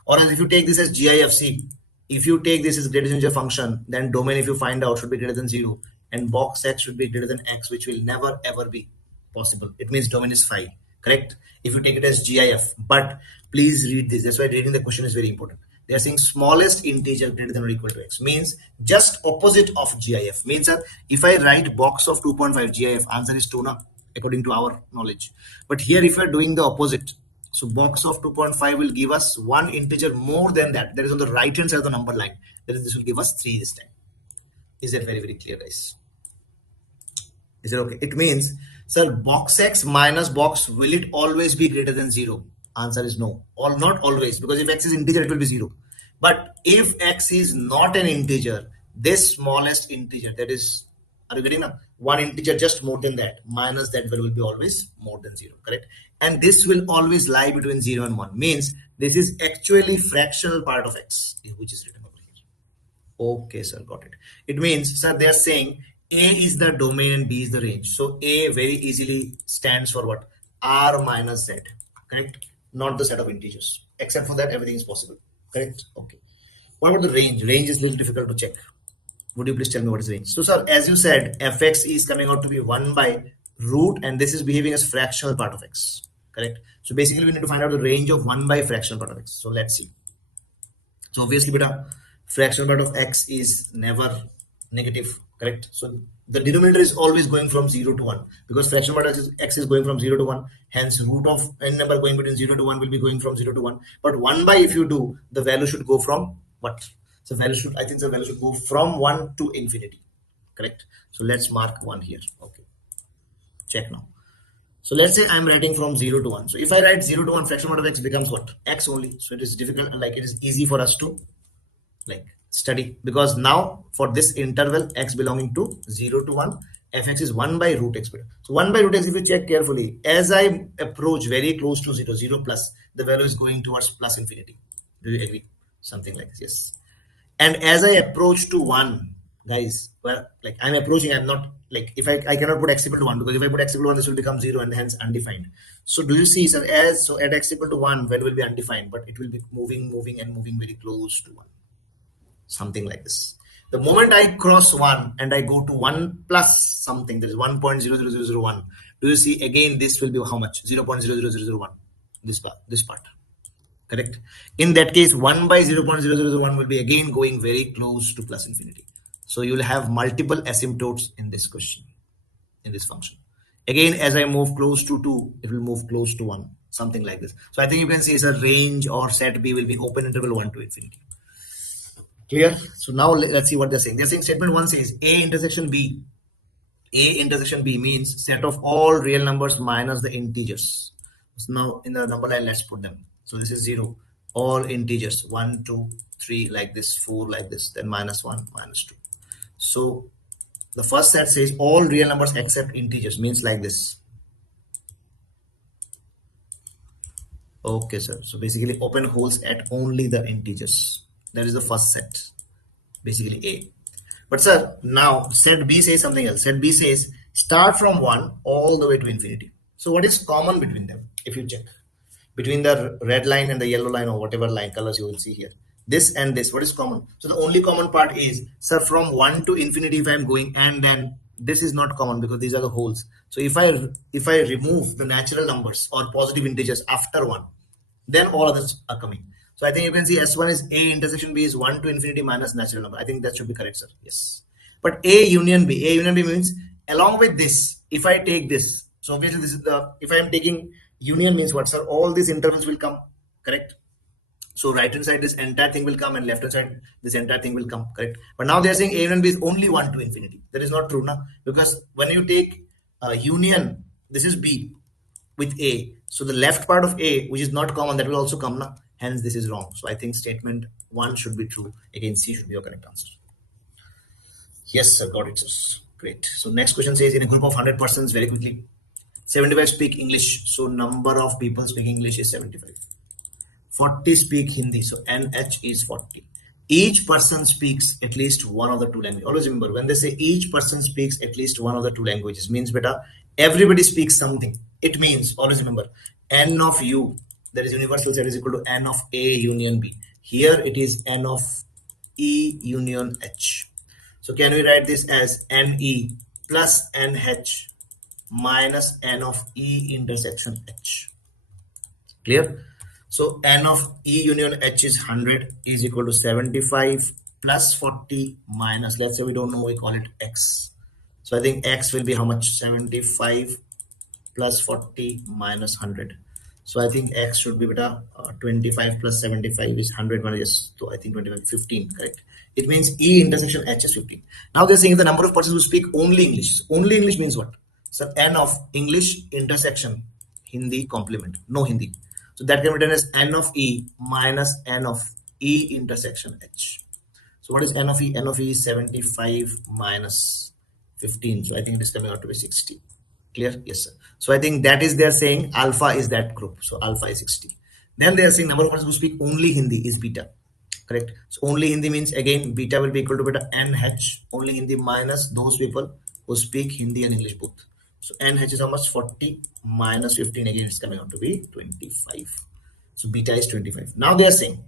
Or else if you take this as GIFC, if you take this as greater than a function, then domain, if you find out, should be greater than 0, and box x should be greater than x, which will never ever be possible. It means domain is phi, correct? If you take it as GIF, but please read this. That's why reading the question is very important. They are saying smallest integer greater than or equal to x, means just opposite of GIF. Means that if I write box of 2.5 GIF, answer is 2 now, according to our knowledge. But here, if you're doing the opposite, so box of 2.5 will give us one integer more than that. That is on the right hand side of the number line. That is, this will give us 3 this time. Is that very, very clear, guys? Is it okay? It means, sir, box x minus box, will it always be greater than 0? Answer is no. Or not always, because if x is integer, it will be 0. But if x is not an integer, this smallest integer, that is, are you getting now? One integer just more than that, minus that value will be always more than 0, correct? And this will always lie between 0 and 1. Means this is actually fractional part of x, which is written over here. Okay, sir, got it. It means, sir, they are saying A is the domain and B is the range. So A very easily stands for what? R minus Z, correct? Not the set of integers. Except for that, everything is possible, correct? Okay. What about the range? Range is a little difficult to check. Would you please tell me what is range? So, sir, as you said, fx is coming out to be 1 by root, and this is behaving as fractional part of x, correct? So basically, we need to find out the range of 1 by fractional part of x. So let's see. So obviously, beta, fractional part of x is never negative, correct? So the denominator is always going from 0 to 1, because fractional part of x is going from 0 to 1. Hence, root of n number going between 0 to 1 will be going from 0 to 1. But 1 by, if you do, the value should go from what? So value should, I think the value should go from 1 to infinity, correct? So let's mark 1 here. Okay, check now. So let's say I'm writing from 0 to 1. So if I write 0 to 1, fraction part of x becomes what? X only. So it is difficult, like it is easy for us to like study, because now for this interval x belonging to 0 to 1, fx is 1 by root x. So 1 by root x, if you check carefully, as I approach very close to 0, 0 plus, the value is going towards plus infinity. Do you agree? Something like this, yes. And as I approach to 1, guys, well, like I'm approaching, I'm not like, if I cannot put x equal to 1, because if I put x equal to 1, this will become 0 and hence undefined. So do you see, sir, so at x equal to 1, value will be undefined, but it will be moving very close to 1. Something like this. The moment I cross 1 and I go to 1 plus something, there is 1.00001. Do you see again, this will be how much? 0.00001. This part. Correct. In that case, 1 by 0.0001 will be again going very close to plus infinity. So you will have multiple asymptotes in this question, in this function. Again, as I move close to 2, it will move close to 1, something like this. So I think you can see, a range or set B will be open interval 1 to infinity. Clear? So now let's see what they're saying. They're saying statement 1 says A intersection B. A intersection B means set of all real numbers minus the integers. So now in the number line, let's put them. So this is 0, all integers, 1, 2, 3 like this, 4 like this, then minus 1, minus 2. So the first set says all real numbers except integers, means like this. Okay, sir. So basically open holes at only the integers. That is the first set, basically A. But sir, now set B says something else. Set B says start from 1 all the way to infinity. So what is common between them? If you check between the red line and the yellow line, or whatever line colors you will see here, this and this, what is common? So the only common part is, sir, from 1 to infinity if I am going, and then this is not common because these are the holes. So if I remove the natural numbers or positive integers after 1, then all others are coming. So I think you can see S1 is A intersection B is 1 to infinity minus natural number. I think that should be correct, sir. Yes. But A union B means along with this, if I take this, so obviously this is the, if I am taking union means what, sir? All these intervals will come, correct? So right hand side, this entire thing will come, and left hand side, this entire thing will come, correct? But now they are saying a and b is only 1 to infinity. That is not true now, because when you take union, this is b with a. So the left part of a, which is not common, that will also come now. Hence, this is wrong. So I think statement 1 should be true. Again, C should be your correct answer. Yes, sir, got it, sir. Great. So next question says, in a group of 100 persons, very quickly, 75 speak English. So number of people speaking English is 75. 40 speak Hindi, so NH is 40. Each person speaks at least one of the two languages. Always remember, when they say each person speaks at least one of the two languages, means beta, everybody speaks something. It means, always remember, N of U, that is universal set, is equal to N of A union B. Here it is N of E union H. So can we write this as NE plus NH minus N of E intersection H? Clear? So N of E union H is 100 is equal to 75 plus 40 minus, let's say we don't know, we call it X. So I think X will be how much? 75 plus 40 minus 100. So I think X should be beta 25 plus 75 is 100 minus, so I think 25, 15, correct? It means E intersection H is 15. Now they're saying the number of persons who speak only English. Only English means what? So N of English intersection Hindi complement, no Hindi. So that can be written as N of E minus N of E intersection H. So what is N of E? N of E is 75 minus 15. So I think it is coming out to be 60. Clear? Yes, sir. So I think that is, they're saying alpha is that group. So alpha is 60. Then they are saying number of persons who speak only Hindi is beta. Correct? So only Hindi means, again, beta will be equal to beta NH, only Hindi, minus those people who speak Hindi and English both. So NH is how much? 40 minus 15, again it's coming out to be 25. So beta is 25. Now they are saying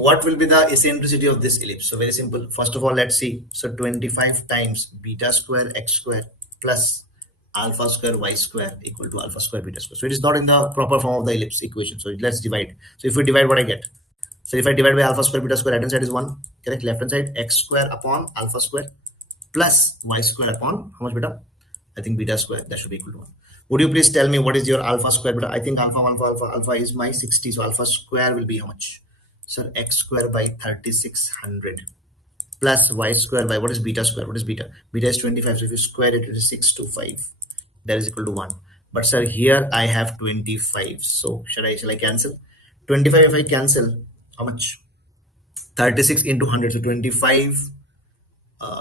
what will be the eccentricity of this ellipse. So very simple. First of all, let's see. So 25 times beta square x square plus alpha square y square equal to alpha square beta square. So it is not in the proper form of the ellipse equation. So let's divide. So if we divide, what I get? So if I divide by alpha square beta square, right hand side is 1, correct? Left hand side, x square upon alpha square plus y square upon how much beta? I think beta square, that should be equal to 1. Would you please tell me what is your alpha square beta? I think alpha is my 60. So alpha square will be how much? So x square by 3600 plus y square by, what is beta square? What is beta? Beta is 25. So if you square it, it is 625. That is equal to 1. But sir, here I have 25. So shall I cancel? 25, if I cancel, how much? 36 into 100. So 25.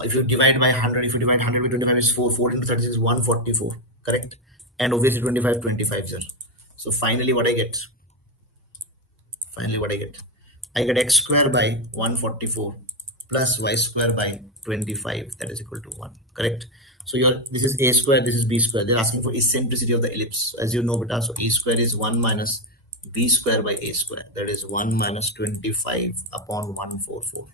If you divide by 100, if you divide 100 by 25 is 4. 4 into 36 is 144. Correct? And obviously 25, sir. So finally what I get? I get x square by 144 plus y square by 25, that is equal to 1. Correct? So this is a square, this is b square. They're asking for eccentricity of the ellipse. As you know, beta, so e square is 1 minus b square by a square. That is 1 minus 25 upon 144.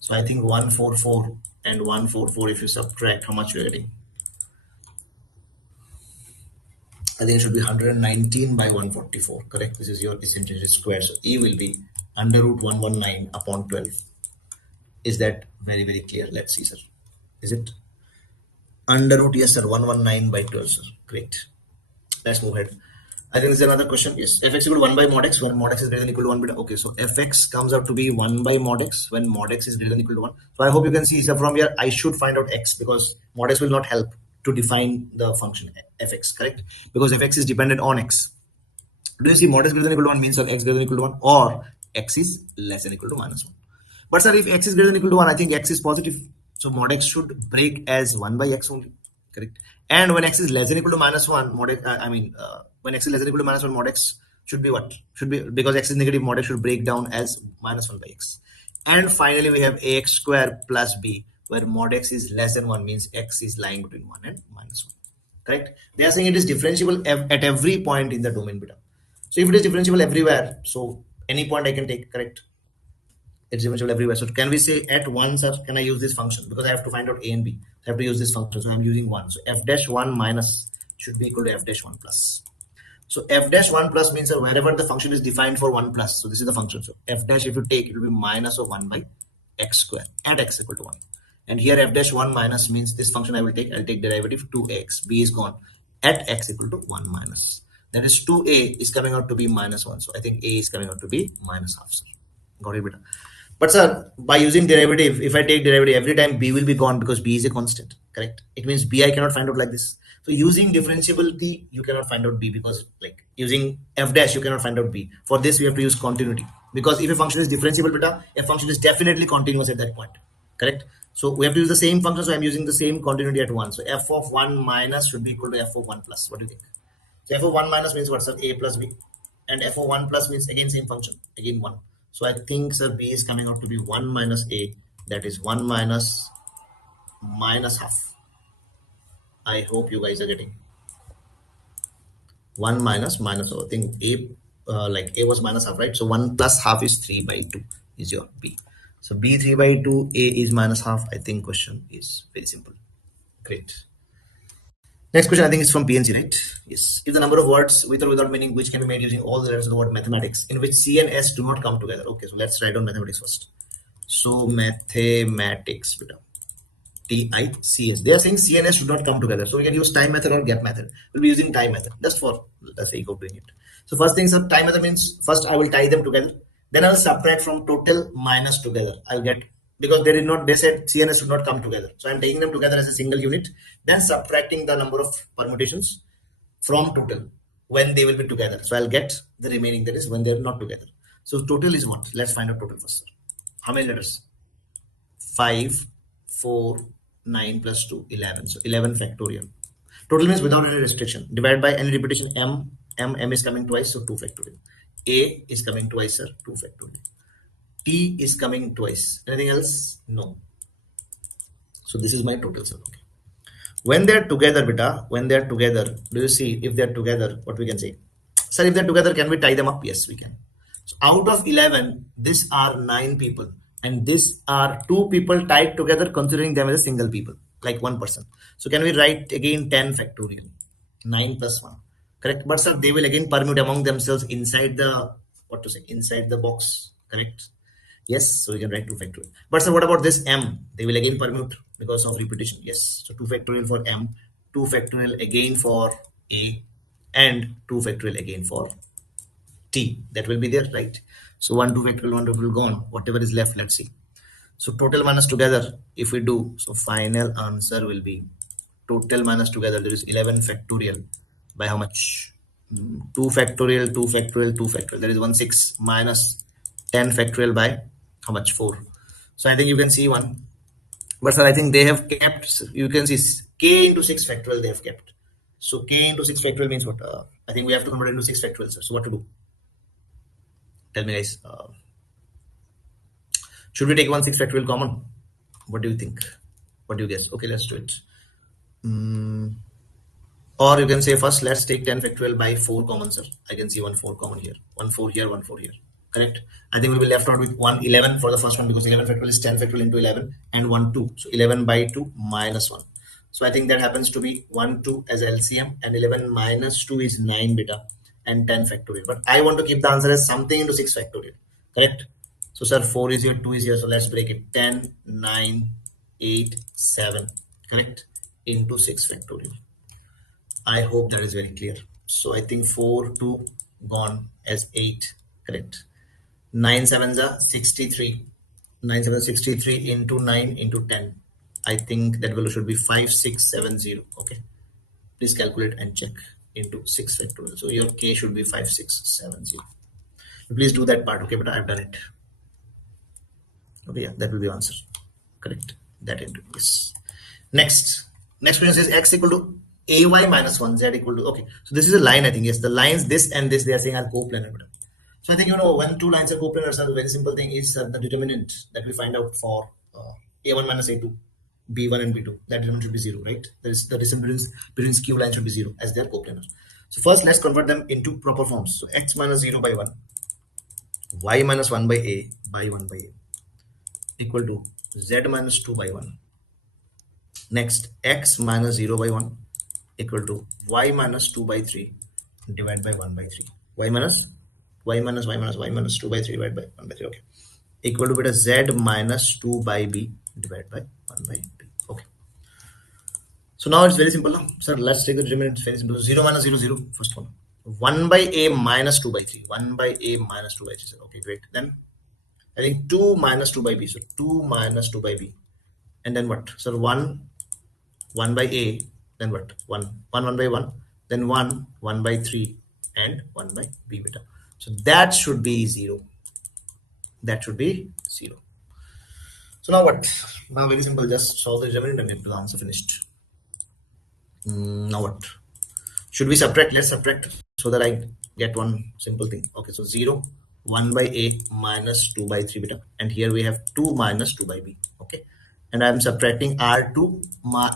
So I think 144 and 144, if you subtract, how much you're getting? I think it should be 119 by 144. Correct? This is your eccentricity square. So E will be under root 119 upon 12. Is that very, very clear? Let's see, sir. Is it? Under root, yes, sir. 119 by 12, sir. Great. Let's move ahead. I think this is another question. Yes. Fx equal to 1 by mod x when mod x is greater than equal to 1 beta. Okay, so fx comes out to be 1 by mod x when mod x is greater than equal to 1. So I hope you can see, so from here I should find out x, because mod x will not help to define the function fx, correct? Because fx is dependent on x. Do you see mod x greater than equal to 1 means that x greater than equal to 1, or x is less than equal to minus 1. But sir, if x is greater than equal to 1, I think x is positive. So mod x should break as 1 by x only, correct? And when x is less than equal to minus 1, mod x, when x is less than equal to minus 1, mod x should be what? Should be, because x is negative, mod x should break down as minus 1 by x. And finally, we have ax square plus b, where mod x is less than 1 means x is lying between 1 and minus 1. Correct? They are saying it is differentiable at every point in the domain beta. So if it is differentiable everywhere, so any point I can take, correct? It's differentiable everywhere. So can we say at 1, sir, can I use this function? Because I have to find out a and b. I have to use this function. So I'm using 1. So f dash 1 minus should be equal to f dash 1 plus. So f dash 1 plus means that wherever the function is defined for 1 plus, so this is the function. So f dash, if you take, it will be minus of 1 by x square at x equal to 1. And here f dash 1 minus means this function I'll take derivative 2x. B is gone at x equal to 1 minus. That is 2a is coming out to be minus 1. So I think a is coming out to be minus half, sir. Got it, beta? But sir, by using derivative, if I take derivative every time, b will be gone because b is a constant, correct? It means b I cannot find out like this. So using differentiability, you cannot find out b, because like using f dash, you cannot find out b. For this, we have to use continuity, because if a function is differentiable, beta, a function is definitely continuous at that point, correct? So we have to use the same function. So I'm using the same continuity at 1. So f of 1 minus should be equal to f of 1 plus. What do you think? So f of 1 minus means what, sir? A plus b. And f of 1 plus means again same function, again 1. So I think, sir, b is coming out to be 1 minus a. That is 1 minus half. I hope you guys are getting 1 minus. So I think a, like a was minus half, right? So 1 plus half is 3 by 2 is your b. So b 3 by 2, a is minus half. I think question is very simple. Great. Next question, I think, is from PNC, right? Yes. If the number of words with or without meaning which can be made using all the letters of the word mathematics, in which C and S do not come together. Okay, so let's write down mathematics first. So mathematics, beta. TICS. They are saying C and S should not come together. So we can use time method or gap method. We'll be using time method just for the sake of doing it. So first thing, sir, time method means first I will tie them together. Then I will subtract from total minus together. I'll get, because they did not, they said C and S should not come together. So I'm taking them together as a single unit, then subtracting the number of permutations from total when they will be together. So I'll get the remaining, that is when they're not together. So total is what? Let's find out total first, sir. How many letters? 5, 4, 9 plus 2, 11. So 11 factorial. Total means without any restriction. Divided by any repetition, m is coming twice, so 2 factorial. A is coming twice, sir, 2 factorial. T is coming twice. Anything else? No. So this is my total, sir. Okay. When they're together, beta, when they're together, do you see if they're together, what we can say? Sir, if they're together, can we tie them up? Yes, we can. So out of 11, these are 9 people. And these are 2 people tied together, considering them as a single people, like one person. So can we write again 10 factorial? 9 plus 1. Correct? But sir, they will again permute among themselves inside the, inside the box. Correct? Yes, so we can write 2 factorial. But sir, what about this m? They will again permute because of repetition. Yes, so 2 factorial for m, 2 factorial again for a, and 2 factorial again for t. That will be there, right? So 1 2 factorial, 1 will gone. Whatever is left, let's see. So total minus together, if we do, so final answer will be total minus together. There is 11 factorial by how much? 2 factorial, 2 factorial, 2 factorial. There is 1 6 minus 10 factorial by how much? 4. So I think you can see one. But sir, I think they have kept, you can see k into 6 factorial they have kept. So k into 6 factorial means what? I think we have to convert it into 6 factorial, sir. So what to do? Tell me, guys. Should we take 1 6 factorial common? What do you think? What do you guess? Okay, let's do it. Or you can say first, let's take 10 factorial by 4 common, sir. I can see 1 4 common here. 1 4 here, 1 4 here. Correct? I think we'll be left out with 1 11 for the first one, because 11 factorial is 10 factorial into 11, and 1 2. So 11 by 2 minus 1. So I think that happens to be 1 2 as LCM, and 11 minus 2 is 9 beta, and 10 factorial. But I want to keep the answer as something into 6 factorial. Correct? So sir, 4 is here, 2 is here. So let's break it. 10, 9, 8, 7. Correct? Into 6 factorial. I hope that is very clear. So I think 4 2 gone as 8. Correct? 9 7s are 63. 9 7 63 into 9 into 10. I think that value should be 5670. Okay. Please calculate and check into 6 factorial. So your k should be 5670. Please do that part. Okay, but I've done it. Okay, yeah, that will be answer. Correct. That into yes. Next question says x equal to ay minus 1, z equal to, okay, so this is a line, I think. Yes, the lines this and this, they are saying are coplanar. So I think, when 2 lines are coplanar, so the very simple thing is the determinant that we find out for a1 minus a2, b1 and b2, that determinant should be 0, right? There is the distance between skew lines should be 0 as they are coplanar. So first, let's convert them into proper forms. So x minus 0 by 1, y minus 1 by a equal to z minus 2 by 1. Next, x minus 0 by 1 equal to y minus 2 by 3 divided by 1 by 3. y minus 2 by 3 divided by 1 by 3. Okay. Equal to beta z minus 2 by b divided by 1 by b. Okay. So now it's very simple now. Sir, let's take the determinant. It's very simple. 0 minus 0, 0. First one. 1 by a minus 2 by 3. 1 by a minus 2 by 3. Okay, great. Then I think 2 minus 2 by b. So 2 minus 2 by b. And then what? So 1 by a. Then what? 1 by 1. Then 1 by 3. And 1 by b beta. So that should be 0. That should be 0. So now what? Now very simple. Just solve the remainder and get the answer finished. Now what? Should we subtract? Let's subtract so that I get one simple thing. Okay, so 0, 1 by a minus 2 by 3 beta. And here we have 2 minus 2 by b. Okay. And I'm subtracting R2,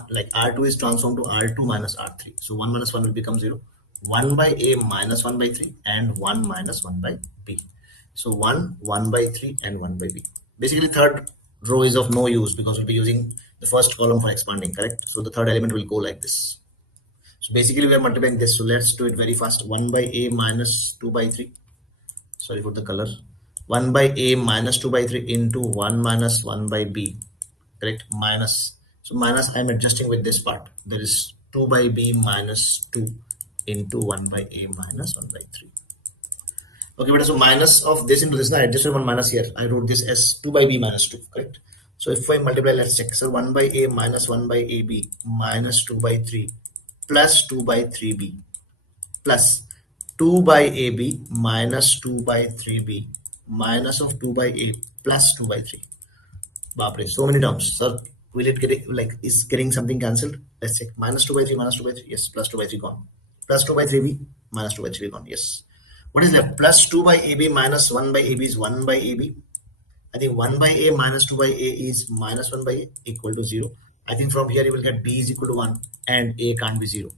like R2 is transformed to R2 minus R3. So 1 minus 1 will become 0. 1 by a minus 1 by 3 and 1 minus 1 by b. So 1 by 3 and 1 by b. Basically third row is of no use because we'll be using the first column for expanding, correct? So the third element will go like this. So basically we are multiplying this. So let's do it very fast. 1 by a minus 2 by 3. Sorry for the color. 1 by a minus 2 by 3 into 1 minus 1 by b. Correct? Minus. So minus I'm adjusting with this part. There is 2 by b minus 2 into 1 by a minus 1 by 3. Okay, but so minus of this into this, I adjusted one minus here. I wrote this as 2 by b minus 2, correct? So if I multiply, let's check. So 1 by a minus 1 by ab minus 2 by 3 plus 2 by 3b plus 2 by ab minus 2 by 3b minus of 2 by a plus 2 by 3. Bapre, so many terms. Sir, will it get it, like is getting something cancelled? Let's check. Minus 2 by 3 minus 2 by 3. Yes, plus 2 by 3 gone. Plus 2 by 3b minus 2 by 3 gone. Yes. What is left? Plus 2 by ab minus 1 by ab is 1 by ab. I think 1 by a minus 2 by a is minus 1 by a equal to 0. I think from here you will get b is equal to 1 and a can't be 0.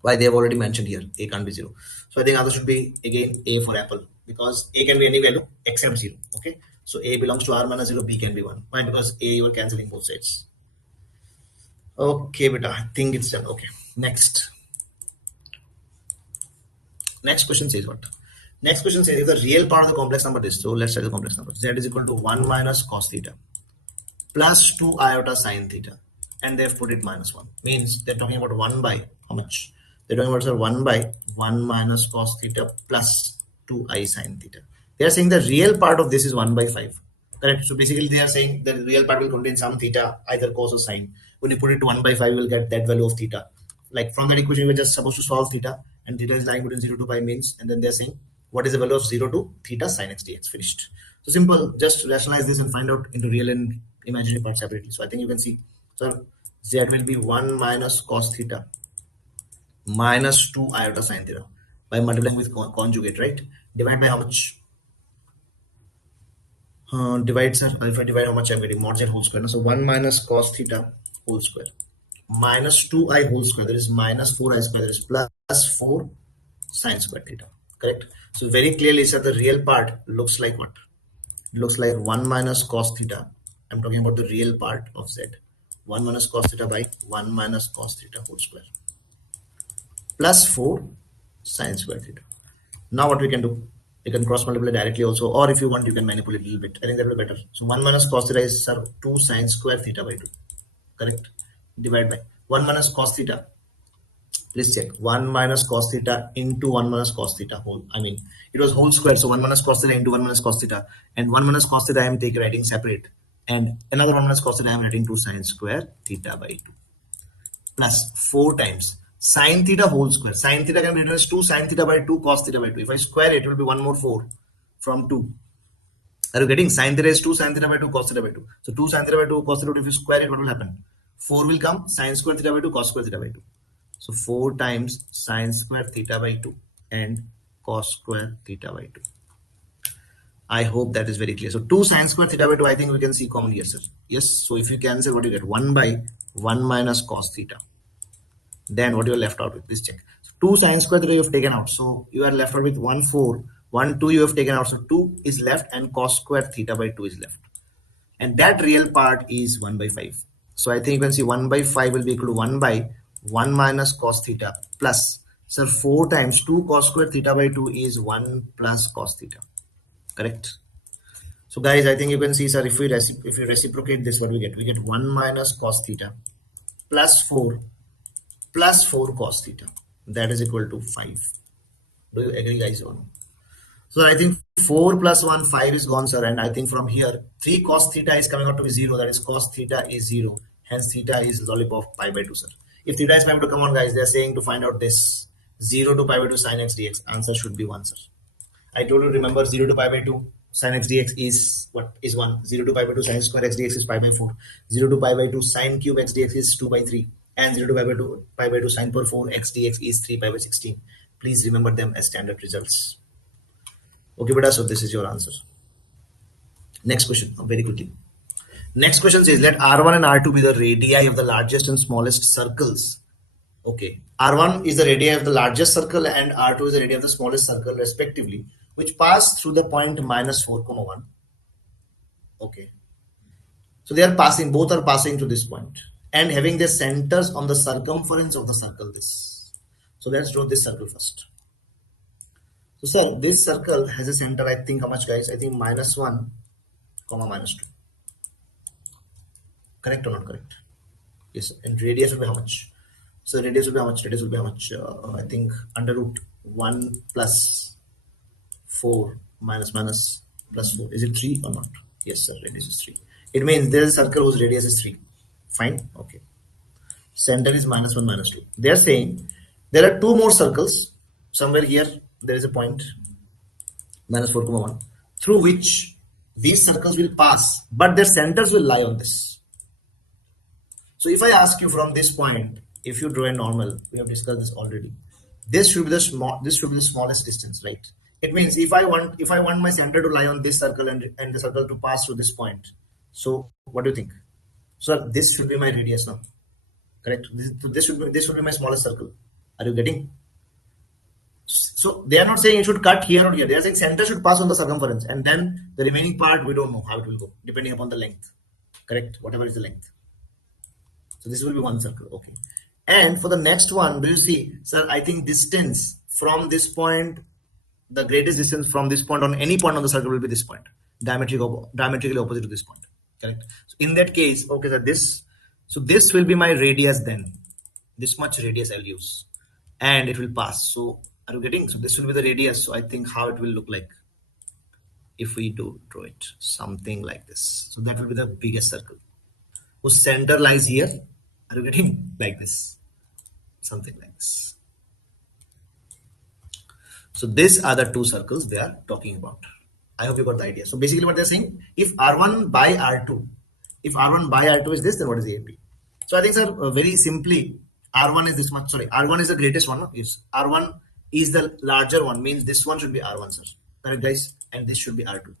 Why? They have already mentioned here a can't be 0. So I think answer should be again a for apple because a can be any value except 0. Okay. So a belongs to r minus 0, b can be 1. Why? Because a you are cancelling both sides. Okay, but I think it's done. Okay. Next question says what? Next question says if the real part of the complex number is, so let's try the complex number. Z is equal to 1 minus cos theta plus 2 iota sine theta, and they've put it minus 1. Means they're talking about 1 by how much? They're talking about 1 by 1 minus cos theta plus 2 I sine theta. They are saying the real part of this is 1 by 5. Correct. So basically they are saying the real part will contain some theta, either cos or sine. When you put it to 1 by 5, you will get that value of theta. Like from that equation, we're just supposed to solve theta, and theta is lying between 0 to pi means, and then they're saying what is the value of 0 to theta sine x dx. Finished. So simple, just rationalize this and find out into real and imaginary part separately. So I think you can see, so z will be 1 minus cos theta minus 2 iota sine theta by multiplying with conjugate, right? Divide by how much? Divide, sir. If I divide how much I'm getting, mod z whole square. No? So 1 minus cos theta whole square minus 2i whole square, that is minus 4i square, that is plus 4 sine square theta. Correct. So very clearly, sir, the real part looks like what? It looks like 1 minus cos theta. I'm talking about the real part of z. 1 minus cos theta by 1 minus cos theta whole square plus 4 sine square theta. Now what we can do? You can cross multiply directly also, or if you want, you can manipulate a little bit. I think that will be better. So 1 minus cos theta is, sir, 2 sine square theta by 2. Correct. Divide by 1 minus cos theta. Please check. 1 minus cos theta into 1 minus cos theta whole. I mean, it was whole square. So 1 minus cos theta into 1 minus cos theta. And 1 minus cos theta I am writing separate. And another 1 minus cos theta I am writing 2 sine square theta by 2. Plus 4 times sine theta whole square. Sine theta can be written as 2 sine theta by 2 cos theta by 2. If I square it, it will be 1 more 4 from 2. Are you getting? Sine theta is 2 sine theta by 2 cos theta by 2. So 2 sine theta by 2 cos theta by 2, if you square it, what will happen? 4 will come, sine square theta by 2 cos square theta by 2. So 4 times sine square theta by 2 and cos square theta by 2. I hope that is very clear. So 2 sine square theta by 2, I think we can see common here, sir. Yes. So if you cancel, what do you get? 1 by 1 minus cos theta. Then what you are left out with? Please check. So 2 sine square theta you have taken out. So you are left out with 1, 4. 1, 2 you have taken out. So 2 is left and cos square theta by 2 is left. And that real part is 1 by 5. So I think you can see 1 by 5 will be equal to 1 by 1 minus cos theta plus, sir, 4 times 2 cos square theta by 2 is 1 plus cos theta. Correct. So guys, I think you can see, sir, if we reciprocate this, what we get? We get 1 minus cos theta plus 4 cos theta. That is equal to 5. Do you agree, guys? Or no? So I think 4 plus 1, 5 is gone, sir. And I think from here, 3 cos theta is coming out to be 0. That is cos theta is 0. Hence, theta is lollipop of pi by 2, sir. If theta is going to come on, guys, they are saying to find out this 0 to pi by 2 sin x dx. Answer should be 1, sir. I told you, remember 0 to pi by 2 sin x dx is what is 1. 0 to pi by 2 sin square x dx is pi by 4. 0 to pi by 2 sin cube x dx is 2 by 3. And 0 to pi by 2 sin per 4 x dx is 3 pi by 16. Please remember them as standard results. Okay, beta, so this is your answer. Next question, very quickly. Next question says, let R1 and R2 be the radii of the largest and smallest circles. Okay, R1 is the radii of the largest circle and R2 is the radii of the smallest circle respectively, which pass through the point minus 4, 1. Okay, so they are passing, both are passing to this point and having their centers on the circumference of the circle this. So let's draw this circle first. So sir, this circle has a center, I think how much, guys? I think minus 1, minus 2. Correct or not correct? Yes, and radius will be how much? So radius will be how much? Radius will be how much? I think under root 1 plus 4 minus plus 4. Is it 3 or not? Yes, sir, radius is 3. It means there is a circle whose radius is 3. Fine, okay. Center is minus 1, minus 2. They are saying there are two more circles. Somewhere here, there is a point minus 4, 1, through which these circles will pass, but their centers will lie on this. So if I ask you from this point, if you draw a normal, we have discussed this already. This should be the smallest distance, right? It means if I want my center to lie on this circle and the circle to pass through this point. So what do you think? So this should be my radius now. Correct? This should be my smallest circle. Are you getting? So they are not saying it should cut here or here. They are saying center should pass on the circumference, and then the remaining part we don't know how it will go, depending upon the length. Correct? Whatever is the length. So this will be one circle. Okay. And for the next one, do you see, sir, I think distance from this point, the greatest distance from this point on any point on the circle will be this point, diametrically opposite to this point. Correct. So in that case, okay, sir, this will be my radius then. This much radius I'll use. And it will pass. So are you getting? So this will be the radius. So I think how it will look like if we do draw it, something like this. So that will be the biggest circle whose center lies here. Are you getting? Like this, something like this. So these are the two circles they are talking about. I hope you got the idea. So basically what they're saying, if R1 by R2, is this, then what is the AP? So I think, sir, very simply, R1 is this much, sorry, R1 is the greatest one. No? Yes, R1 is the larger one, means this one should be R1, sir. Correct, guys? And this should be R2.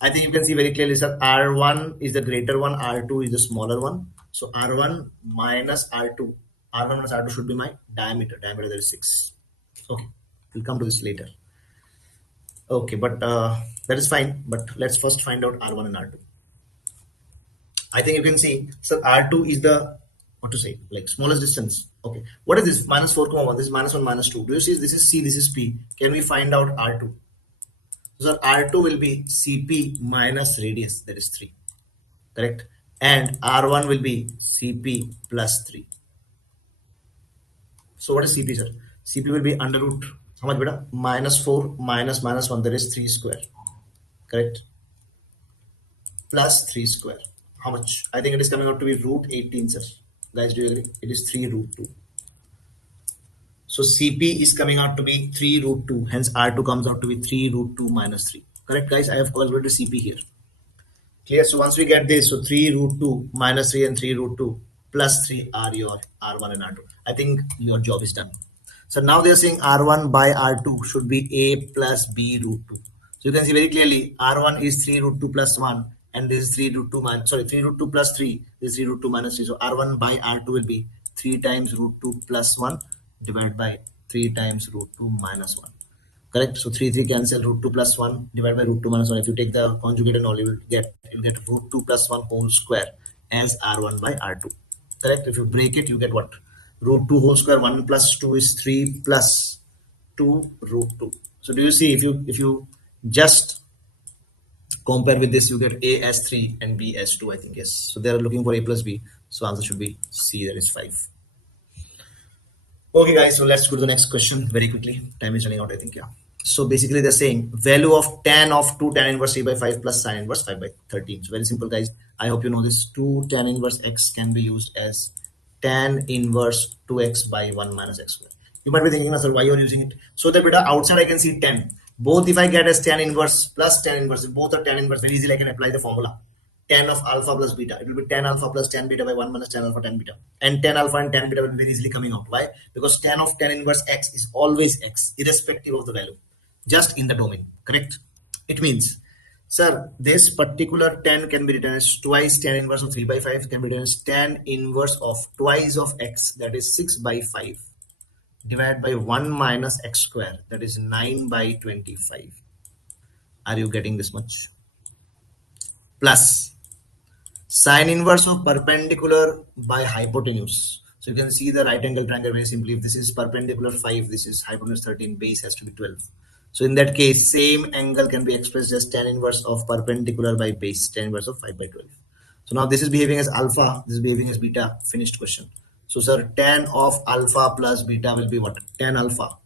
I think you can see very clearly, sir, R1 is the greater one, R2 is the smaller one. So R1 minus R2. R1 minus R2 should be my diameter. Diameter there is 6. Okay, we'll come to this later. Okay, but that is fine. But let's first find out R1 and R2. I think you can see, sir, R2 is the, what to say, like smallest distance. Okay, what is this? Minus 4, 1. This is minus 1, minus 2. Do you see this is C, this is P? Can we find out R2? So R2 will be Cp minus radius, that is 3. Correct? And R1 will be Cp plus 3. So what is Cp, sir? Cp will be under root, how much beta? Minus 4 minus 1, that is 3 square. Correct? Plus 3 square. How much? I think it is coming out to be root 18, sir. Guys, do you agree? It is 3 root 2. So Cp is coming out to be 3 root 2. Hence R2 comes out to be 3 root 2 minus 3. Correct, guys? I have calculated Cp here. Clear? So once we get this, so 3 root 2 minus 3 and 3 root 2 plus 3 are your R1 and R2. I think your job is done. So now they're saying R1 by R2 should be A plus B root 2. So you can see very clearly R1 is 3 root 2 plus 1 and this is 3 root 2 minus, sorry, 3 root 2 plus 3, this is 3 root 2 minus 3. So R1 by R2 will be 3 times root 2 plus 1 divided by 3 times root 2 minus 1. Correct? So 3 cancel, root 2 plus 1 divided by root 2 minus 1. If you take the conjugate and all, you will get root 2 plus 1 whole square as R1 by R2. Correct? If you break it, you get what? Root 2 whole square, 1 plus 2 is 3 plus 2 root 2. So do you see, if you just compare with this, you get A as 3 and B as 2, I think. Yes. So they are looking for A plus B. So answer should be C, that is 5. Okay, guys, so let's go to the next question very quickly. Time is running out, I think. Yeah. So basically, they're saying value of tan of 2 tan inverse 3 by 5 plus sin inverse 5 by 13. So very simple, guys. I hope you know this. 2 tan inverse x can be used as tan inverse 2x by 1 minus x squared. You might be thinking, sir, why you're using it? So that beta outside I can see 10. Both if I get as tan inverse plus tan inverse, if both are tan inverse, very easily I can apply the formula tan of alpha plus beta. It will be tan alpha plus tan beta by 1 minus tan alpha tan beta. And tan alpha and tan beta will be very easily coming out. Why? Because tan of tan inverse x is always x, irrespective of the value, just in the domain. Correct? It means, sir, this particular tan can be written as twice tan inverse of 3 by 5, can be written as tan inverse of twice of x, that is 6 by 5, divided by 1 minus x square, that is 9 by 25. Are you getting this much? Plus sine inverse of perpendicular by hypotenuse. So you can see the right angle triangle very simply. If this is perpendicular 5, this is hypotenuse 13, base has to be 12. So in that case, same angle can be expressed as tan inverse of perpendicular by base, tan inverse of 5 by 12. So now this is behaving as alpha, this is behaving as beta. Finished question. So sir, tan of alpha plus beta will be what? Tan alpha.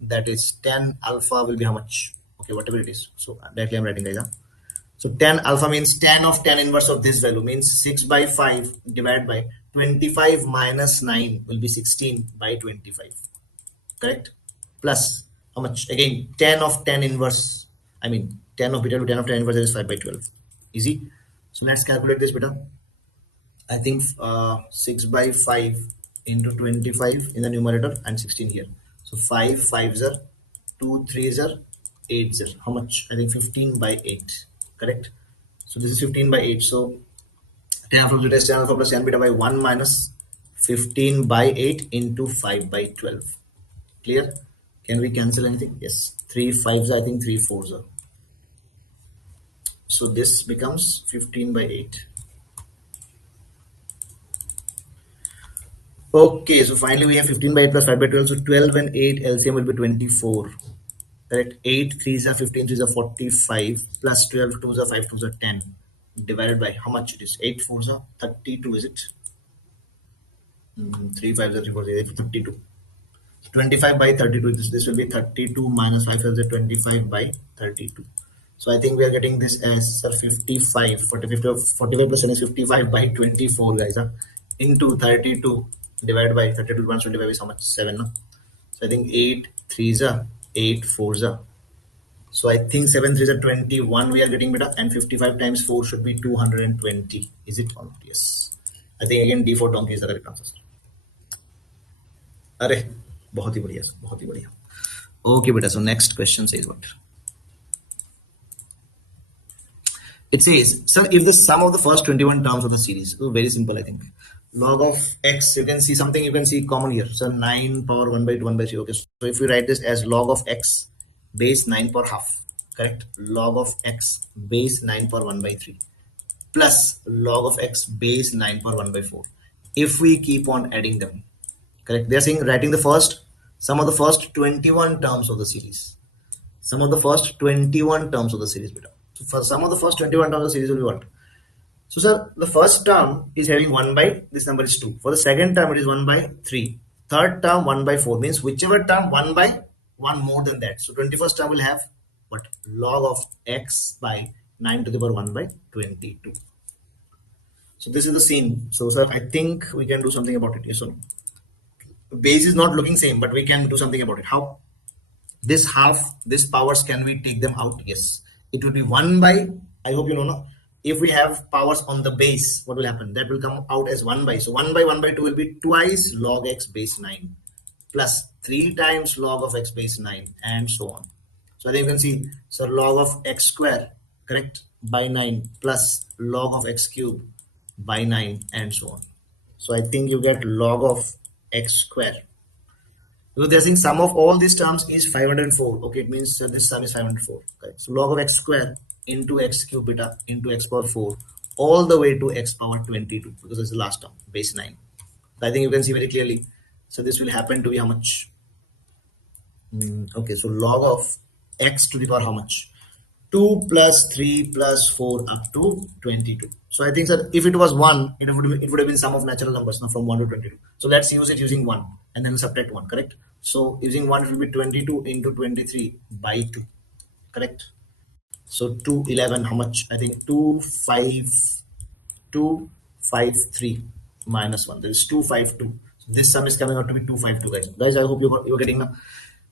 That is tan alpha will be how much? Okay, whatever it is. So directly I'm writing, guys. So tan alpha means tan of tan inverse of this value means 6 by 5 divided by 25 minus 9 will be 16 by 25. Correct? Plus how much? Again, tan of tan inverse. I mean, tan of beta to tan of tan inverse is 5 by 12. Easy. So let's calculate this beta. I think 6 by 5 into 25 in the numerator and 16 here. So 5 5s are 2 3s are 8s are how much? I think 15 by 8. Correct? So this is 15 by 8. So tan alpha beta is tan alpha plus tan beta by 1 minus 15 by 8 into 5 by 12. Clear? Can we cancel anything? Yes. 3 5s, I think 3 4s are. So this becomes 15 by 8. Okay, so finally we have 15 by 8 plus 5 by 12. So 12 and 8 LCM will be 24. Correct? 8 3s are 15 3s are 45 plus 12 2s are 5 2s are 10 divided by how much it is? 8 4s are 32, is it? 3 5s are 3 4s are 52. 25 by 32, this will be 32 minus 5 is 25 by 32. So I think we are getting this as 55 45 plus 10 is 55 by 24, guys, into 32 divided by 32 minus 25 is how much? 7, no? So I think 8 3s are 8 4s are, so I think 7 3s are 21 we are getting beta, and 55 times 4 should be 220. Is it or not? Yes. I think again D4 donkey is the correct answer. अरे बहुत ही बढ़िया, बहुत ही बढ़िया. Okay beta, so next question says what? It says, sir, if the sum of the first 21 terms of the series, so very simple, I think. Log of x, you can see something, you can see common here. So 9 power 1 by 2 1 by 3. Okay, so if we write this as log of x base 9 power half, correct? Log of x base 9 power 1 by 3 plus log of x base 9 power 1 by 4. If we keep on adding them, correct? They're saying writing the first sum of the first 21 terms of the series. Sum of the first 21 terms of the series beta. So for sum of the first 21 terms of the series will be what? So sir, the first term is having 1 by, this number is 2. For the second term it is 1 by 3. Third term 1 by 4, means whichever term 1 by 1 more than that. So 21st term will have what? Log of x by 9 to the power 1 by 22. So this is the scene. So sir, I think we can do something about it. Yes or no? Base is not looking same, but we can do something about it. How? This half, this powers, can we take them out? Yes. It will be 1 by, I hope you know, no? If we have powers on the base, what will happen? That will come out as 1 by. So 1 by 1 by 2 will be twice log x base 9 plus 3 times log of x base 9 and so on. So then you can see, so log of x square, correct, by 9 plus log of x cube by 9 and so on. So I think you get log of x square. So they're saying sum of all these terms is 504. Okay, it means this sum is 504. Correct. So log of x square into x cube beta into x power 4 all the way to x power 22, because it's the last term, base 9. So I think you can see very clearly. So this will happen to be how much? Okay, so log of x to the power how much? 2 plus 3 plus 4 up to 22. So I think that if it was 1, it would have been sum of natural numbers, now from 1 to 22. So let's use it using 1. and then subtract 1, correct? So using 1, it will be 22 into 23 by 2, correct? So 211, how much? I think 253 minus 1. That is 252. So this sum is coming out to be 252, guys. Guys, I hope you're getting now.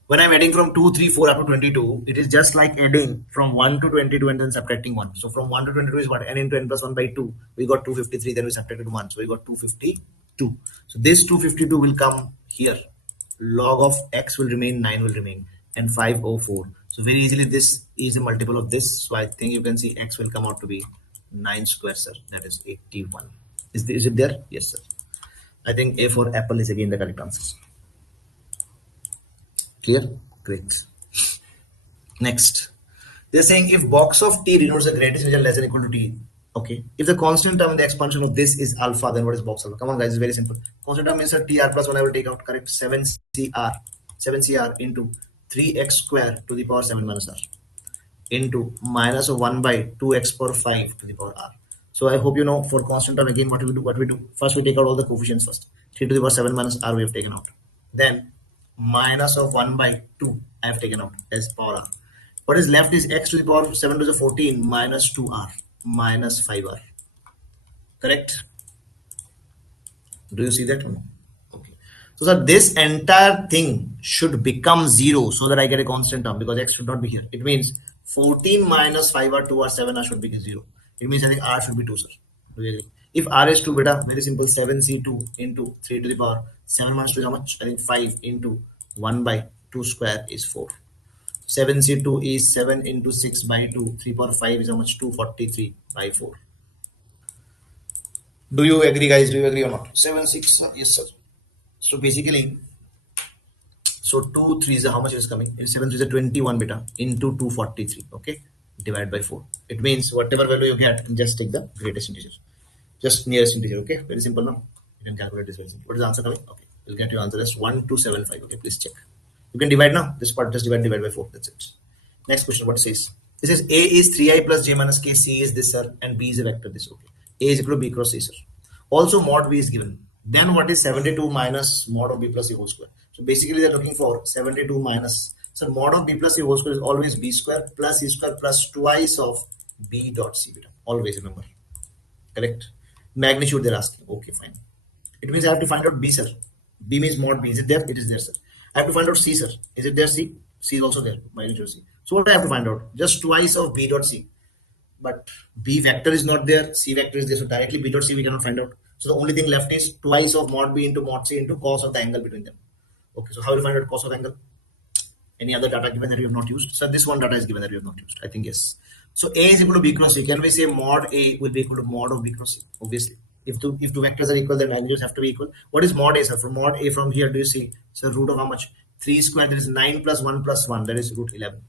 When I'm adding from 2, 3, 4 up to 22, it is just like adding from 1 to 22 and then subtracting 1. So from 1 to 22 is what? N into n plus 1 by 2. We got 253, then we subtracted 1. So we got 252. So this 252 will come here. Log of x will remain, 9 will remain, and 504. So very easily this is a multiple of this. So I think you can see x will come out to be 9 square, sir. That is 81. Is it there? Yes, sir. I think A for apple is again the correct answer. Clear? Great. Next, they're saying if box of t denotes the greatest integer less than or equal to t. Okay. If the constant term in the expansion of this is alpha, then what is box alpha? Come on, guys, it's very simple. Constant term means tr plus 1 I will take out, correct? 7cr into 3x square to the power 7 minus r into minus of 1 by 2x power 5 to the power r. So I hope you know for constant term again what we do. First we take out all the coefficients first. 3 to the power 7 minus r we have taken out. Then minus of 1 by 2 I have taken out as power r. What is left is x to the power 7 to the 14 minus 2r minus 5r. Correct? Do you see that? Okay. So sir, this entire thing should become 0 so that I get a constant term because x should not be here. It means 14 minus 5r, 2r, 7r should be 0. It means I think r should be 2, sir. Do you agree? If r is 2, beta, very simple, 7c2 into 3 to the power 7 minus 2 is how much? I think 5 into 1 by 2 square is 4. 7c2 is 7 into 6 by 2. 3 power 5 is how much? 243 by 4. Do you agree, guys? Do you agree or not? 7, 6, yes, sir. So basically, so 2, 3 is how much is coming? 7, 3 is 21 beta into 243. Okay, divide by 4. It means whatever value you get, just take the greatest integer, just nearest integer. Okay, very simple now. You can calculate this very simple. What is the answer coming? Okay, you'll get your answer as 1275. Okay, please check. You can divide now. This part just divide by 4. That's it. Next question. What it says? It says A is 3i plus j minus k. C is this, sir, and B is a vector. This, okay. A is equal to B cross C, sir. Also mod B is given. Then what is 72 minus mod of B plus C whole square? So basically they're looking for 72 minus. So mod of B plus C whole square is always B square plus C square plus twice of B dot C beta. Always remember. Correct? Magnitude they're asking. Okay, fine. It means I have to find out B, sir. B means mod B. Is it there? It is there, sir. I have to find out C, sir. Is it there, C? C is also there. Magnitude C. So what do I have to find out? Just twice of B dot C. But B vector is not there. C vector is there. So directly B dot C we cannot find out. So the only thing left is twice of mod B into mod C into cos of the angle between them. Okay, so how will you find out cos of angle? Any other data given that you have not used? So this one data is given that you have not used. I think yes. So A is equal to B cross C. Can we say mod A will be equal to mod of B cross C? Obviously. If two vectors are equal, then magnitudes have to be equal. What is mod A, sir? From mod A from here, do you see? So root of how much? 3 square, that is 9 plus 1 plus 1, that is root 11.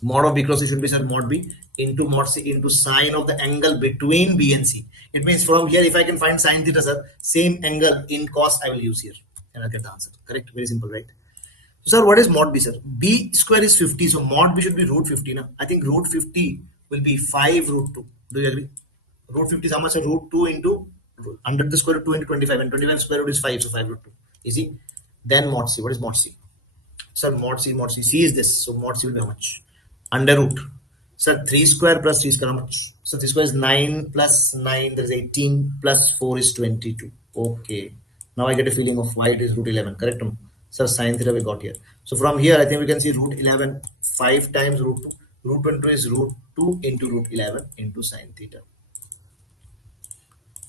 Mod of B cross C should be, sir, mod B into mod C into sine of the angle between B and C. It means from here, if I can find sine theta, sir, same angle in cos I will use here. And I'll get the answer. Correct? Very simple, right? So, sir, what is mod B, sir? B square is 50. So, mod B should be root 50. Now, I think root 50 will be 5 root 2. Do you agree? Root 50 is how much? Root 2 into 100 the square root 2 into 25. And 25 square root is 5. So, 5 root 2. Easy. Then mod C. What is mod C? Sir, mod C, mod C. C is this. So, mod C will be how much? Under root. Sir, 3 square plus 3 square how much? So, 3 square is 9 plus 9. That is 18 plus 4 is 22. Okay. Now I get a feeling of why it is root 11. Correct? So sine theta we got here. So from here, I think we can see root 11 5 times root 2. Root 22 is root 2 into root 11 into sine theta.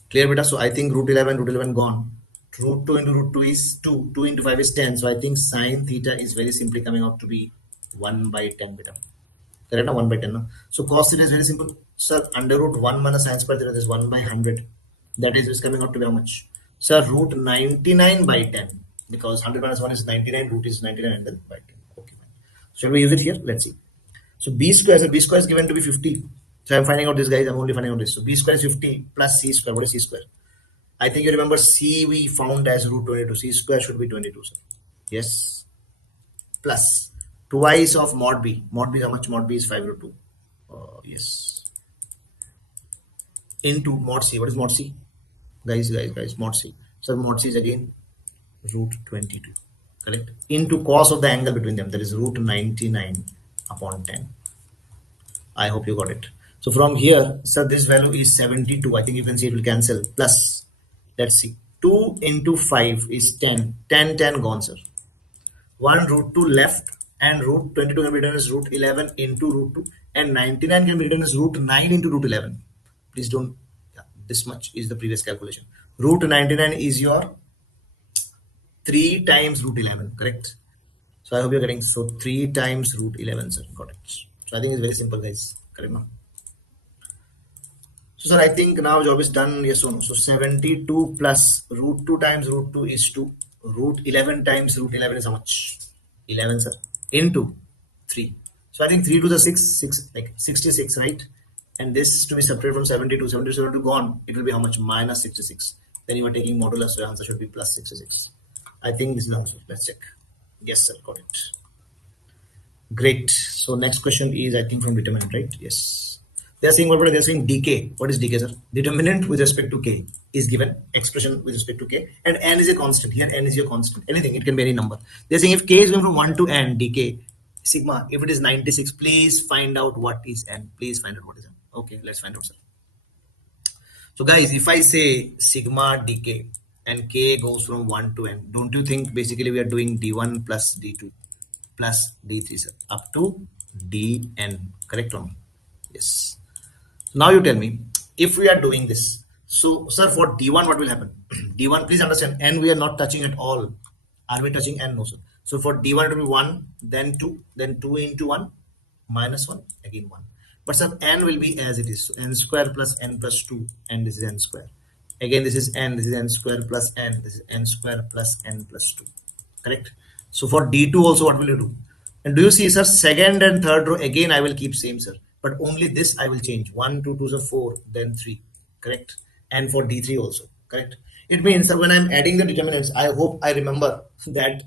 Clear, beta? So I think root 11 gone. Root 2 into root 2 is 2. 2 into 5 is 10. So I think sine theta is very simply coming out to be 1 by 10 beta. Correct? 1 by 10. No? So cos theta is very simple. Sir, under root 1 minus sine square theta is 1 by 100. That is coming out to be how much? Sir, root 99 by 10. Because 100 minus 1 is 99, root is 99 and then by 10. Okay, fine. Shall we use it here? Let's see. So B square is given to be 50. So I'm finding out this, guys. I'm only finding out this. So B square is 50 plus C square. What is C square? I think you remember C we found as root 22. C square should be 22, sir. Yes. Plus twice of mod B. Mod B is how much? Mod B is 5 root 2. Yes. Into mod C. What is mod C? Guys. Mod C. So mod C is again root 22, correct, into cos of the angle between them, that is root 99 upon 10. I hope you got it. So from here, sir, this value is 72. I think you can see it will cancel. Plus, let's see, 2 into 5 is 10. 10, 10 gone, sir. 1 root 2 left, and root 22 can be written as root 11 into root 2, and 99 can be written as root 9 into root 11. Please don't, yeah, this much is the previous calculation. Root 99 is your 3 times root 11, correct? So I hope you're getting, so 3 times root 11, sir. Got it. So I think it's very simple, guys. Correct now. So sir, I think now job is done. Yes or no? So 72 plus root 2 times root 2 is 2. Root 11 times root 11 is how much? 11, sir. Into 3. So I think 3 to the 6, like 66, right? And this to be separated from 72. 72 gone. It will be how much? Minus 66. Then you are taking modulus, so your answer should be plus 66. I think this is the answer. Let's check. Yes, sir. Got it. Great. So next question is, I think, from determinant, right? Yes. They are saying what? They are saying decay. What is decay, sir? Determinant with respect to k is given, expression with respect to k, and n is a constant. Here n is your constant. Anything, it can be any number. They are saying if k is going from 1 to n, decay sigma, if it is 96, please find out what is n. Please find out what is n. Okay, let's find out, sir. So guys, if I say sigma decay and k goes from 1 to n, don't you think basically we are doing d1 plus d2 plus d3, sir, up to dn, correct or no? Yes. Now you tell me, if we are doing this, so sir, for d1 what will happen? d1, please understand, n we are not touching at all. Are we touching n? No, sir. So for d1 it will be 1, then 2, then 2 into 1, minus 1, again 1. But sir, n will be as it is. So n square plus n plus 2, and this is n square. Again, this is n square plus n, this is n square plus n plus 2. Correct? So for D2 also, what will you do? And do you see, sir, second and third row, again, I will keep same, sir. But only this I will change. 1, 2, 2 is 4, then 3. Correct? And for D3 also. Correct? It means that when I'm adding the determinants, I hope I remember that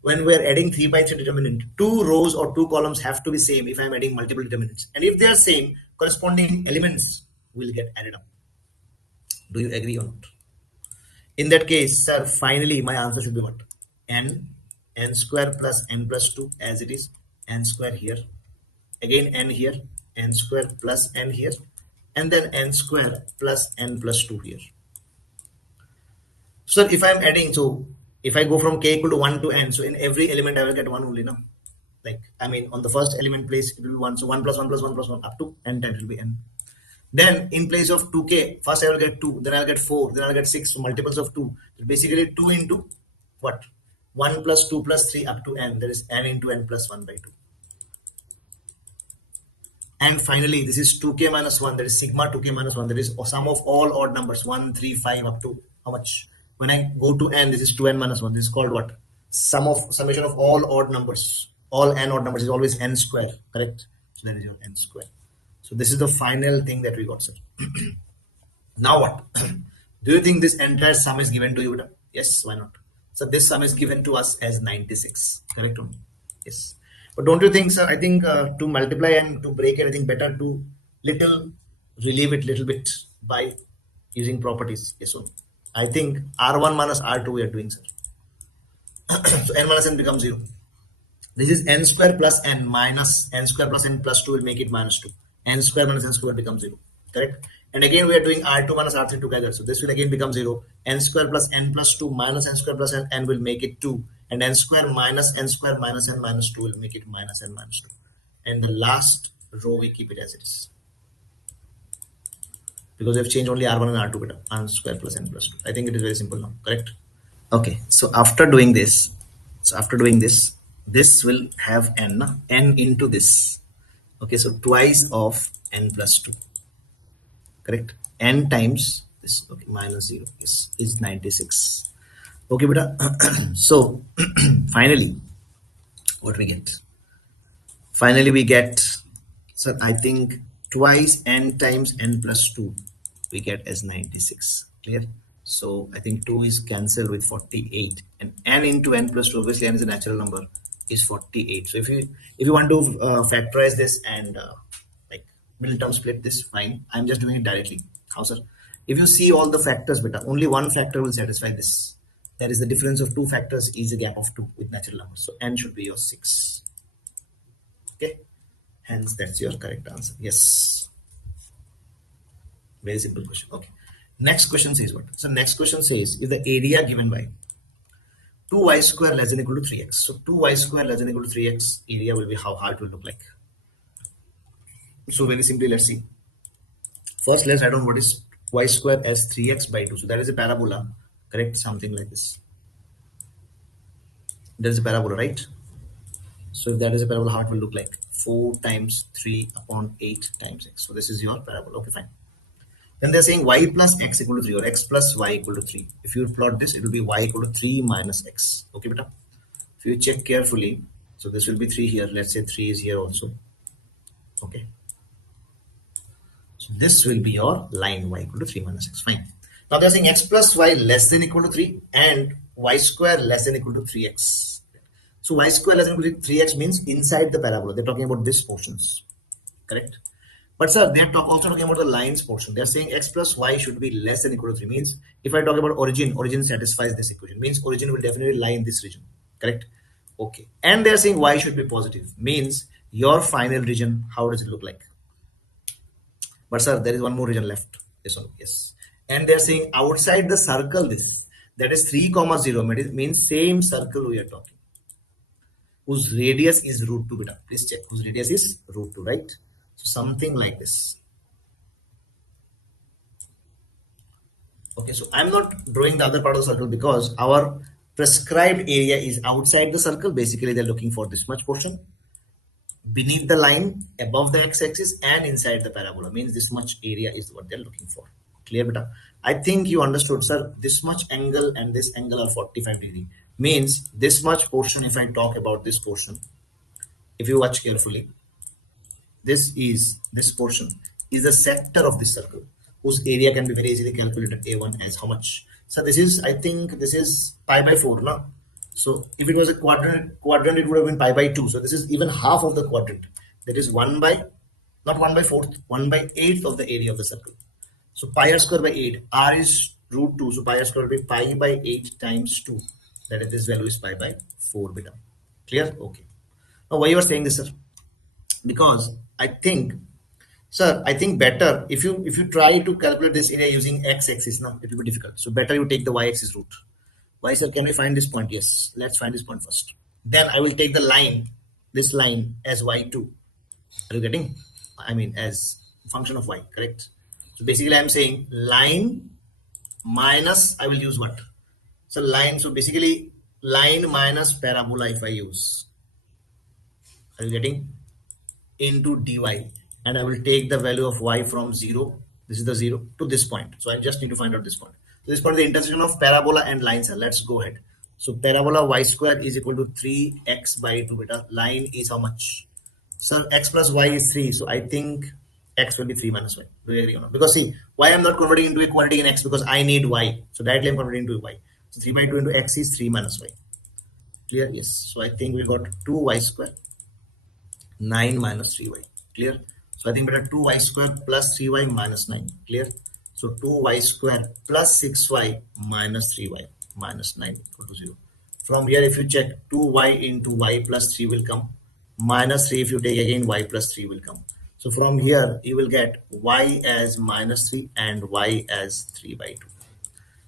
when we're adding 3 by 3 determinant, 2 rows or 2 columns have to be same if I'm adding multiple determinants. And if they are same, corresponding elements will get added up. Do you agree or not? In that case, sir, finally my answer should be what? N square plus n plus 2 as it is, n square here, again n here, n square plus n here, and then n square plus n plus 2 here. So if I'm adding, so if I go from k equal to 1 to n, so in every element I will get 1 only now. Like, I mean, on the first element place, it will be 1. So 1 plus 1 plus 1 plus 1 up to n, 10 will be n. Then in place of 2k, first I will get 2, then I'll get 4, then I'll get 6, so multiples of 2. So basically 2 into what? 1 plus 2 plus 3 up to n, there is n into n plus 1 by 2. And finally, this is 2k minus 1, that is sigma 2k minus 1, that is sum of all odd numbers, 1, 3, 5 up to how much? When I go to n, this is 2n minus 1, this is called what? Summation of all odd numbers. All n odd numbers is always n square, correct? So that is your n square. So this is the final thing that we got, sir. Now what? Do you think this entire sum is given to you? Yes, why not? So this sum is given to us as 96, correct? Yes. But don't you think, sir, I think to multiply and to break everything, better to relieve it little bit by using properties. Yes or no? I think R1 minus R2 we are doing, sir. So n minus n becomes 0. This is n square plus n minus n square plus n plus 2 will make it minus 2. N square minus n square becomes 0. Correct? And again, we are doing R2 minus R3 together. So this will again become 0. N square plus n plus 2 minus n square plus n will make it 2. And n square minus n square minus n minus 2 will make it minus n minus 2. And the last row, we keep it as it is. Because we have changed only R1 and R2, but n square plus n plus 2. I think it is very simple now. Correct? Okay. So after doing this, this will have n into this. Okay, so twice of n plus 2, correct? N times this, okay, minus 0 is 96. Okay, beta. So finally, what we get? Finally, we get, so I think twice n times n plus 2 we get as 96. Clear? So I think 2 is cancelled with 48, and n into n plus 2, obviously n is a natural number, is 48. So if you want to factorize this and like middle term split this, fine. I'm just doing it directly. How, sir? If you see all the factors, beta, only one factor will satisfy this. That is the difference of two factors is a gap of 2 with natural numbers. So n should be your 6. Okay. Hence, that's your correct answer. Yes. Very simple question. Okay. Next question says what? So next question says if the area given by 2y square less than equal to 3x. So 2y square less than equal to 3x area will be how it will look like. So very simply, let's see. First, let's write down what is y square as 3x by 2. So that is a parabola, correct? Something like this. That is a parabola, right? So if that is a parabola, how it will look like? 4 times 3 upon 8 times x. So this is your parabola. Okay, fine. Then they're saying y plus x equal to 3 or x plus y equal to 3. If you plot this, it will be y equal to 3 minus x. Okay, beta. If you check carefully, so this will be 3 here. Let's say 3 is here also. Okay. So this will be your line y equal to 3 minus x. Fine. Now they're saying x plus y less than equal to 3 and y square less than equal to 3x. So y square less than equal to 3x means inside the parabola. They're talking about this portions. Correct? But sir, they're also talking about the lines portion. They're saying x plus y should be less than equal to 3. Means if I talk about origin satisfies this equation. Means origin will definitely lie in this region. Correct? Okay. And they're saying y should be positive. Means your final region, how does it look like? But sir, there is one more region left. Yes or no? Yes. And they're saying outside the circle this, that is 3 comma 0 means same circle we are talking. Whose radius is root 2 beta. Please check whose radius is root 2, right? So something like this. Okay, so I'm not drawing the other part of the circle because our prescribed area is outside the circle. Basically, they're looking for this much portion beneath the line, above the x-axis, and inside the parabola. Means this much area is what they're looking for. Clear, beta? I think you understood, sir. This much angle and this angle are 45 degree. Means this much portion, if I talk about this portion, if you watch carefully, this portion is the sector of this circle, whose area can be very easily calculated a1 as how much. So this is, I think this is pi by 4 now. So if it was a quadrant it would have been pi by 2. So this is even half of the quadrant. That is 1 by, not 1 by 4th, 1 by 8th of the area of the circle. So pi r square by 8, r is root 2, so pi r square will be pi by 8 times 2. That is, this value is pi by 4 beta. Clear? Okay. Now why you are saying this, sir? Because I think, sir, I think better if you try to calculate this area using x-axis, now it will be difficult. So better you take the y-axis root. Why, sir? Can we find this point? Yes. Let's find this point first. Then I will take the line, this line as y2. Are you getting? I mean, as function of y, correct? So basically, I'm saying line minus, I will use what? So line, so basically line minus parabola if I use. Are you getting? Into dy, and I will take the value of y from 0, this is the 0, to this point. So I just need to find out this point. So this point is the intersection of parabola and line, sir. Let's go ahead. So parabola y square is equal to 3x by 2 beta. Line is how much? Sir, x plus y is 3. So I think x will be 3 minus y. Do you agree or not? Because see, why I'm not converting into a quantity in x? Because I need y. So directly I'm converting into y. So 3 by 2 into x is 3 minus y. Clear? Yes. So I think we got 2y square 9 minus 3y. Clear? So I think better 2y square plus 3y minus 9. Clear? So 2y square plus 6y minus 3y minus 9 equal to 0. From here, if you check, 2y into y plus 3 will come. Minus 3, if you take again, y plus 3 will come. So from here, you will get y as minus 3 and y as 3 by 2.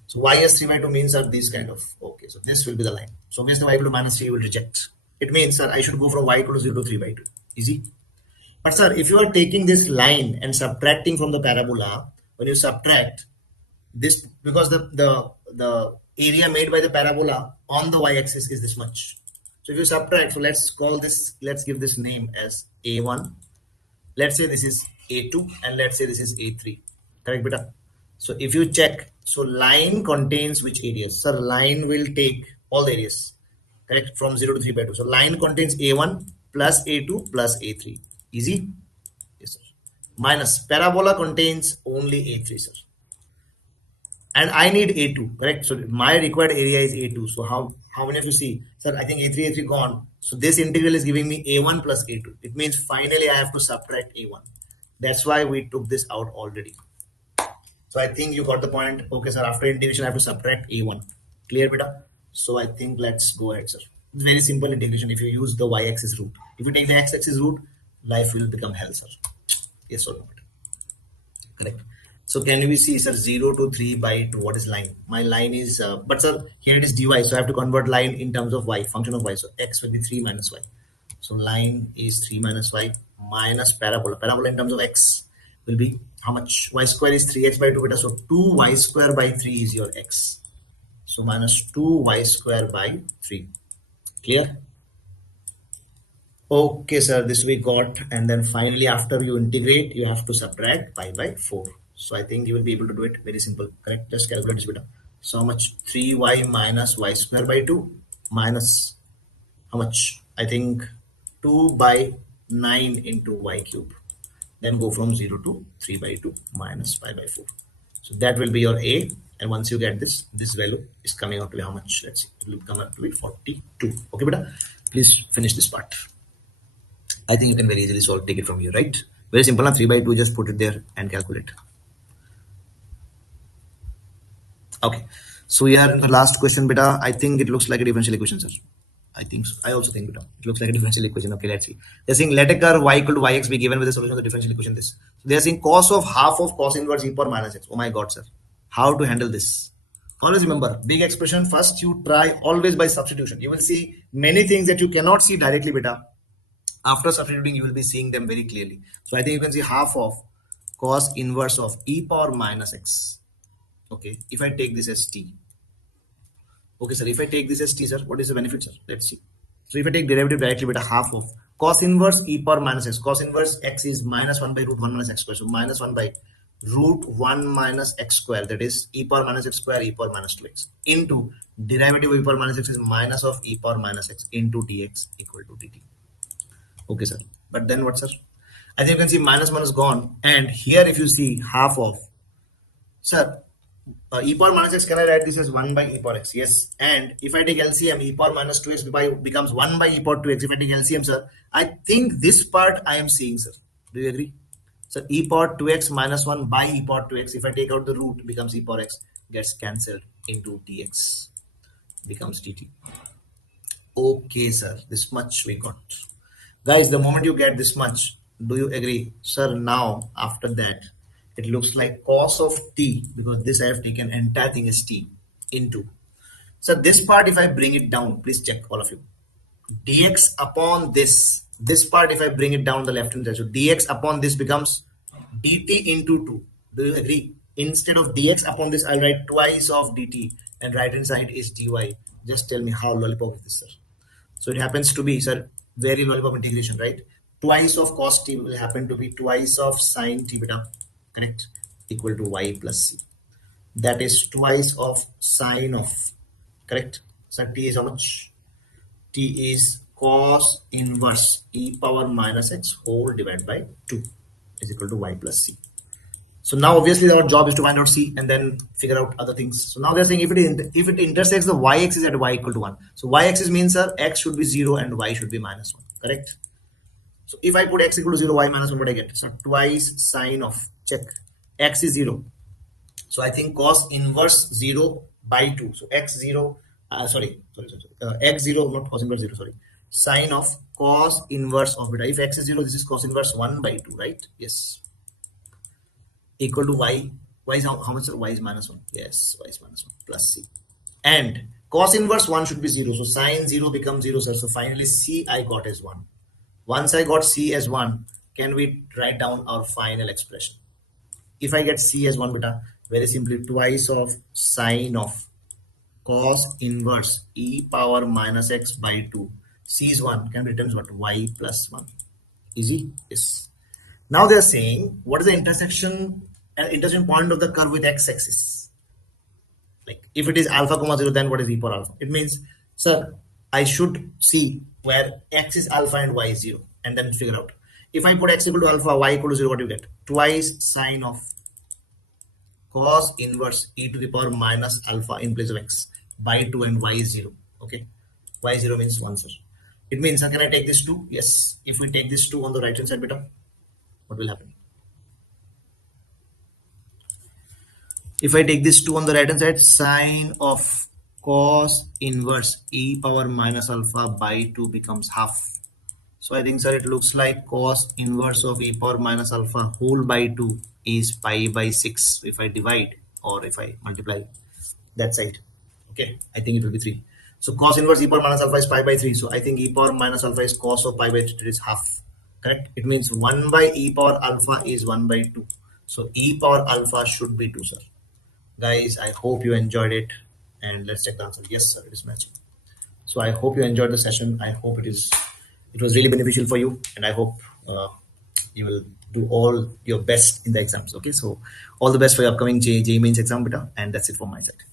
So y as 3 by 2 means are these kind of. Okay, so this will be the line. So obviously y equal to minus 3 will reject. It means, sir, I should go from y equal to 0 to 3 by 2. Easy. But sir, if you are taking this line and subtracting from the parabola, when you subtract this, because the area made by the parabola on the y-axis is this much. So if you subtract, so let's call this, let's give this name as A1. Let's say this is A2 and let's say this is A3. Correct, beta? So if you check, so line contains which areas? Sir, line will take all the areas. Correct, from 0 to 3 by 2. So line contains A1 plus A2 plus A3. Easy? Yes, sir. Minus parabola contains only A3, sir. And I need A2, correct? So my required area is A2. So how many of you see? Sir, I think A3 gone. So this integral is giving me A1 plus A2. It means finally I have to subtract A1. That's why we took this out already. So I think you got the point. Okay, sir, after integration I have to subtract A1. Clear, beta? So I think let's go ahead, sir. It's very simple integration if you use the y-axis root. If you take the x-axis root, life will become hell, sir. Yes or no, beta? Correct. So can we see, sir, 0 to 3 by 2? What is line? My line is, but sir, here it is dy. So I have to convert line in terms of y, function of y. So x will be 3 minus y. So line is 3 minus y minus parabola. Parabola in terms of x will be how much? Y square is 3x by 2 beta. So 2y square by 3 is your x. So minus 2y square by 3. Clear? Okay, sir, this we got. And then finally, after you integrate, you have to subtract pi by 4. So I think you will be able to do it very simple. Correct? Just calculate this beta. So how much? 3y minus y square by 2 minus how much? I think 2 by 9 into y cube. Then go from 0 to 3 by 2 minus pi by 4. So that will be your A. And once you get this, this value is coming out to be how much? Let's see. It will come out to be 42. Okay, beta. Please finish this part. I think you can very easily solve, take it from here, right? Very simple. Now 3 by 2, just put it there and calculate. Okay. So we are in the last question, beta. I think it looks like a differential equation, sir. I think so. I also think beta. It looks like a differential equation. Okay, let's see. They're saying let a curve y equal to yx be given with the solution of the differential equation this. So they're saying cos of half of cos inverse e power minus x. Oh my god, sir. How to handle this? Always remember, big expression first you try always by substitution. You will see many things that you cannot see directly, beta. After substituting, you will be seeing them very clearly. So I think you can see half of cos inverse of e power minus x. Okay, if I take this as t. Okay, sir, if I take this as t, sir, what is the benefit, sir? Let's see. So if I take derivative directly with a half of cos inverse e power minus x. Cos inverse x is minus 1 by root 1 minus x square. So minus 1 by root 1 minus x square, that is e power minus x square e power minus 2x into derivative of e power minus x is minus of e power minus x into dx equal to dt. Okay, sir. But then what, sir? I think you can see minus 1 is gone. And here if you see half of, sir, e power minus x, can I write this as 1 by e power x? Yes. And if I take LCM, e power minus 2x becomes 1 by e power 2x. If I take LCM, sir, I think this part I am seeing, sir. Do you agree? So e power 2x minus 1 by e power 2x. If I take out the root, becomes e power x, gets cancelled into dx, becomes dt. Okay, sir. This much we got. Guys, the moment you get this much, do you agree? Sir, now after that, it looks like cos of t, because this I have taken entire thing is t into. So this part, if I bring it down, please check all of you. Dx upon this part, if I bring it down the left hand side, so dx upon this becomes dt into 2. Do you agree? Instead of dx upon this, I'll write twice of dt and right hand side is dy. Just tell me how lollipop is this, sir. So it happens to be, sir, very lollipop integration, right? Twice of cos t will happen to be twice of sine t beta, correct? Equal to y plus c. That is twice of sine of, correct? So t is how much? T is cos inverse e power minus x whole divided by 2 is equal to y plus c. So now obviously our job is to find out c and then figure out other things. So now they're saying if it intersects the y-axis at y equal to 1. So y-axis means, sir, x should be 0 and y should be minus 1. Correct? So if I put x equal to 0, y minus 1, what I get? So twice sine of, check, x is 0. So I think cos inverse 0 by 2. So x 0, x 0, not cos inverse 0, sorry. Sine of cos inverse of beta. If x is 0, this is cos inverse 1 by 2, right? Yes. Equal to y. Y is how much? Y is minus 1. Yes, y is minus 1 plus c. And cos inverse 1 should be 0. So sine 0 becomes 0, sir. So finally c I got as 1. Once I got c as 1, can we write down our final expression? If I get c as 1 beta, very simply twice of sine of cos inverse e power minus x by 2. C is 1, can be written as what? Y plus 1. Easy? Yes. Now they are saying, what is the intersection point of the curve with x-axis? Like if it is alpha comma 0, then what is e power alpha? It means, sir, I should see where x is alpha and y is 0 and then figure out. If I put x equal to alpha, y equal to 0, what do you get? Twice sine of cos inverse e to the power minus alpha in place of x by 2 and y is 0. Okay. Y 0 means 1, sir. It means, can I take this 2? Yes. If we take this 2 on the right hand side, beta, what will happen? If I take this 2 on the right hand side, sine of cos inverse e power minus alpha by 2 becomes half. So I think, sir, it looks like cos inverse of e power minus alpha whole by 2 is pi by 6 if I divide or if I multiply that side. Okay, I think it will be 3. So cos inverse e power minus alpha is pi by 3. So I think e power minus alpha is cos of pi by 3 is half. Correct? It means 1 by e power alpha is 1 by 2. So e power alpha should be 2, sir. Guys, I hope you enjoyed it. And let's check the answer. Yes, sir, it is matching. So I hope you enjoyed the session. I hope it was really beneficial for you, and I hope you will do all your best in the exams. Okay, so all the best for your upcoming JEE Mains exam, beta, and that's it from my side.